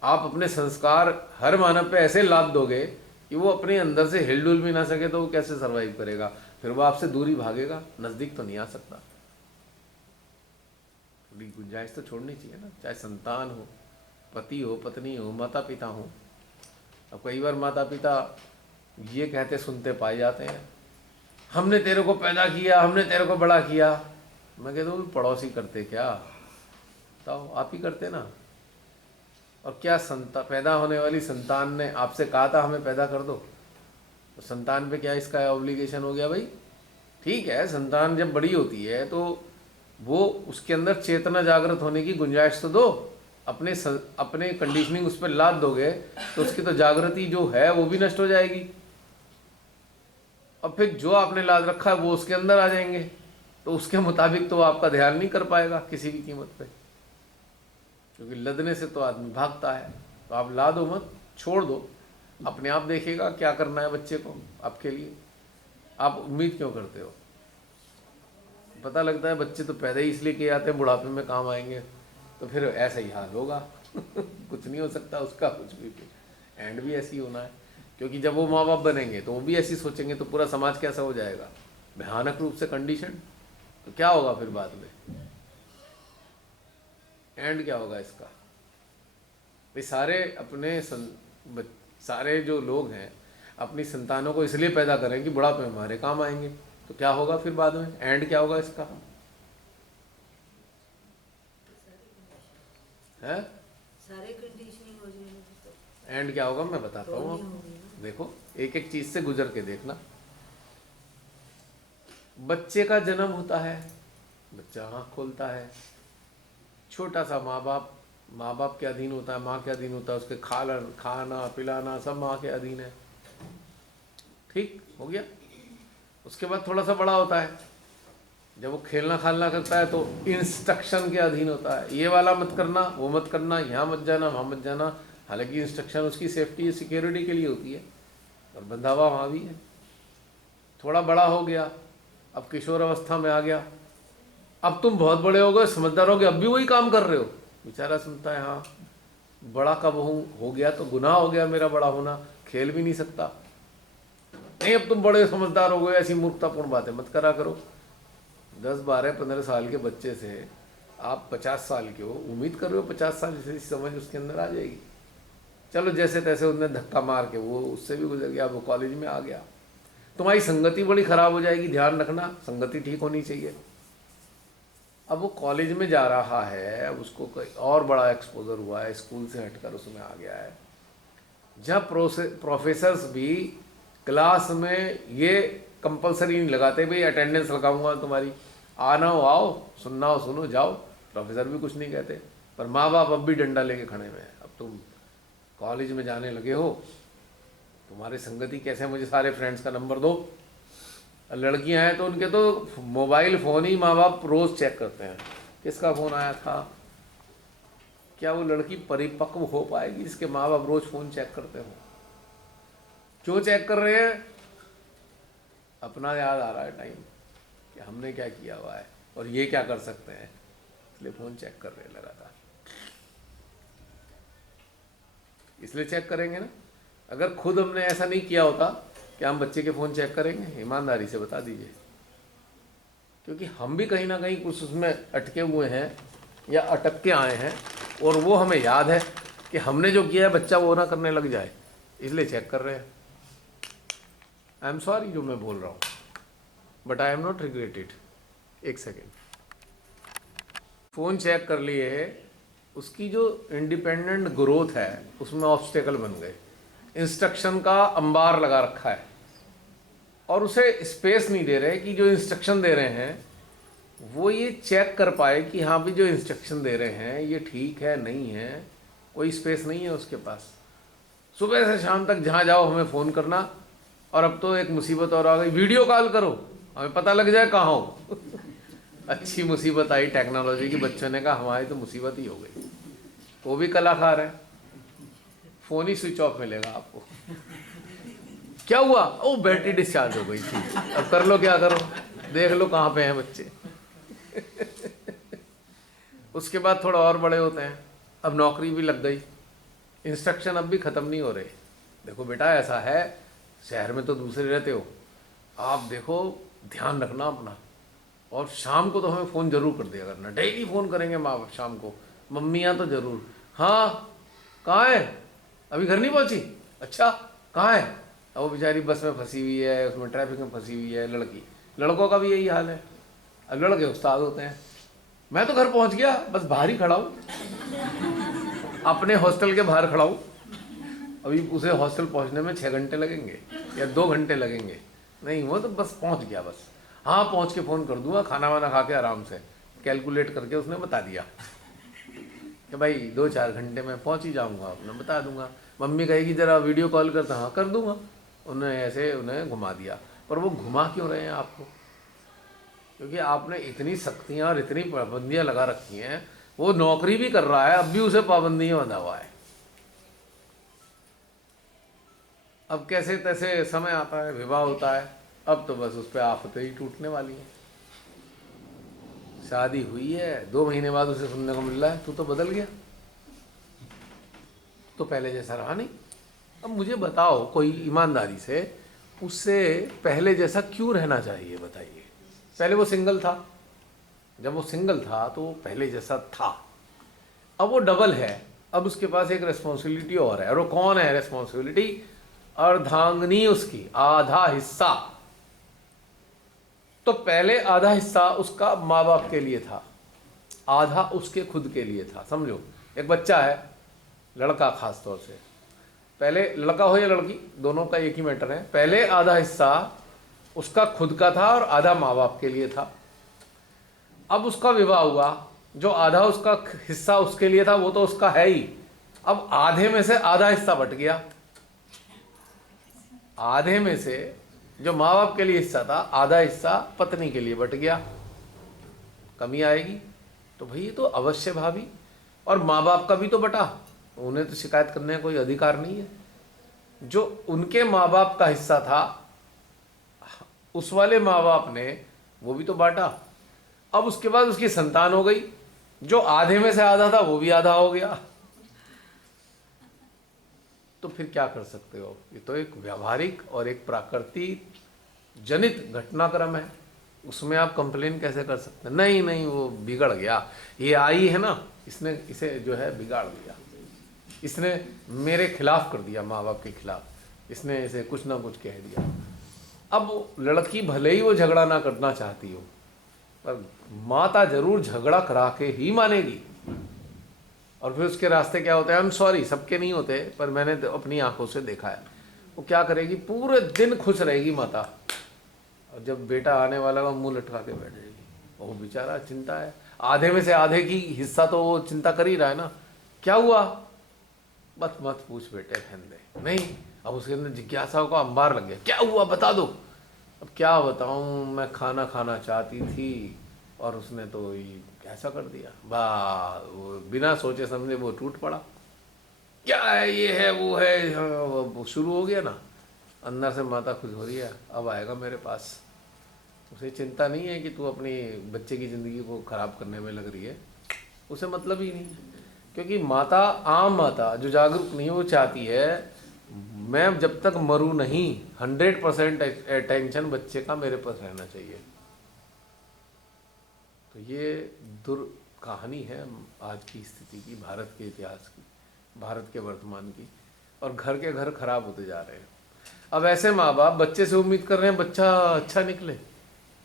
आप अपने संस्कार हर मानव पे ऐसे लाद दोगे कि वो अपने अंदर से हिलडुल भी ना सके, तो वो कैसे सर्वाइव करेगा? फिर वो आपसे दूरी भागेगा, नज़दीक तो नहीं आ सकता। थोड़ी गुंजाइश तो छोड़नी चाहिए ना, चाहे संतान हो, पति हो, पत्नी हो, माता पिता हो। अब कई बार माता पिता ये कहते सुनते पाए जाते हैं, हमने तेरे को पैदा किया, हमने तेरे को बड़ा किया। मैं कहता हूँ पड़ोसी करते क्या? बताओ, आप ही करते ना। और क्या पैदा होने वाली संतान ने आपसे कहा था हमें पैदा कर दो? तो संतान पे क्या इसका ऑब्लिगेशन हो गया भाई? ठीक है, संतान जब बड़ी होती है तो वो उसके अंदर चेतना जागृत होने की गुंजाइश तो दो। अपने कंडीशनिंग उस पर लाद दोगे तो उसकी तो जागृति जो है वो भी नष्ट हो जाएगी, और फिर जो आपने लाद रखा है वो उसके अंदर आ जाएंगे, तो उसके मुताबिक तो आपका ध्यान नहीं कर पाएगा किसी भी कीमत पे, क्योंकि लदने से तो आदमी भागता है। तो आप ला दो मत, छोड़ दो, अपने आप देखेगा क्या करना है बच्चे को आपके लिए। आप उम्मीद क्यों करते हो? पता लगता है बच्चे तो पैदा ही इसलिए किए जाते हैं बुढ़ापे में काम आएंगे, तो फिर ऐसा ही हाल होगा। कुछ नहीं हो सकता उसका, कुछ भी एंड भी ऐसी होना है, क्योंकि जब वो माँ बाप बनेंगे तो वो भी ऐसी सोचेंगे, तो पूरा समाज कैसा हो जाएगा? भयानक रूप से कंडीशन। तो क्या होगा फिर बाद में? एंड क्या होगा इसका? भाई सारे जो लोग हैं अपनी संतानों को इसलिए पैदा करें कि बुढ़ापे में हमारे काम आएंगे, तो क्या होगा फिर बाद में? एंड क्या होगा इसका? है सारे कंडीशनिंग हो जाएंगे तो एंड क्या होगा मैं बताता हूँ आपको। देखो एक एक चीज से गुजर के देखना। बच्चे का जन्म होता है, बच्चा आँख खोलता है, छोटा सा माँ बाप के अधीन होता है, माँ के अधीन होता है, उसके खाना पिलाना सब माँ के अधीन है। ठीक हो गया। उसके बाद थोड़ा सा बड़ा होता है, जब वो खेलना खालना करता है तो इंस्ट्रक्शन के अधीन होता है, ये वाला मत करना, वो मत करना, यहाँ मत जाना, वहाँ मत जाना। हालांकि इंस्ट्रक्शन उसकी सेफ्टी सिक्योरिटी के लिए होती है, और बंधा हुआ वहाँ भी है। थोड़ा बड़ा हो गया, अब किशोर अवस्था में आ गया, अब तुम बहुत बड़े हो गए, समझदार हो गए, अब भी वही काम कर रहे हो। बेचारा सुनता है, हाँ बड़ा कब हो गया तो गुनाह हो गया मेरा बड़ा होना, खेल भी नहीं सकता। नहीं अब तुम बड़े समझदार हो गए, ऐसी मूर्खतापूर्ण बातें मत करा करो। 10, 12, 15 साल के बच्चे से आप 50 साल के हो, उम्मीद कर रहे हो 50 साल से समझ उसके अंदर आ जाएगी? चलो जैसे तैसे उन्हें धक्का मार के वो उससे भी गुजर गया, वो कॉलेज में आ गया। तुम्हारी संगति बड़ी खराब हो जाएगी, ध्यान रखना, संगति ठीक होनी चाहिए। अब वो कॉलेज में जा रहा है, अब उसको कोई और बड़ा एक्सपोजर हुआ है, स्कूल से हटकर उसमें आ गया है, जब प्रोफेसर्स भी क्लास में ये कंपलसरी नहीं लगाते भाई अटेंडेंस लगाऊंगा तुम्हारी, आना हो आओ, सुनना हो सुनो, जाओ। प्रोफेसर भी कुछ नहीं कहते, पर माँ बाप अब भी डंडा लेके खड़े हुए हैं। अब तुम कॉलेज में जाने लगे हो तुम्हारी संगति कैसे, मुझे सारे फ्रेंड्स का नंबर दो। लड़कियां हैं तो उनके तो मोबाइल फ़ोन ही माँ बाप रोज़ चेक करते हैं, किसका फ़ोन आया था। क्या वो लड़की परिपक्व हो पाएगी जिसके माँ बाप रोज़ फ़ोन चेक करते हो? क्यों चेक कर रहे हैं? अपना याद आ रहा है टाइम कि हमने क्या किया हुआ है और ये क्या कर सकते हैं, इसलिए फ़ोन चेक कर रहे हैं लगातार। इसलिए चेक करेंगे ना। अगर खुद हमने ऐसा नहीं किया होता कि हम बच्चे के फ़ोन चेक करेंगे? ईमानदारी से बता दीजिए। क्योंकि हम भी कहीं ना कहीं कुछ उसमें अटके हुए हैं या अटक के आए हैं, और वो हमें याद है कि हमने जो किया है बच्चा वो ना करने लग जाए, इसलिए चेक कर रहे हैं। आई एम सॉरी जो मैं बोल रहा हूँ, but I am not regretted. एक सेकेंड, फ़ोन चेक कर लिए, उसकी जो इंडिपेंडेंट ग्रोथ है उसमें ऑब्स्टेकल बन गए। इंस्ट्रक्शन का अंबार लगा रखा है और उसे स्पेस नहीं दे रहे कि जो इंस्ट्रक्शन दे रहे हैं वो ये चेक कर पाए कि हाँ भी जो इंस्ट्रक्शन दे रहे हैं ये ठीक है नहीं है। कोई स्पेस नहीं है उसके पास। सुबह से शाम तक जहाँ जाओ हमें फ़ोन करना, और अब तो एक मुसीबत और आ गई, वीडियो कॉल करो हमें पता लग जाए कहाँ हो। अच्छी मुसीबत आई टेक्नोलॉजी की, बच्चों ने कहा हमारी तो मुसीबत ही हो गई। वो भी कलाकार है, फ़ोन ही स्विच ऑफ मिलेगा आपको। क्या हुआ? ओ बैटरी डिस्चार्ज हो गई थी, अब कर लो क्या करो, देख लो कहाँ पे हैं बच्चे। उसके बाद थोड़ा और बड़े होते हैं, अब नौकरी भी लग गई, इंस्ट्रक्शन अब भी ख़त्म नहीं हो रहे। देखो बेटा ऐसा है, शहर में तो दूसरे रहते हो, आप देखो ध्यान रखना अपना, और शाम को तो हमें फ़ोन जरूर कर दिया करना। डेली फ़ोन करेंगे माँ बाप शाम को, मम्मियाँ तो ज़रूर। हाँ कहाँ है, अभी घर नहीं पहुँची? अच्छा कहाँ है? अब वो बेचारी बस में फंसी हुई है, उसमें ट्रैफिक में फंसी हुई है लड़की। लड़कों का भी यही हाल है। अब लड़के उस्ताद होते हैं, मैं तो घर पहुँच गया, बस बाहर ही खड़ा हूँ, अपने हॉस्टल के बाहर खड़ा हूँ, अभी उसे हॉस्टल पहुँचने में 6 घंटे लगेंगे या 2 घंटे लगेंगे। नहीं वो तो बस पहुँच गया बस। हाँ पहुँच के फ़ोन कर दूंगा, खाना वाना खा के आराम से कैलकुलेट करके उसने बता दिया कि भाई 2-4 घंटे में पहुँच ही जाऊँगा, अपना बता दूंगा। मम्मी कहेगी ज़रा वीडियो कॉल करता, हाँ कर दूंगा। उन्हें ऐसे उन्हें घुमा दिया। पर वो घुमा क्यों रहे हैं आपको? क्योंकि आपने इतनी सख्तियाँ और इतनी पाबंदियाँ लगा रखी हैं। वो नौकरी भी कर रहा है, अब भी उसे पाबंदियाँ बंधा हुआ है। अब कैसे तैसे समय आता है, विवाह होता है, अब तो बस उस पर आफतें ही टूटने वाली हैं। शादी हुई है, 2 महीने बाद उसे सुनने को मिल रहा है तू तो बदल गया, तो पहले जैसा रहा नहीं। अब मुझे बताओ कोई ईमानदारी से, उससे पहले जैसा क्यों रहना चाहिए बताइए। पहले वो सिंगल था, जब वो सिंगल था तो वो पहले जैसा था। अब वो डबल है, अब उसके पास एक रिस्पॉन्सिबिलिटी और है। और वो कौन है रिस्पॉन्सिबिलिटी? अर्धांगिनी, उसकी आधा हिस्सा। तो पहले आधा हिस्सा उसका माँ बाप के लिए था, आधा उसके खुद के लिए था। समझो, एक बच्चा है, लड़का खास तौर से, पहले लड़का हो या लड़की, दोनों का एक ही मैटर है। पहले आधा हिस्सा उसका खुद का था और आधा माँ बाप के लिए था। अब उसका विवाह हुआ, जो आधा उसका हिस्सा उसके लिए था वो तो उसका है ही, अब आधे में से आधा हिस्सा बट गया। आधे में से जो माँ बाप के लिए हिस्सा था, आधा हिस्सा पत्नी के लिए बट गया। कमी आएगी तो भाई ये तो अवश्य भावी। और माँ बाप का भी तो बटा, उन्हें तो शिकायत करने का कोई अधिकार नहीं है। जो उनके माँ बाप का हिस्सा था, उस वाले माँ बाप ने वो भी तो बांटा। अब उसके बाद उसकी संतान हो गई, जो आधे में से आधा था वो भी आधा हो गया। तो फिर क्या कर सकते हो? ये तो एक व्यावहारिक और एक प्राकृतिक जनित घटनाक्रम है, उसमें आप कंप्लेन कैसे कर सकते हैं? नहीं नहीं वो बिगड़ गया, ये आई है ना, इसने इसे जो है बिगाड़ दिया, इसने मेरे खिलाफ कर दिया, माँ बाप के खिलाफ, इसने इसे कुछ ना कुछ कह दिया। अब लड़की भले ही वो झगड़ा ना करना चाहती हो, पर माता जरूर झगड़ा करा के ही मानेगी। और फिर उसके रास्ते क्या होते हैं? आई एम सॉरी, सबके नहीं होते, पर मैंने तो अपनी आंखों से देखा है। वो क्या करेगी? पूरे दिन खुश रहेगी माता, और जब बेटा आने वाला वो मुंह लटका के बैठ जाएगी। वो बेचारा चिंता है, आधे में से आधे की हिस्सा तो वो चिंता कर ही रहा है ना। क्या हुआ? बस मत पूछ बेटे, रहने दे। नहीं, अब उसके अंदर जिज्ञासाओं का अंबार लग गया, क्या हुआ बता दो। अब क्या बताऊं, मैं खाना खाना चाहती थी और उसने तो ये कैसा कर दिया, वो बिना सोचे समझे वो टूट पड़ा, क्या है ये है वो है, वो शुरू हो गया ना। अंदर से माता खुश हो रही है, अब आएगा मेरे पास। उसे चिंता नहीं है कि तू अपनी बच्चे की ज़िंदगी को ख़राब करने में लग रही है, उसे मतलब ही नहीं। क्योंकि माता, आम माता जो जागरूक नहीं है, वो चाहती है मैं जब तक मरूं नहीं 100% अटेंशन बच्चे का मेरे पास रहना चाहिए। तो ये दुर कहानी है आज की स्थिति की, भारत के इतिहास की, भारत के वर्तमान की, और घर के घर खराब होते जा रहे हैं। अब ऐसे माँ बाप बच्चे से उम्मीद कर रहे हैं बच्चा अच्छा निकले,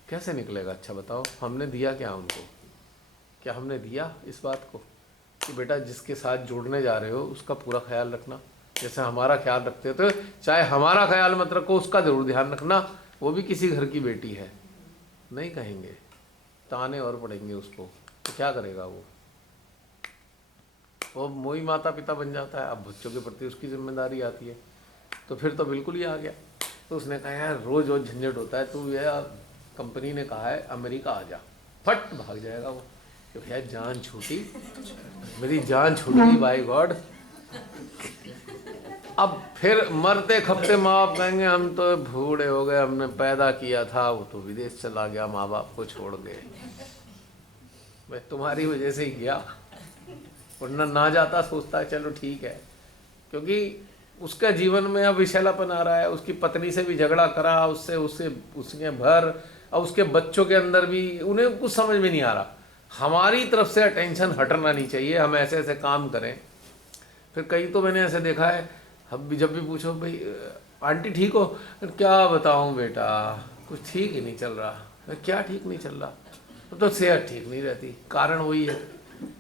कैसे निकलेगा अच्छा बताओ। हमने दिया क्या उनको, क्या हमने दिया इस बात को कि बेटा जिसके साथ जोड़ने जा रहे हो उसका पूरा ख्याल रखना, जैसे हमारा ख्याल रखते हो, तो चाहे हमारा ख्याल मत रखो उसका जरूर ध्यान रखना, वो भी किसी घर की बेटी है। नहीं कहेंगे, ताने और पड़ेंगे उसको, तो क्या करेगा वो मोही माता पिता बन जाता है। अब बच्चों के प्रति उसकी जिम्मेदारी आती है, तो फिर तो बिल्कुल ही आ गया। तो उसने कहा यार रोज रोज झंझट होता है, तू यार कंपनी ने कहा है अमेरिका आ जा, फट भाग जाएगा वो कि भैया जान छूटी, मेरी जान छूट गई बाय गॉड। अब फिर मरते खपते माँ बाप कहेंगे हम तो बूढ़े हो गए, हमने पैदा किया था, वो तो विदेश चला गया माँ बाप को छोड़ के, मैं तुम्हारी वजह से ही गया, वरना ना जाता सोचता है चलो ठीक है। क्योंकि उसका जीवन में अब विषैलापन आ रहा है, उसकी पत्नी से भी झगड़ा करा, उसके भर, और उसके बच्चों के अंदर भी उन्हें कुछ समझ में नहीं आ रहा। हमारी तरफ से अटेंशन हटना नहीं चाहिए, हम ऐसे ऐसे काम करें। फिर कई तो मैंने ऐसे देखा है, अब भी जब भी पूछो भाई आंटी ठीक हो, क्या बताऊं बेटा कुछ ठीक ही नहीं चल रहा। क्या ठीक नहीं चल रहा, तो सेहत ठीक नहीं रहती। कारण वही है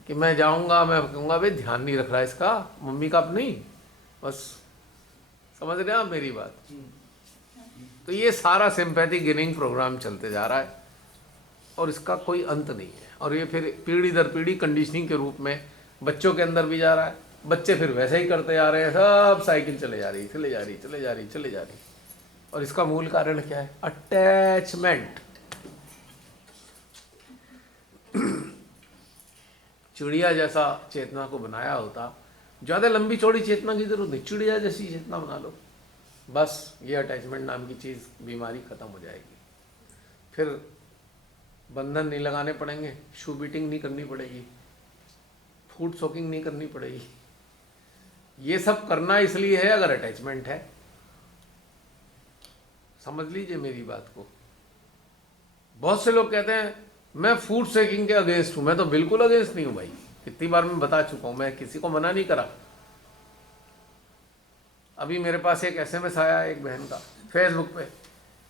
कि मैं जाऊंगा, मैं कहूँगा भाई ध्यान नहीं रख रहा इसका, मम्मी का अब नहीं, बस समझ रहे हैं आप मेरी बात। तो ये सारा सिंपैथी गेनिंग प्रोग्राम चलते जा रहा है और इसका कोई अंत नहीं है। और ये फिर पीढ़ी दर पीढ़ी कंडीशनिंग के रूप में बच्चों के अंदर भी जा रहा है, बच्चे फिर वैसे ही करते जा रहे हैं, सब साइकिल चले जा रही चले जा रही चले जा रही चले जा रही। और इसका मूल कारण क्या है, अटैचमेंट। चिड़िया जैसा चेतना को बनाया होता, ज़्यादा लंबी चौड़ी चेतना की जरूरत नहीं, चिड़िया जैसी चेतना बना लो, बस ये अटैचमेंट नाम की चीज़, बीमारी खत्म हो जाएगी। फिर बंधन नहीं लगाने पड़ेंगे, शू बीटिंग नहीं करनी पड़ेगी, फूड सोकिंग नहीं करनी पड़ेगी। ये सब करना इसलिए है अगर अटैचमेंट है, समझ लीजिए मेरी बात को। बहुत से लोग कहते हैं मैं फूड सेकिंग के अगेंस्ट हूं, मैं तो बिल्कुल अगेंस्ट नहीं हूं भाई, कितनी बार मैं बता चुका हूं, मैं किसी को मना नहीं करा। अभी मेरे पास एक SMS आया एक बहन का फेसबुक पे,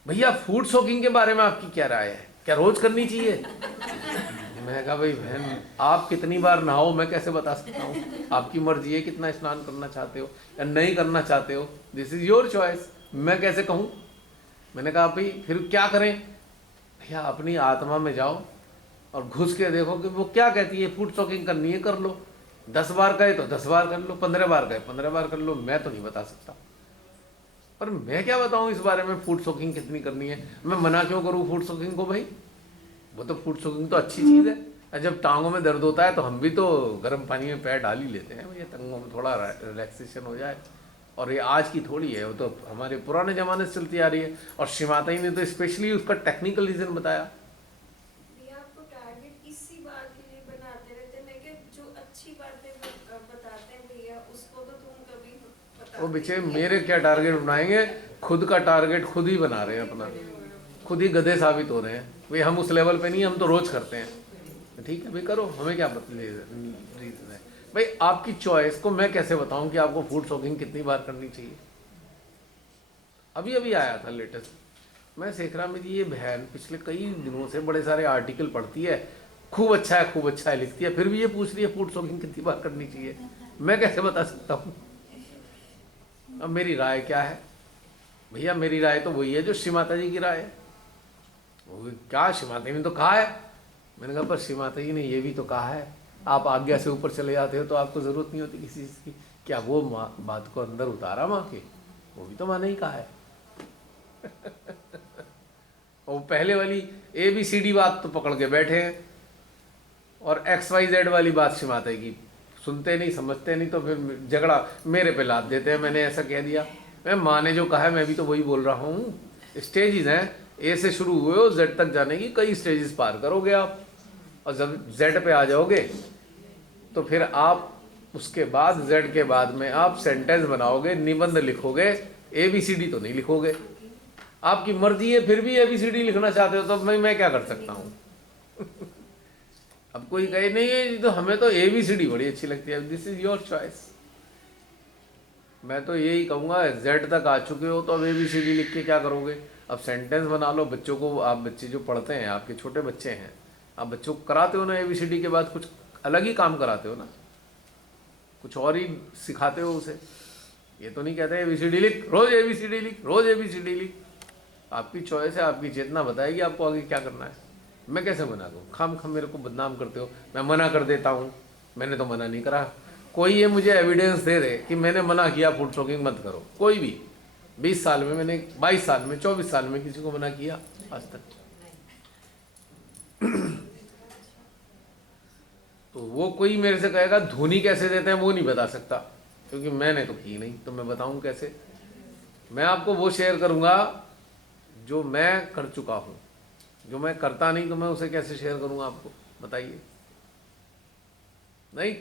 भैया फूड सोकिंग के बारे में आपकी क्या राय है, क्या रोज करनी चाहिए। मैं कहा भाई बहन आप कितनी बार नहाओ मैं कैसे बता सकता हूँ, आपकी मर्जी है कितना स्नान करना चाहते हो या नहीं करना चाहते हो, दिस इज योर चॉइस, मैं कैसे कहूँ। मैंने कहा भाई फिर क्या करें, भैया अपनी आत्मा में जाओ और घुस के देखो कि वो क्या कहती है, फूड सोकिंग करनी है कर लो, 10 बार कहे तो 10 बार कर लो, 15 बार कहे 15 बार कर लो, मैं तो नहीं बता सकता। पर मैं क्या बताऊं इस बारे में फूड सोकिंग कितनी करनी है, मैं मना क्यों करूं फूड सोकिंग को भाई, वो तो फूड सोकिंग तो अच्छी चीज़ है। जब टांगों में दर्द होता है तो हम भी तो गर्म पानी में पैर डाल ही लेते हैं भैया, टांगों में थोड़ा रिलैक्सेशन हो जाए। और ये आज की थोड़ी है, वो तो हमारे पुराने ज़माने से चलती आ रही है। और शिमाता ही ने तो स्पेशली उसका टेक्निकल रीज़न बताया। आपको टारगेट इसी बात के लिए बनाते रहते हैं, मैं क्या जो अच्छी बातें बताते हैं भैया उसको तो तुम कभी बताते वो बेचे मेरे क्या टारगेट बनाएंगे, खुद का टारगेट खुद ही बना रहे हैं अपना, खुद ही गधे साबित हो रहे हैं भाई। हम उस लेवल पे नहीं, हम तो रोज करते हैं, ठीक है भाई करो, हमें क्या रीजन है भाई। आपकी चॉइस को मैं कैसे बताऊं कि आपको फूड सोकिंग कितनी बार करनी चाहिए। अभी अभी आया था लेटेस्ट, मैं देख रहा मेरी ये बहन पिछले कई दिनों से बड़े सारे आर्टिकल पढ़ती है, खूब अच्छा है लिखती है, फिर भी ये पूछ रही है फूड सोकिंग कितनी बार करनी चाहिए। मैं कैसे बता सकता हूँ। अब मेरी राय क्या है भैया, मेरी राय तो वही है जो श्रीमाता जी की राय है। वो क्या श्रीमाता जी ने तो कहा है, मैंने कहा पर श्रीमाता जी ने ये भी तो कहा है, आप आज्ञा से ऊपर चले जाते हो तो आपको जरूरत नहीं होती किसी चीज़ की। क्या वो बात को अंदर उतारा माँ के, वो भी तो माँ ने ही कहा है। और पहले वाली ABCD बात तो पकड़ के बैठे हैं, और XYZ वाली बात श्री माता की सुनते नहीं, समझते नहीं, तो फिर झगड़ा मेरे पे लाद देते हैं, मैंने ऐसा कह दिया। मैं माँ ने जो कहा है मैं भी तो वही बोल रहा हूँ। स्टेजेस हैं, A से शुरू हुए हो Z तक जाने की, कई स्टेजेस पार करोगे आप, और जब Z पे आ जाओगे तो फिर आप उसके बाद Z के बाद में आप सेंटेंस बनाओगे, निबंध लिखोगे, ABCD तो नहीं लिखोगे। आपकी मर्जी है, फिर भी ABCD लिखना चाहते हो तो मैं क्या कर सकता हूँ। अब कोई कहे नहीं है तो हमें तो ABCD बड़ी अच्छी लगती है, दिस इज योर चॉइस। मैं तो यही कहूँगा, Z तक आ चुके हो तो अब ABCD लिख के क्या करोगे। अब सेंटेंस बना लो। बच्चों को, आप बच्चे जो पढ़ते हैं, आपके छोटे बच्चे हैं, आप बच्चों को कराते हो ना ABCD के बाद कुछ अलग ही काम कराते हो ना, कुछ और ही सिखाते हो उसे। ये तो नहीं कहते ABCD लिख, रोज ABCD लिख, रोज ABCD लिख। आपकी चॉइस है, आपकी चेतना बताएगी आपको आगे क्या करना है। मैं कैसे मना करूँ, खाम मेरे को बदनाम करते हो। मैं मना कर देता हूँ, मैंने तो मना नहीं करा। कोई ये मुझे एविडेंस दे दे कि मैंने मना किया फूड स्टॉकिंग मत करो, कोई भी। 20 साल में मैंने, 22 साल में, 24 साल में किसी को मना किया आज तक? तो वो कोई मेरे से कहेगा धुनी कैसे देते हैं, वो नहीं बता सकता, क्योंकि मैंने तो की नहीं, तो मैं बताऊं कैसे। मैं आपको वो शेयर करूंगा जो मैं कर चुका हूं। जो मैं करता नहीं तो मैं उसे कैसे शेयर करूंगा आपको, बताइए। नहीं।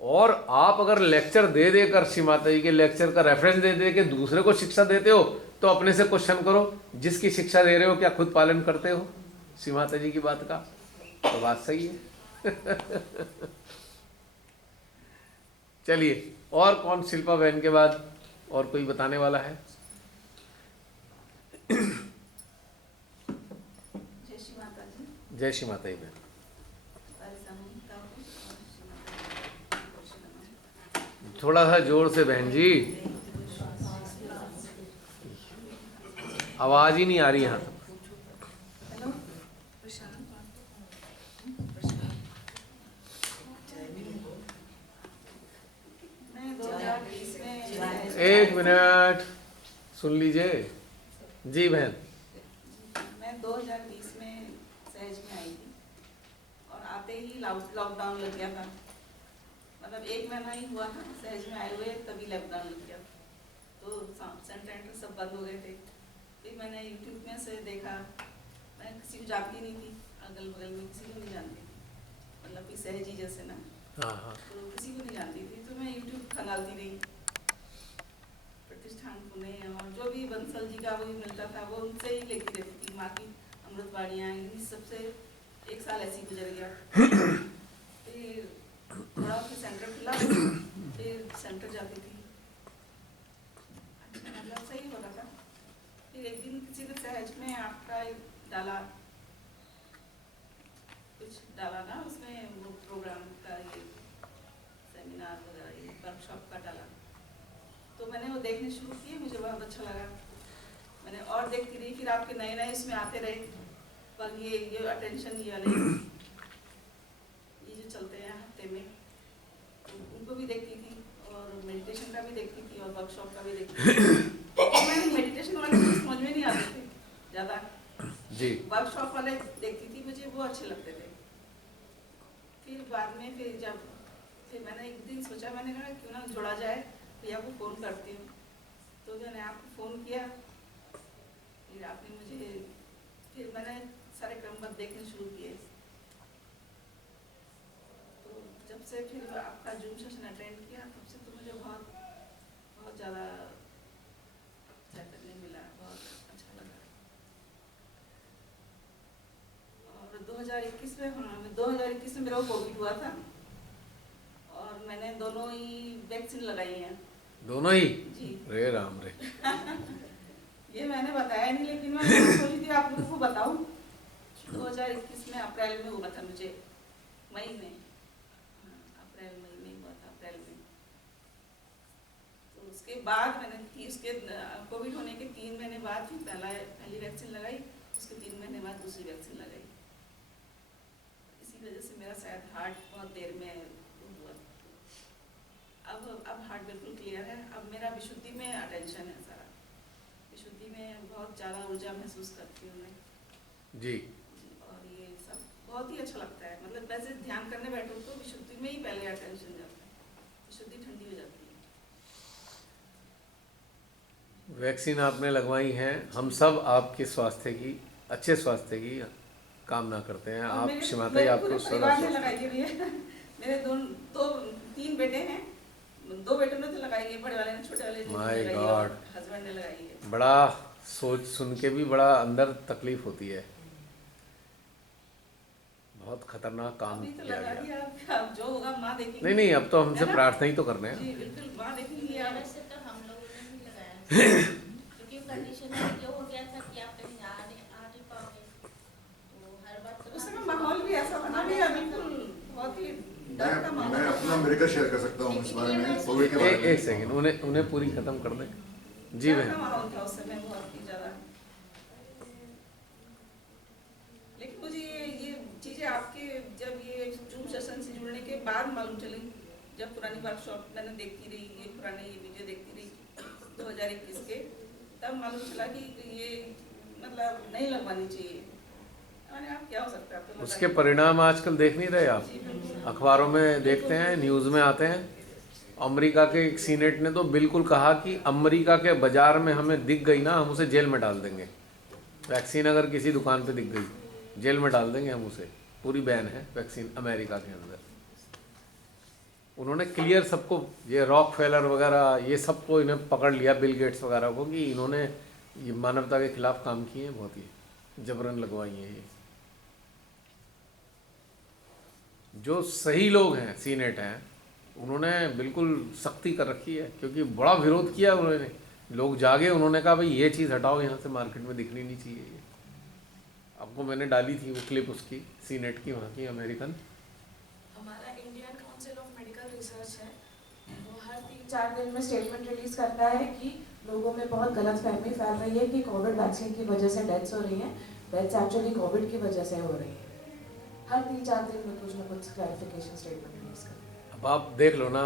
और आप अगर लेक्चर दे देकर श्री माता जी के लेक्चर का रेफरेंस दे दे के दूसरे को शिक्षा देते हो, तो अपने से क्वेश्चन करो, जिसकी शिक्षा दे रहे हो क्या खुद पालन करते हो श्री माता जी की बात का? तो बात सही है। चलिए, और कौन शिल्पा बहन के बाद और कोई बताने वाला है? जय श्री माता जी। जय श्री माता जी बहन। थोड़ा सा जोर से बहन जी, आवाज ही नहीं आ रही यहाँ तक। एक मिनट सुन लीजिए जी बहन। मैं 2020 में सहज में आई थी, और आते ही लॉकडाउन लग गया था। मतलब 1 महीना ही हुआ था सहज में आए हुए, तभी लॉकडाउन लग गया, तो सेंटर सब बंद हो गए थे। फिर मैंने यूट्यूब में से देखा, मैं किसी को जानती नहीं थी, अगल बगल में किसी को नहीं जानती थी, मतलब कि सहज ही जैसे ना, तो किसी को नहीं जानती थी। तो मैं यूट्यूब खंगालती रही, प्रतिष्ठान पुणे और जो भी बंसल जी का वही मिलता था वो उनसे ही लेती रहती थी। माँ की अमृतवाणियाँ, इन सबसे 1 साल ऐसे ही गुजर गया। फिर थोड़ा फिर सेंटर खुला, फिर सेंटर जाती थी, अच्छा मतलब सही हो रहा था। फिर एक दिन किसी ने सहज में आपका डाला, कुछ डाला ना उसमें, वो प्रोग्राम का ये सेमिनार वगैरह, ये वर्कशॉप का डाला, तो मैंने वो देखने शुरू किए, मुझे बहुत अच्छा लगा। मैंने और देखती रही, फिर आपके नए नए इसमें आते रहे, पर ये अटेंशन ये वाले ये जो चलते हैं हफ्ते में, तो उनको भी देखती थी, और मेडिटेशन का भी देखती थी, और वर्कशॉप का भी देखती थी। मैंने मेडिटेशन वाले समझ में नहीं आते थे ज़्यादा जी, वर्कशॉप वाले देखती थी, मुझे वो अच्छे लगते थे। फिर बाद में फिर मैंने एक दिन सोचा, मैंने कहा क्यों ना जोड़ा जाए, भैया को फ़ोन करती हूँ। तो मैंने आपको फ़ोन किया, फिर आपने मुझे, फिर मैंने सारे क्रमबद्ध देखने शुरू किए। तो जब से फिर आपका जूम सेशन अटेंड किया, तब से तो मुझे बहुत ज़्यादा चैतन्य मिला, बहुत अच्छा लगा। और 2021 में मेरा कोविड हुआ था, और मैंने दोनों ही वैक्सीन लगाई हैं। दोनों ही? जी। रे राम रे। ये मैंने बताया नहीं, लेकिन मैं सोची थी आप लोगों को बताऊं। 2021 में अप्रैल में हुआ था मुझे, मई में, अप्रैल मई में हुआ था, अप्रैल में। तो उसके बाद मैंने उसके कोविड होने के 3 महीने बाद फिर पहली वैक्सीन लगाई, उसके 3 महीने बाद दूसरी वैक्सीन लगाई। इसी वजह से मेरा शायद हार्ट बहुत देर में हुआ। अब हार्ट बिल्कुल क्लियर है। अब मेरा विशुद्धि में अटेंशन है सारा, विशुद्धि में बहुत ज़्यादा ऊर्जा महसूस करती हूँ मैं जी। और ये सब बहुत ही अच्छा लगता है। मतलब वैसे ध्यान करने बैठो तो विशुद्धि में ही पहले अटेंशन जाता है, विशुद्धि ठंडी हो जाती है। वैक्सीन आपने लगवाई हैं, हम सब आपके स्वास्थ्य की, अच्छे स्वास्थ्य की कामना करते हैं। और आप मेरे- श्रीमाता जी मेरे आपको पूरे सदा परिवार ने स्वस्थ लगाई है भैया। मेरे तीन बेटे हैं, 2 बेटों ने तो लगाई है, बड़े वाले ने, छोटे वाले ने My लगाई है, God. और हस्बैंड ने लगाई है। बड़ा सोच सुन के भी बड़ा अंदर तकलीफ होती है। बहुत खतरनाक काम अभी तो किया लगा गया। दिया, अब जो होगा माँ देखेंगी। नहीं नहीं, अब तो हमसे है ना? प्रार्थना ही तो करने हैं। जी बिल्कुल, माँ देखेंगी। अब वैसे तो हम लोगों ने भी लगाया क्योंकि कंडीशन ये हो गया था कि आप कहीं आ नहीं पाओगे, तो हर बार तो उस समय माहौल भी ऐसा बना दिया, बिल्कुल बहुत ही डर का मैं माहौल। अपना अमेरिका शेयर कर सकता हूँ इस बारे में, कोविड के बारे में। एक सेकंड, उन्हें पूरी खत्म कर दें। जी डर का बहन। माहौल था उस समय बहुत ही ज्यादा। लेकिन मुझे ये चीजें आपके जब ये जूम सेशन से जुड़ने के बाद मालूम चली, जब पुरानी वर्कशॉप मैंने देखती रही, ये पुराने ये वीडियो देखती रही 2021 के, तब मालूम चला कि ये मतलब नहीं लगवानी चाहिए। मैंने आप क्या हो सकता है आपको उसके परिणाम आजकल देख नहीं रहे आप? जी बिल्कुल। अखबारों में देखते हैं, न्यूज़ में आते हैं। अमेरिका के एक सीनेट ने तो बिल्कुल कहा कि अमेरिका के बाजार में हमें दिख गई ना, हम उसे जेल में डाल देंगे। वैक्सीन अगर किसी दुकान पे दिख गई, जेल में डाल देंगे हम उसे। पूरी बैन है वैक्सीन अमेरिका के अंदर। उन्होंने क्लियर सबको, ये रॉक फेलर वगैरह, ये सबको इन्हें पकड़ लिया, बिल गेट्स वगैरह को, कि इन्होंने ये मानवता के खिलाफ काम किए हैं, बहुत ही जबरन लगवाई हैं ये। जो सही लोग हैं, सीनेट हैं, उन्होंने बिल्कुल सख्ती कर रखी है, क्योंकि बड़ा विरोध किया उन्होंने। लोग जागे, उन्होंने कहा भाई ये चीज़ हटाओ, यहाँ से मार्केट में दिखनी नहीं चाहिए ये। आपको मैंने डाली थी वो क्लिप उसकी, सीनेट की, वहाँ की अमेरिकन। हमारा Indian council of medical research है, वो हर 3-4 दिन में स्टेटमेंट रिलीज करता है कि लोगों में बहुत गलतफहमी फैल रही है कि कोविड वैक्सीन की वजह से डेथ्स हो रही हैं। डेथ्स एक्चुअली कोविड की वजह से हो रही है। हर 3-4 दिन में कुछ ना कुछ क्लैरिफिकेशन स्टेटमेंट रिलीज करता है। अब आप देख लो ना,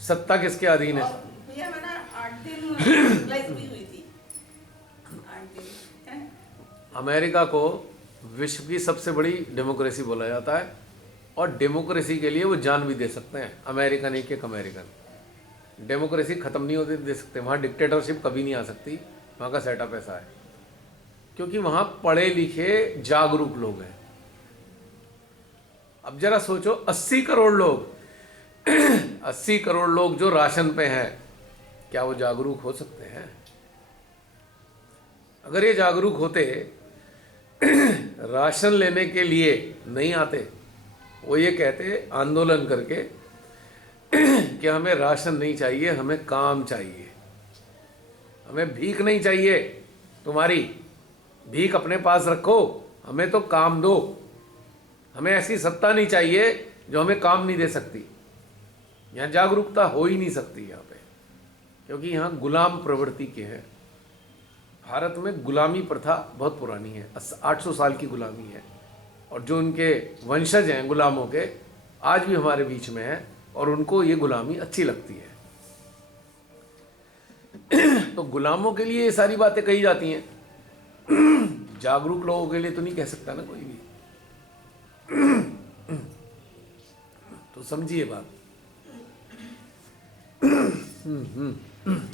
सत्ता किसके अधीन है? और भैया मैंने 8 दिन लाइफ भी हुई थी, 8 दिन। अमेरिका को विश्व की सबसे बड़ी डेमोक्रेसी बोला जाता है, और डेमोक्रेसी के लिए वो जान भी दे सकते हैं। अमेरिकन, एक एक अमेरिकन। डेमोक्रेसी ख़त्म नहीं होने दे सकते, वहाँ डिक्टेटरशिप कभी नहीं आ सकती। वहाँ का सेटअप ऐसा है, क्योंकि वहाँ पढ़े लिखे जागरूक लोग हैं। अब जरा सोचो, 80 करोड़ लोग 80 करोड़ लोग जो राशन पे हैं, क्या वो जागरूक हो सकते हैं? अगर ये जागरूक होते, राशन लेने के लिए नहीं आते, वो ये कहते आंदोलन करके कि हमें राशन नहीं चाहिए, हमें काम चाहिए, हमें भीख नहीं चाहिए, तुम्हारी भीख अपने पास रखो, हमें तो काम दो, हमें ऐसी सत्ता नहीं चाहिए जो हमें काम नहीं दे सकती। यहाँ जागरूकता हो ही नहीं सकती यहाँ पे, क्योंकि यहाँ गुलाम प्रवृत्ति के हैं। भारत में गुलामी प्रथा बहुत पुरानी है, 800 साल की गुलामी है, और जो उनके वंशज हैं गुलामों के, आज भी हमारे बीच में हैं, और उनको ये गुलामी अच्छी लगती है। तो गुलामों के लिए ये सारी बातें कही जाती हैं, जागरूक लोगों के लिए तो नहीं कह सकता ना कोई भी। तो समझिए बात।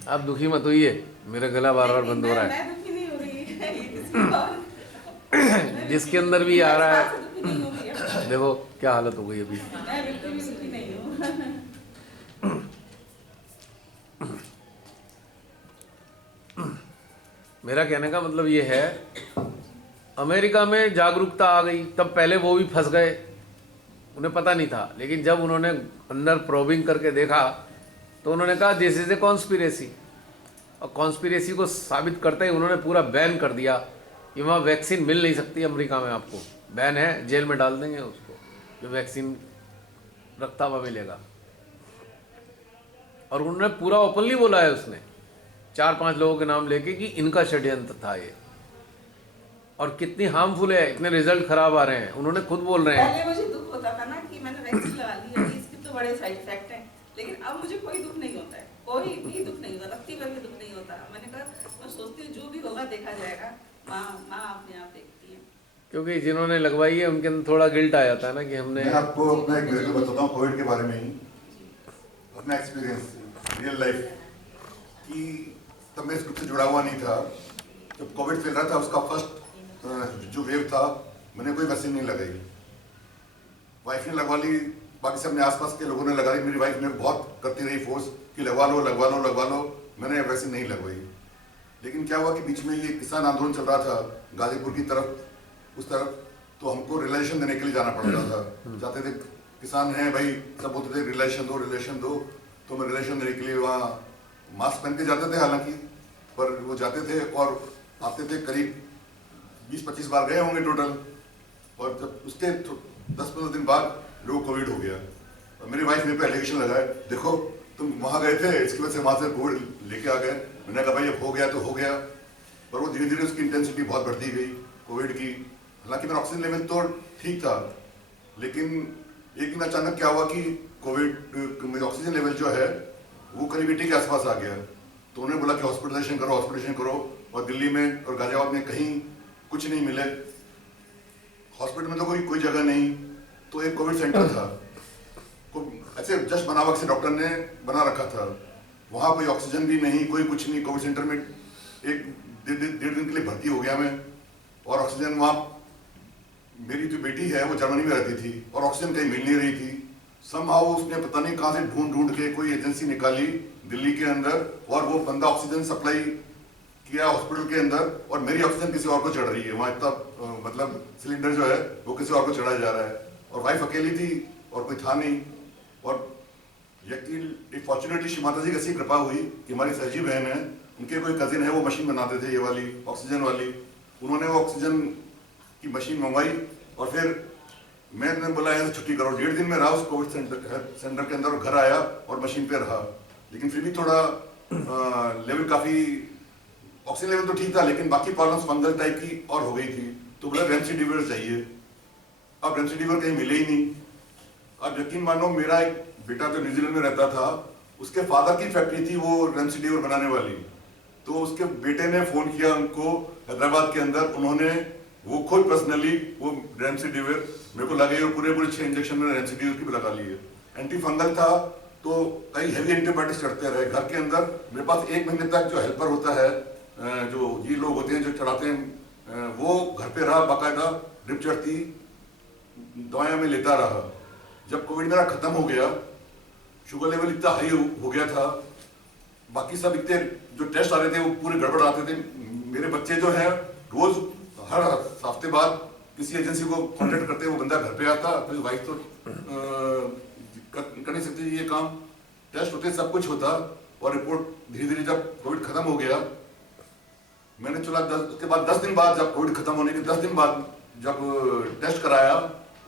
आप दुखी मत होइए, मेरा गला बार बार बंद हो रहा है। मैं दुखी नहीं हो रही है, ये किसी और जिसके अंदर भी आ रहा मैं इस बात से दुखी नहीं हूँ भैया। है, देखो क्या हालत हो गई अभी। मैं बिल्कुल भी दुखी नहीं हूँ। मेरा कहने का मतलब ये है, अमेरिका में जागरूकता आ गई, तब पहले वो भी फंस गए, उन्हें पता नहीं था। लेकिन जब उन्होंने अंदर प्रोबिंग करके देखा, तो उन्होंने कहा दिस इज ए कॉन्स्पिरेसी, और कॉन्स्पिरेसी को साबित करते ही उन्होंने पूरा बैन कर दिया कि वहाँ वैक्सीन मिल नहीं सकती अमेरिका में, आपको बैन है, जेल में डाल देंगे उसको जो वैक्सीन रखता हुआ मिलेगा। और उन्होंने पूरा ओपनली बोला है, उसने 4-5 लोगों के नाम लेके कि इनका षड्यंत्र था ये, और कितनी हार्मफुल है, इतने रिजल्ट खराब आ रहे हैं, उन्होंने खुद बोल रहे हैं। पहले मुझे दुख होता था ना कि मैंने वैक्सीन लगा ली है, इसके तो बड़े साइड इफेक्ट हैं, लेकिन अब मुझे कोई दुख नहीं होता है, कोई भी दुख नहीं होता, रत्ती भर भी दुख नहीं होता। मैंने कहा मैं सोचती हूँ जो भी होगा देखा जाएगा, माँ अपने आप देखती है। क्योंकि जिन्होंने लगवाई है उनके अंदर थोड़ा गिल्ट आ जाता है ना कि हमने। मैं आपको अपना एक मिनट बताता हूँ कोविड के बारे में ही, अपना एक्सपीरियंस रियल लाइफ कि तब मैं इस ग्रुप से जुड़ा हुआ नहीं था। जब कोविड फैल रहा था उसका फर्स्ट जो वेव था, मैंने कोई वैक्सीन नहीं लगाई, वाइफ ने लगवा ली, बाकी सब ने आसपास के लोगों ने लगा ली। मेरी वाइफ ने बहुत करती रही फोर्स कि लगवा लो लगवा लो लगवा लो, मैंने वैक्सीन नहीं लगवाई। लेकिन क्या हुआ कि बीच में ये किसान आंदोलन चल रहा था गाजीपुर की तरफ, उस तरफ, तो हमको रिलेशन देने के लिए जाना पड़ रहा था। जाते थे, किसान हैं भाई, सब बोलते थे रिलेशन दो, तो मैं रिलेशन देने के लिए वहाँ मास्क पहन के जाते थे हालांकि, पर वो जाते थे और आते थे, करीब 20-25 बार गए होंगे टोटल। और जब उसके 10-15 दिन बाद लोगों को कोविड हो गया, और मेरी वाइफ मेरे पे एलिगेशन लगाए, देखो तुम वहाँ गए थे, इसकी वजह से वहाँ से कोविड लेके आ गए। मैंने कहा भाई अब हो गया तो हो गया, पर वो धीरे धीरे उसकी इंटेंसिटी बहुत बढ़ती गई कोविड की। हालांकि मेरा ऑक्सीजन लेवल तो ठीक था, लेकिन एक दिन अचानक क्या हुआ कि कोविड मेरा ऑक्सीजन लेवल जो है वो करीब 80 के आसपास आ गया। तो उन्होंने बोला कि हॉस्पिटलाइजेशन करो, और दिल्ली में और गाजियाबाद में कहीं कुछ नहीं मिले, हॉस्पिटल में तो कोई जगह नहीं। तो एक कोविड सेंटर था, ऐसे जस्ट बनावट से डॉक्टर ने बना रखा था, वहाँ कोई ऑक्सीजन भी नहीं, कोई कुछ नहीं। कोविड सेंटर में एक डेढ़ दिन के लिए भर्ती हो गया मैं, और ऑक्सीजन वहाँ, मेरी जो बेटी है वो जर्मनी में रहती थी और ऑक्सीजन कहीं मिल नहीं रही थी। समहाउ उसने पता नहीं कहाँ से ढूंढ के कोई एजेंसी निकाली दिल्ली के अंदर, और वो बंदा ऑक्सीजन सप्लाई किया हॉस्पिटल के अंदर, और मेरी ऑक्सीजन किसी और को चढ़ रही है वहाँ। इतना मतलब सिलेंडर जो है वो किसी और को चढ़ाया जा रहा है, और वाइफ अकेली थी और कोई था नहीं। और यकीन फॉर्चुनेटली श्री माता जी की ऐसी कृपा हुई कि हमारी सहजी बहन है, उनके कोई कजिन है वो मशीन बनाते थे, ये वाली ऑक्सीजन वाली, उन्होंने वो ऑक्सीजन की मशीन मंगवाई। और फिर मैंने बोला यहाँ से छुट्टी करो, 1.5 दिन में रहा उस कोविड सेंटर के अंदर, और घर आया और मशीन पे रहा। लेकिन फिर भी थोड़ा लेवल काफ़ी, ऑक्सीजन लेवल तो ठीक था, लेकिन बाकी प्रॉब्लम्स फंगल टाइप की और हो गई थी। तो बोला रेमडेसिविर चाहिए, अब रेमडेसिविर कहीं मिले ही नहीं। अब यकीन मानो, मेरा एक बेटा जो न्यूजीलैंड में रहता था, उसके फादर की फैक्ट्री थी वो रेमडेसिविर बनाने वाली, तो उसके बेटे ने फोन किया उनको हैदराबाद के अंदर, उन्होंने वो खुद पर्सनली वो रेमडेसिविर मेरे को लगे, और पूरे 6 इंजेक्शन में रेमडेसिविर की भी लगा लिए। एंटी फंगल था, तो कई हैवी एंटीबायोटिक्स चढ़ते रहे घर के अंदर। मेरे पास 1 महीने तक जो हेल्पर होता है, जो ये लोग होते हैं जो चढ़ाते हैं, वो घर पे रहा, बाकायदा ड्रिप चढ़ती, दवाइयाँ में लेता रहा। जब कोविड मेरा खत्म हो गया, शुगर लेवल इतना हाई हो गया था, बाकी सब इतने जो टेस्ट आ रहे थे वो पूरे गड़बड़ आते थे। मेरे बच्चे जो हैं रोज हर हफ्ते बाद किसी एजेंसी को कॉन्टेक्ट करते, वो बंदा घर पे आता, तो वाइफ तो कर नहीं सकती ये काम, टेस्ट होते सब कुछ होता। और रिपोर्ट धीरे धीरे जब कोविड खत्म हो गया, मैंने चला उसके बाद 10 दिन बाद, जब कोविड खत्म होने के 10 दिन बाद जब टेस्ट कराया,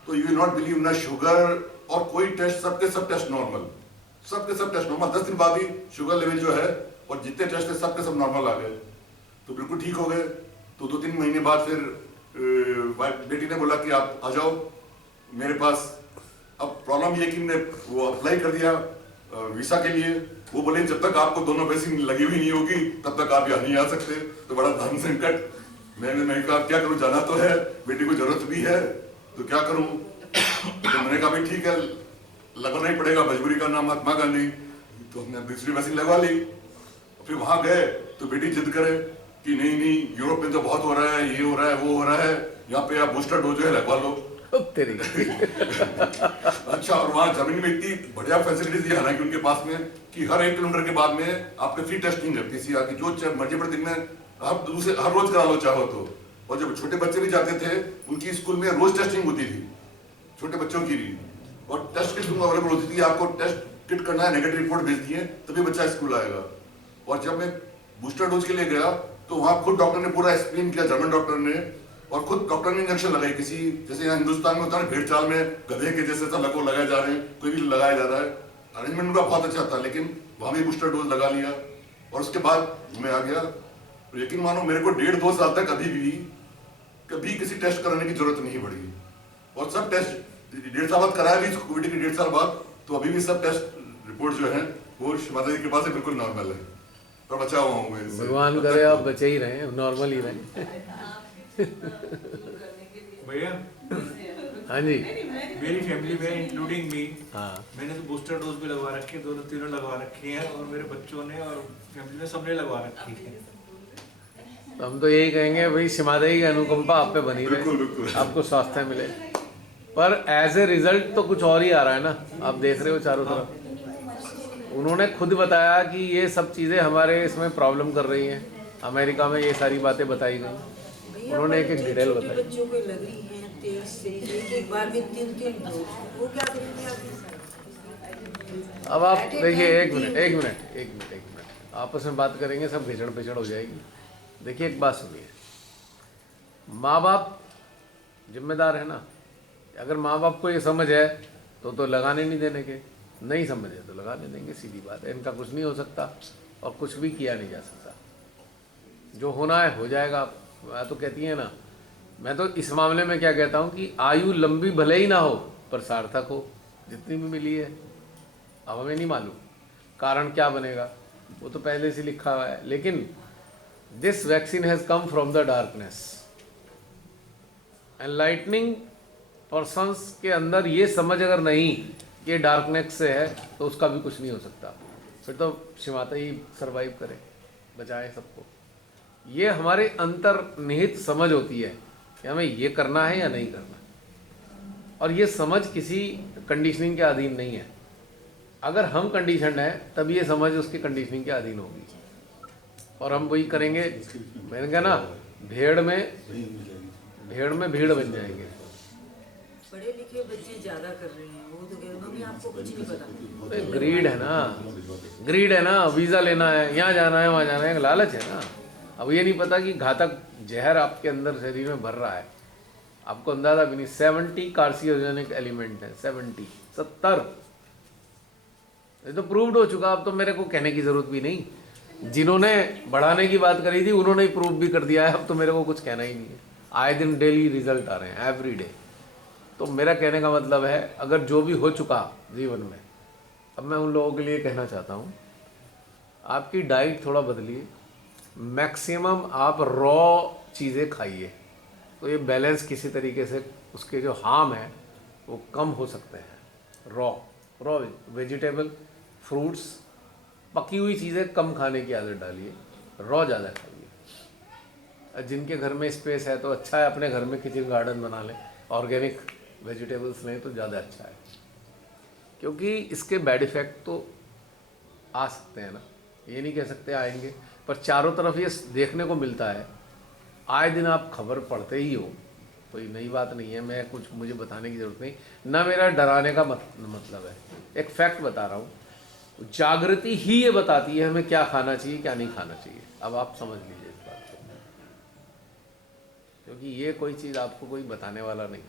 तो यू विल नॉट बिलीव, ना शुगर और कोई टेस्ट, सबके सब टेस्ट नॉर्मल, सबके सब टेस्ट नॉर्मल। 10 दिन बाद ही शुगर लेवल जो है और जितने टेस्ट है सबके सब नॉर्मल आ गए, तो बिल्कुल ठीक हो गए। तो 2-3 महीने बाद फिर बेटी ने बोला कि आप आ जाओ मेरे पास। अब प्रॉब्लम ये कि मैंने वो अप्लाई कर दिया वीसा के लिए, वो बोले जब तक आपको दोनों वैक्सीन लगी हुई नहीं होगी तब तक आप यहाँ नहीं आ सकते। तो बड़ा धर्म संकट। मैंने कहा क्या करूँ, जाना तो है, बेटी को जरूरत भी है, तो क्या करूँ। तो मैंने कहा भाई ठीक है, लगवाना ही पड़ेगा, मजबूरी का नाम महात्मा गांधी। तो हमने दूसरी वैक्सीन लगवा ली। फिर वहां गए तो बेटी जिद करे कि नहीं यूरोप में तो बहुत हो रहा है, ये हो रहा है, वो हो रहा है, यहाँ पे आप बूस्टर डोज है लगवा लो। अच्छा, और वहाँ जर्मनी में इतनी बढ़िया फैसिलिटीज है हालांकि उनके पास में, कि हर 1 किलोमीटर के बाद में आपके फ्री टेस्टिंग है पीसीआर की, जो मर्जी पर दिन में आप हर रोज करा लो चाहो तो। और जब छोटे बच्चे भी जाते थे, उनकी स्कूल में रोज टेस्टिंग होती थी, छोटे बच्चों की भी, और टेस्ट किट अवेलेबल होती थी। आपको टेस्ट किट करना है, नेगेटिव रिपोर्ट भेज दिए तभी बच्चा स्कूल आएगा। और जब मैं बूस्टर डोज के लिए गया तो वहाँ खुद डॉक्टर ने पूरा एक्सप्लेन किया, जर्मन डॉक्टर ने, और खुद डॉक्टर ने इंजेक्शन लगाई। किसी जैसे यहाँ हिंदुस्तान में होता है ना, भेड़ चाल में गधे के जैसे सब लगो लगाए जा रहे हैं, कोई भी लगाया जा रहा है। अरेंजमेंट उनका बहुत अच्छा था, लेकिन वहाँ भी बूस्टर डोज लगा लिया और उसके बाद मैं आ गया। तो यकीन मानो मेरे को 1.5-2 साल तक कभी किसी टेस्ट कराने की जरूरत नहीं पड़ी। और सब टेस्ट 1.5 साल बाद कराया भी, कोविड के 1.5 साल बाद, तो अभी भी सब टेस्ट रिपोर्ट जो है वो माता जी के पास बिल्कुल नॉर्मल है, तो बचा हुआ हूँ मैं इससे। भगवान करे आप बचे ही रहें, नॉर्मल ही रहें। भैया हाँ जी। मेरी फैमिली में इंक्लूडिंग मी, हाँ मैंने तो बूस्टर डोज भी लगवा रखी है, दोनों तीनों लगवा रखी हैं, और मेरे बच्चों ने और फैमिली में सबने लगवा रखी है। तो हम तो यही कहेंगे भाई सीमादेवी की अनुकंपा आप पे बनी बिल्कुल, रहे, बिल्कुल। आपको स्वास्थ्य मिले। पर एज ए रिजल्ट तो कुछ और ही आ रहा है ना, आप देख रहे हो चारों तरफ। उन्होंने खुद बताया कि ये सब चीज़ें हमारे इसमें प्रॉब्लम कर रही हैं। अमेरिका में ये सारी बातें बताई गई, उन्होंने एक एक डिटेल बताई। बच्चों को लग रही है 23 से एक बार में 3 वो क्या करेंगे आप? अब आप देखिए, एक मिनट आपस में बात करेंगे, सब घिचड़ पिचड़ हो जाएगी। देखिए एक बात सुनिए, माँ बाप जिम्मेदार है ना। अगर माँ बाप को ये समझ है तो लगाने नहीं देने के, नहीं समझ है तो लगाने देंगे, सीधी बात है। इनका कुछ नहीं हो सकता और कुछ भी किया नहीं जा सकता। जो होना है हो जाएगा। मैं तो कहती है ना, मैं तो इस मामले में क्या कहता हूँ कि आयु लंबी भले ही ना हो पर सार्थक हो, जितनी भी मिली है। अब हमें नहीं मालूम कारण क्या बनेगा, वो तो पहले से लिखा हुआ है। लेकिन this vaccine has come from the darkness. Enlightening persons के अंदर ये समझ अगर नहीं कि ये डार्कनेस से है तो उसका भी कुछ नहीं हो सकता। फिर तो शिमाता ही सरवाइव करे, बचाए सबको। ये हमारे अंतर्निहित समझ होती है कि हमें ये करना है या नहीं करना। और ये समझ किसी कंडीशनिंग के अधीन नहीं है। अगर हम कंडीशनड हैं तब ये समझ उसकी कंडीशनिंग के अधीन होगी और हम वही करेंगे। मैंने कहा ना, भेड़ में भीड़ बन जाएंगे। पढ़े लिखे बच्चे ज्यादा कर रहे हैं, वो तो कह रहे हैं आपको कुछ नहीं पता। ग्रीड है ना, वीज़ा लेना है, यहाँ जाना है, वहाँ जाना है, लालच है ना। अब ये नहीं पता कि घातक जहर आपके अंदर शरीर में भर रहा है, आपको अंदाजा भी नहीं। 70 कार्सिनोजेनिक एलिमेंट है, 70। ये तो प्रूव्ड हो चुका। अब तो मेरे को कहने की जरूरत भी नहीं। जिन्होंने बढ़ाने की बात करी थी उन्होंने ही प्रूव भी कर दिया है। अब तो मेरे को कुछ कहना ही नहीं है। आए दिन डेली रिजल्ट आ रहे हैं, एवरी डे। तो मेरा कहने का मतलब है, अगर जो भी हो चुका जीवन में, अब मैं उन लोगों के लिए कहना चाहता हूँ, आपकी डाइट थोड़ा बदलिए। मैक्सिमम आप रॉ चीज़ें खाइए, तो ये बैलेंस किसी तरीके से उसके जो हार्म है वो कम हो सकते हैं। रॉ वेजिटेबल, फ्रूट्स, पकी हुई चीज़ें कम खाने की आदत डालिए, रॉ ज़्यादा खाइए। जिनके घर में स्पेस है तो अच्छा है, अपने घर में किचन गार्डन बना लें, ऑर्गेनिक वेजिटेबल्स लें तो ज़्यादा अच्छा है। क्योंकि इसके बैड इफ़ेक्ट तो आ सकते हैं ना, ये नहीं कह सकते आएंगे, पर चारों तरफ ये देखने को मिलता है। आए दिन आप खबर पढ़ते ही हो, कोई नई बात नहीं है। मैं कुछ मुझे बताने की ज़रूरत नहीं, ना मेरा डराने का मतलब है। एक फैक्ट बता रहा हूँ। जागृति ही ये बताती है हमें क्या खाना चाहिए क्या नहीं खाना चाहिए। अब आप समझ लीजिए इस बात को, क्योंकि ये कोई चीज़ आपको कोई बताने वाला नहीं।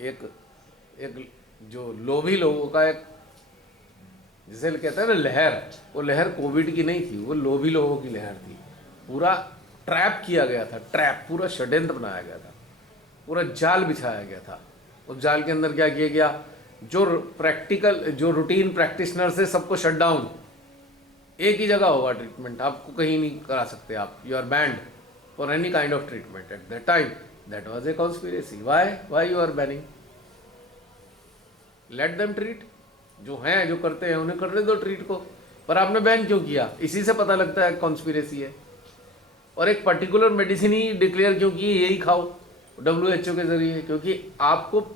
एक जो लोभी लोगों का एक, जिसे कहते हैं ना लहर, वो लहर कोविड की नहीं थी, वो लोभी लोगों की लहर थी। पूरा ट्रैप किया गया था, पूरा षड्यंत्र बनाया गया था, पूरा जाल बिछाया गया था। उस जाल के अंदर क्या किया गया, जो रूटीन प्रैक्टिशनर से सबको शट डाउन। एक ही जगह होगा ट्रीटमेंट, आपको कहीं नहीं करा सकते आप। You are banned for any kind of treatment at that time. That was a conspiracy. Why you are banning? Let them treat. जो हैं, जो करते हैं, उन्हें करने दो ट्रीट को। पर आपने बैन क्यों किया? इसी से पता लगता है कॉन्स्पिरेसी है। और एक पर्टिकुलर मेडिसिन ही डिक्लेयर क्यों की, यही खाओ WHO के जरिए, क्योंकि आपको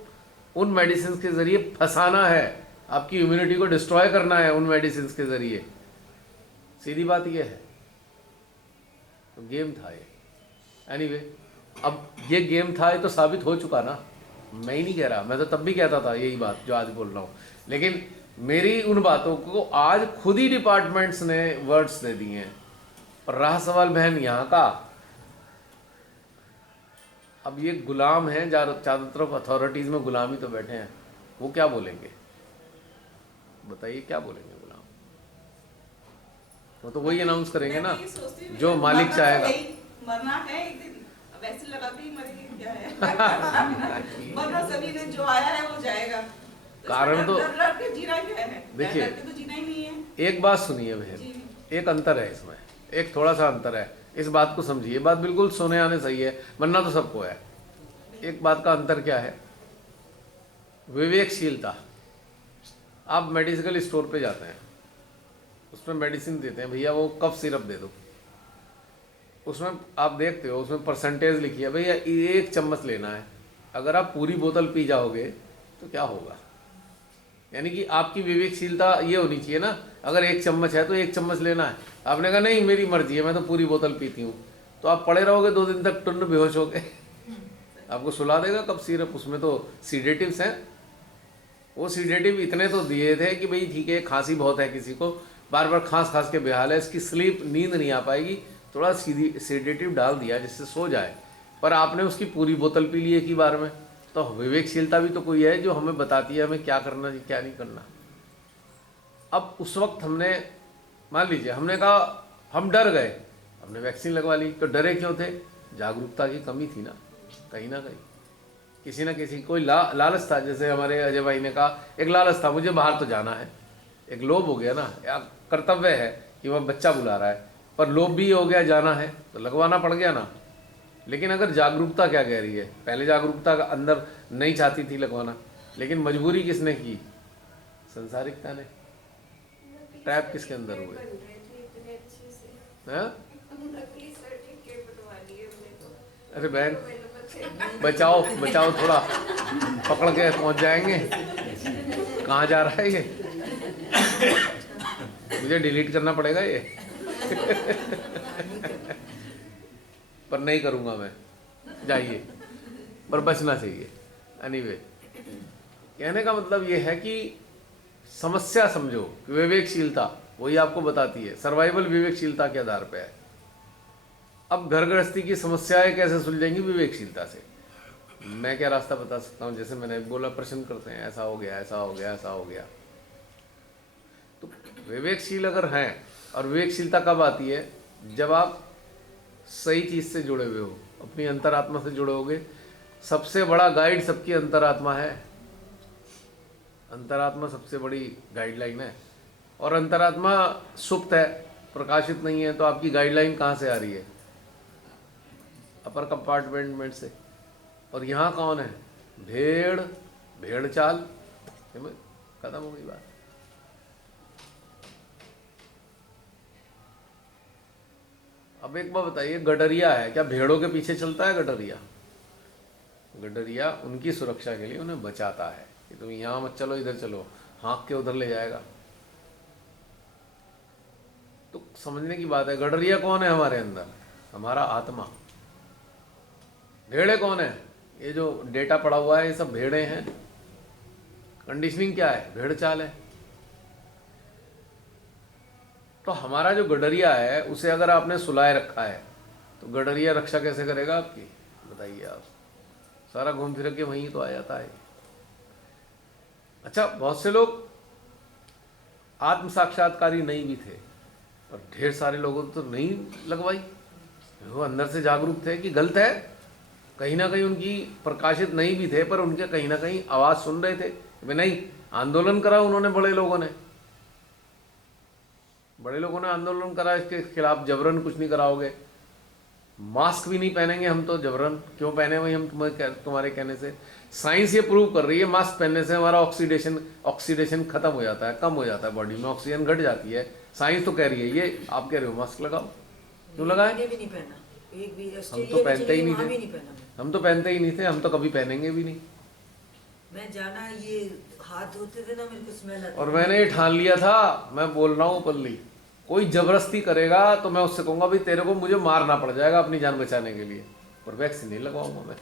उन मेडिसिन के जरिए फंसाना है, आपकी इम्यूनिटी को डिस्ट्रॉय करना है उन मेडिसिन के जरिए। सीधी बात यह है। तो गेम था ये। एनीवे, अब ये गेम था, ये तो साबित हो चुका ना। मैं ही नहीं कह रहा, मैं तो तब भी कहता था यही बात जो आज बोल रहा हूँ। लेकिन मेरी उन बातों को आज खुद ही डिपार्टमेंट्स ने वर्ड्स दे दिए हैं। और रहा सवाल बहन यहाँ का, अब ये गुलाम हैं, चारों तरफ अथॉरिटीज़ में गुलाम ही तो बैठे हैं। वो क्या बोलेंगे बताइए, क्या बोलेंगे गुलाम? वो तो वही अनाउंस करेंगे ना जो मालिक चाहेगा। मरना है एक दिन, वैसे लगा के ही मरेंगे, क्या है। वरना सभी ने जो आया है वो जाएगा। कारण तो डर के जीना क्या है, देखिए, डर के तो जीना ही एक बात सुनिए बहन, एक अंतर है इसमें, एक थोड़ा सा अंतर है, इस बात को समझिए। बात बिल्कुल सोने आने सही है, बनना तो सबको है। एक बात का अंतर क्या है, विवेकशीलता। आप मेडिकल स्टोर पे जाते हैं, उसमें मेडिसिन देते हैं, भैया वो कफ सिरप दे दो, उसमें आप देखते हो उसमें परसेंटेज लिखी है, भैया 1 चम्मच लेना है। अगर आप पूरी बोतल पी जाओगे तो क्या होगा? यानी कि आपकी विवेकशीलता ये होनी चाहिए ना, अगर 1 चम्मच है तो 1 चम्मच लेना है। आपने कहा नहीं मेरी मर्जी है, मैं तो पूरी बोतल पीती हूँ, तो आप पड़े रहोगे 2 दिन तक टुन्न बेहोश हो गए। आपको सुला देगा कब सिरप, उसमें तो सीडेटिव्स हैं। वो सीडेटिव इतने तो दिए थे कि भाई ठीक है खांसी बहुत है, किसी को बार बार खांस खांस के बेहाल है, इसकी स्लीप नींद नहीं आ पाएगी, थोड़ा सीडेटिव डाल दिया जिससे सो जाए, पर आपने उसकी पूरी बोतल पी ली एक ही बार में। तो विवेकशीलता भी तो कोई है जो हमें बताती है हमें क्या करना है क्या नहीं करना। अब उस वक्त हमने मान लीजिए हमने कहा हम डर गए, हमने वैक्सीन लगवा ली, तो डरे क्यों थे? जागरूकता की कमी थी ना कहीं, किसी ना किसी कोई लालच था। जैसे हमारे अजय भाई ने कहा एक लालच था, मुझे बाहर तो जाना है, एक लोभ हो गया ना, या कर्तव्य है कि वह बच्चा बुला रहा है, पर लोभ भी हो गया जाना है तो लगवाना पड़ गया ना। लेकिन अगर जागरूकता क्या कह रही है, पहले जागरूकता का अंदर नहीं चाहती थी लगवाना, लेकिन मजबूरी किसने की? संसारिकता ने। ट्रैप किसके अंदर हुए? हाँ? अरे बहन बचाओ बचाओ, थोड़ा पकड़ के पहुंच जाएंगे। कहाँ जा रहा है ये? मुझे डिलीट करना पड़ेगा ये। पर नहीं करूँगा मैं, जाइए, पर बचना चाहिए। एनीवे, कहने का मतलब ये है कि समस्या समझो, विवेकशीलता वही आपको बताती है, सर्वाइवल विवेकशीलता के आधार पे है। अब घर गृहस्थी की समस्याएं कैसे सुलझेंगी? विवेकशीलता से। मैं क्या रास्ता बता सकता हूँ? जैसे मैंने बोला, प्रश्न करते हैं ऐसा हो गया ऐसा हो गया ऐसा हो गया। तो विवेकशील अगर हैं, और विवेकशीलता कब आती है? जब आप सही चीज से जुड़े हुए हो, अपनी अंतरात्मा से जुड़े होगे। सबसे बड़ा गाइड सबकी अंतरात्मा है, अंतरात्मा सबसे बड़ी गाइडलाइन है। और अंतरात्मा सुप्त है, प्रकाशित नहीं है, तो आपकी गाइडलाइन कहाँ से आ रही है? अपर कंपार्टमेंट से। और यहाँ कौन है? भेड़, भेड़ चाल, खत्म हो गई बात। अब एक बात बताइए, गडरिया है, क्या भेड़ों के पीछे चलता है? गडरिया, गडरिया उनकी सुरक्षा के लिए उन्हें बचाता है कि तुम यहाँ मत चलो, इधर चलो, हाँक के उधर ले जाएगा। तो समझने की बात है, गडरिया कौन है हमारे अंदर? हमारा आत्मा। भेड़े कौन है? ये जो डेटा पड़ा हुआ है ये सब भेड़े हैं। कंडीशनिंग क्या है? भेड़ चाल है। तो हमारा जो गडरिया है उसे अगर आपने सुलाए रखा है तो गडरिया रक्षा कैसे करेगा आपकी? बताइए आप। सारा घूम फिर के वहीं तो आ जाता है। अच्छा, बहुत से लोग आत्म साक्षात्कारी नहीं भी थे, और ढेर सारे लोगों तो नहीं लगवाई। वो अंदर से जागरूक थे कि गलत है, कहीं ना कहीं उनकी प्रकाशित नहीं भी थे, पर उनके कहीं ना कहीं आवाज़ सुन रहे थे। वे नहीं, आंदोलन करा उन्होंने, बड़े लोगों ने आंदोलन करा इसके खिलाफ। जबरन कुछ नहीं कराओगे, मास्क भी नहीं पहनेंगे हम तो, जबरन क्यों पहने हुए हम तुम्हारे कहने से? साइंस ये प्रूव कर रही है मास्क पहनने से हमारा ऑक्सीडेशन खत्म हो जाता है, कम हो जाता है, बॉडी में ऑक्सीजन घट जाती है। साइंस तो कह रही है, ये आप कह रहे हो मास्क लगाओ। क्यों लगाए? भी नहीं पहना, एक भी हम तो पहनते ही नहीं थे, हम तो पहनते ही नहीं थे, हम तो कभी पहनेंगे भी नहीं। मैं जाना, ये हाथ धोते थे ना, मेरे को स्मेल आती। और मैंने ये ठान लिया था, मैं बोल रहा हूँ पल्ली, कोई जबरदस्ती करेगा तो मैं उससे कहूँगा भाई तेरे को मुझे मारना पड़ जाएगा अपनी जान बचाने के लिए, पर वैक्सीन नहीं लगवाऊंगा मैं।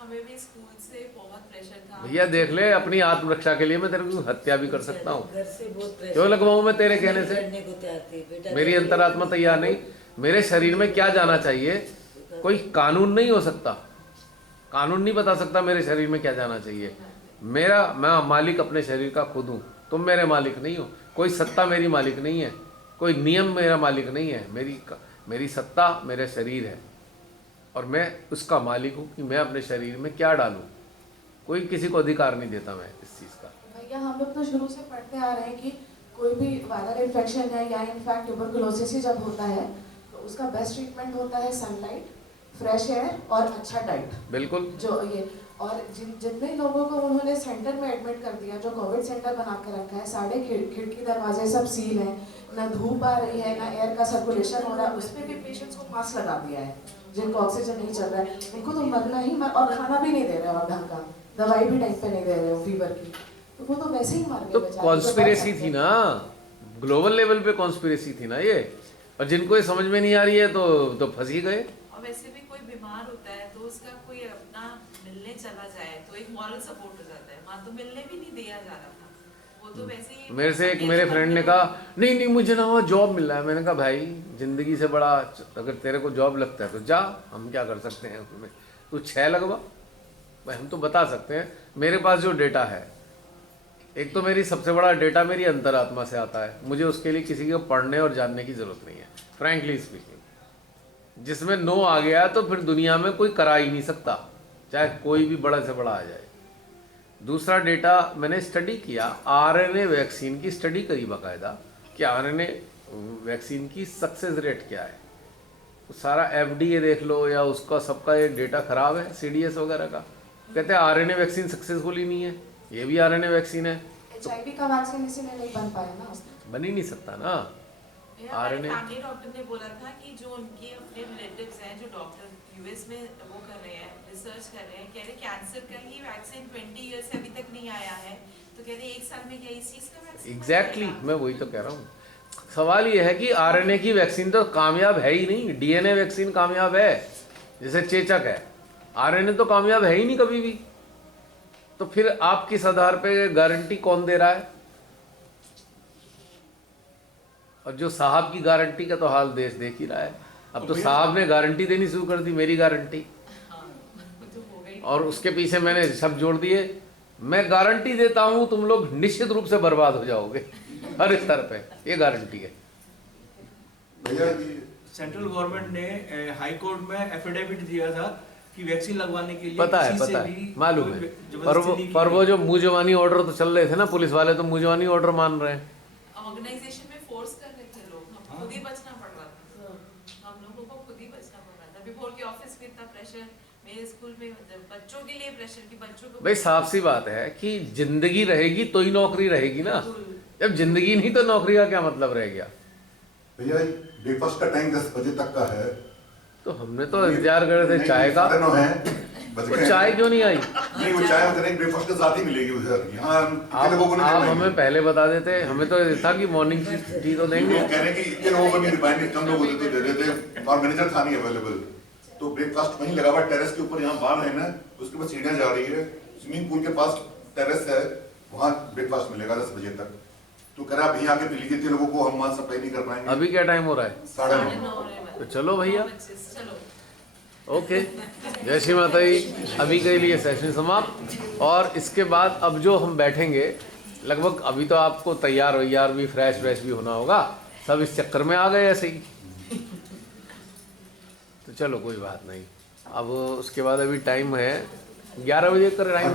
हमें भी स्कूल से बहुत प्रेशर था। भैया देख ले, अपनी आत्मरक्षा के लिए मैं तेरे को हत्या भी कर सकता हूँ, घर से बहुत प्रेशर। क्यों लगवाऊँ मैं तेरे कहने से? लड़ने को तैयार थी बेटा, मेरी अंतरात्मा तैयार नहीं। मेरे शरीर में क्या जाना चाहिए कोई कानून नहीं हो सकता, कानून नहीं बता सकता मेरे शरीर में क्या जाना चाहिए। मैं मालिक अपने शरीर का खुद हूँ, तुम मेरे मालिक नहीं हो। कोई सत्ता मेरी मालिक नहीं है, कोई नियम मेरा मालिक नहीं है। मेरी सत्ता मेरे शरीर है, और मैं उसका मालिक हूँ कि मैं अपने शरीर में क्या डालूँ। कोई किसी को अधिकार नहीं देता मैं इस चीज़ का। भैया हम लोग तो शुरू से पढ़ते आ रहे हैं कि कोई भी वायरल इन्फेक्शन है या इनफैक्ट ट्यूबरकुलोसिस ही जब होता है तो उसका बेस्ट ट्रीटमेंट होता है सनलाइट, फ्रेश एयर और अच्छा डाइट। बिल्कुल। जो ये और जितने लोगों को उन्होंने सेंटर में एडमिट कर दिया, जो कोविड सेंटर बना के रखा है, सारे खिड़की दरवाजे सब सील हैं, ना धूप आ रही है, ना एयर का सर्कुलेशन हो रहा है, उस पर भी पेशेंट्स को मास्क लगा दिया है जिनको ऑक्सीजन नहीं चल रहा है। उनको तो मरना ही और खाना भी नहीं दे रहे हो आप ढंग का, दवाई भी टाइम पे नहीं दे रहे हो फीवर की, तो वो तो वैसे ही मर गए तो बेचारे। कॉन्स्पिरेसी थी ना, ग्लोबल लेवल पे कॉन्स्पिरेसी थी ना ये, और जिनको ये समझ में नहीं आ रही है तो फंस ही गए। और वैसे भी कोई बीमार होता है तो उसका कोई अपना मिलने चला जाए तो एक मॉरल सपोर्ट हो जाता है, वहाँ तो मिलने भी नहीं दिया जा रहा था, वो तो वैसे ही। मेरे से एक मेरे फ्रेंड ने कहा नहीं मुझे ना वहाँ जॉब मिल रहा है। मैंने कहा भाई जिंदगी से बड़ा, अगर तेरे को जॉब लगता है तो जा, हम क्या कर सकते हैं उसमें, तू 6 लगवा भाई, हम तो बता सकते हैं। मेरे पास जो डेटा है, एक तो मेरी सबसे बड़ा डेटा मेरी अंतरात्मा से आता है, मुझे उसके लिए किसी को पढ़ने और जानने की ज़रूरत नहीं है, फ्रैंकली स्पीकिंग। जिसमें नो आ गया तो फिर दुनिया में कोई करा ही नहीं सकता, चाहे कोई भी बड़ा से बड़ा आ जाए। दूसरा डेटा मैंने स्टडी किया, आरएनए वैक्सीन की स्टडी करी बाकायदा कि आरएनए वैक्सीन की सक्सेस रेट क्या है। तो सारा एफडीए देख लो या उसका सबका ये डेटा खराब है, सीडीएस वगैरह का, कहते हैं आरएनए वैक्सीन सक्सेसफुल ही नहीं है। ये भी आरएनए वैक्सीन है, HIV का वैक्सीन इसीलिए नहीं बन पाया ना, बन ही नहीं सकता ना। हमारे फैमिली डॉक्टर ने बोला था कि जो उनके अपने रिलेटिव्स हैं जो डॉक्टर यूएस में वो कर रहे हैं, रिसर्च कर रहे हैं, कह रहे कैंसर का ही वैक्सीन 20 ईयर से अभी तक नहीं आया है, तो कह रहे 1 साल में क्या इस चीज का वैक्सीन। एग्जैक्टली, मैं वही तो कह रहा हूँ। सवाल ये है कि आरएनए की वैक्सीन तो कामयाब है ही नहीं, डीएनए वैक्सीन कामयाब है, जैसे चेचक है, आरएनए तो कामयाब है ही नहीं कभी भी। तो फिर आप किस आधार पे गारंटी कौन दे रहा है? और जो साहब की गारंटी का तो हाल देश देख ही रहा है। अब तो साहब ने गारंटी देनी शुरू कर दी, मेरी गारंटी, और उसके पीछे मैंने सब जोड़ दिए, मैं गारंटी देता हूं तुम लोग निश्चित रूप से बर्बाद हो जाओगे हर स्तर पे, ये गारंटी है। भैया सेंट्रल गवर्नमेंट ने हाई कोर्ट में एफिडेविट दिया था कि वैक्सीन लगवाने के लिए पता है मालूम है, पर वो जो मुंहजबानी ऑर्डर तो चल रहे थे ना, पुलिस वाले तो मुंहजबानी ऑर्डर मान रहे हैं। ऑर्गेनाइजेशन में फोर्स कर रहे थे लोग, हम खुद ही बचना पड़ रहा था, हम लोगों को खुद ही बचना पड़ रहा था। बिफोर के ऑफिस में इतना प्रेशर, मेरे स्कूल में बच्चों के लिए प्रेशर कि बच्चों को। भाई साफ सी बात है कि जिंदगी रहेगी तो ही नौकरी रहेगी ना, जब जिंदगी नहीं तो नौकरी का क्या मतलब रह गया। भैया ब्रेकफास्ट का टाइम 10 बजे तक का है, तो हमने तो इंतजार कर रहे थे चाय का, 9:30 है, वो चाय क्यों नहीं आई? नहीं वो चाय उधर ब्रेकफास्ट के साथ ही मिलेगी उधर। यहाँ आप हमें पहले बता देते, हमें तो था कि मॉर्निंग टी तो देंगे। लोग कह रहे हैं कि इतने लोगों को नहीं रिमाइंड, कम लोग होते तो दे देते, और मैनेजर था नहीं अवेलेबल, तो ब्रेकफास्ट वहीं लगा हुआ टेरेस के ऊपर, यहाँ बार है ना, उसके बाद सीढ़ियाँ जा रही है, स्विमिंग पूल के पास टेरेस है, वहाँ ब्रेकफास्ट मिलेगा 10 बजे तक। तो कह रहा आप यहीं आके पी लीजिए, लोगों को हम वहाँ सप्लाई नहीं कर पाएंगे। अभी क्या टाइम हो रहा है? 9:30। तो चलो भैया, ओके, जय श्री माता जी। अभी के लिए सेशन समाप्त, और इसके बाद अब जो हम बैठेंगे लगभग, अभी तो आपको तैयार वैयार भी फ्रेश भी होना होगा, सब इस चक्कर में आ गए ऐसे ही, तो चलो कोई बात नहीं। अब उसके बाद अभी टाइम है 11 बजे का टाइम,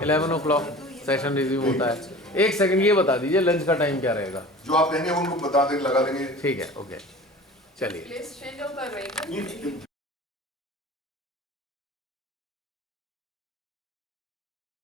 11 o'clock सेशन रिज्यूम होता है। एक सेकंड ये बता दीजिए लंच का टाइम क्या रहेगा? जो आप कहेंगे उनको बता देंगे, लगा देंगे। ठीक है, ओके, चलिए। लिस्ट शेड्यूल कर रही है।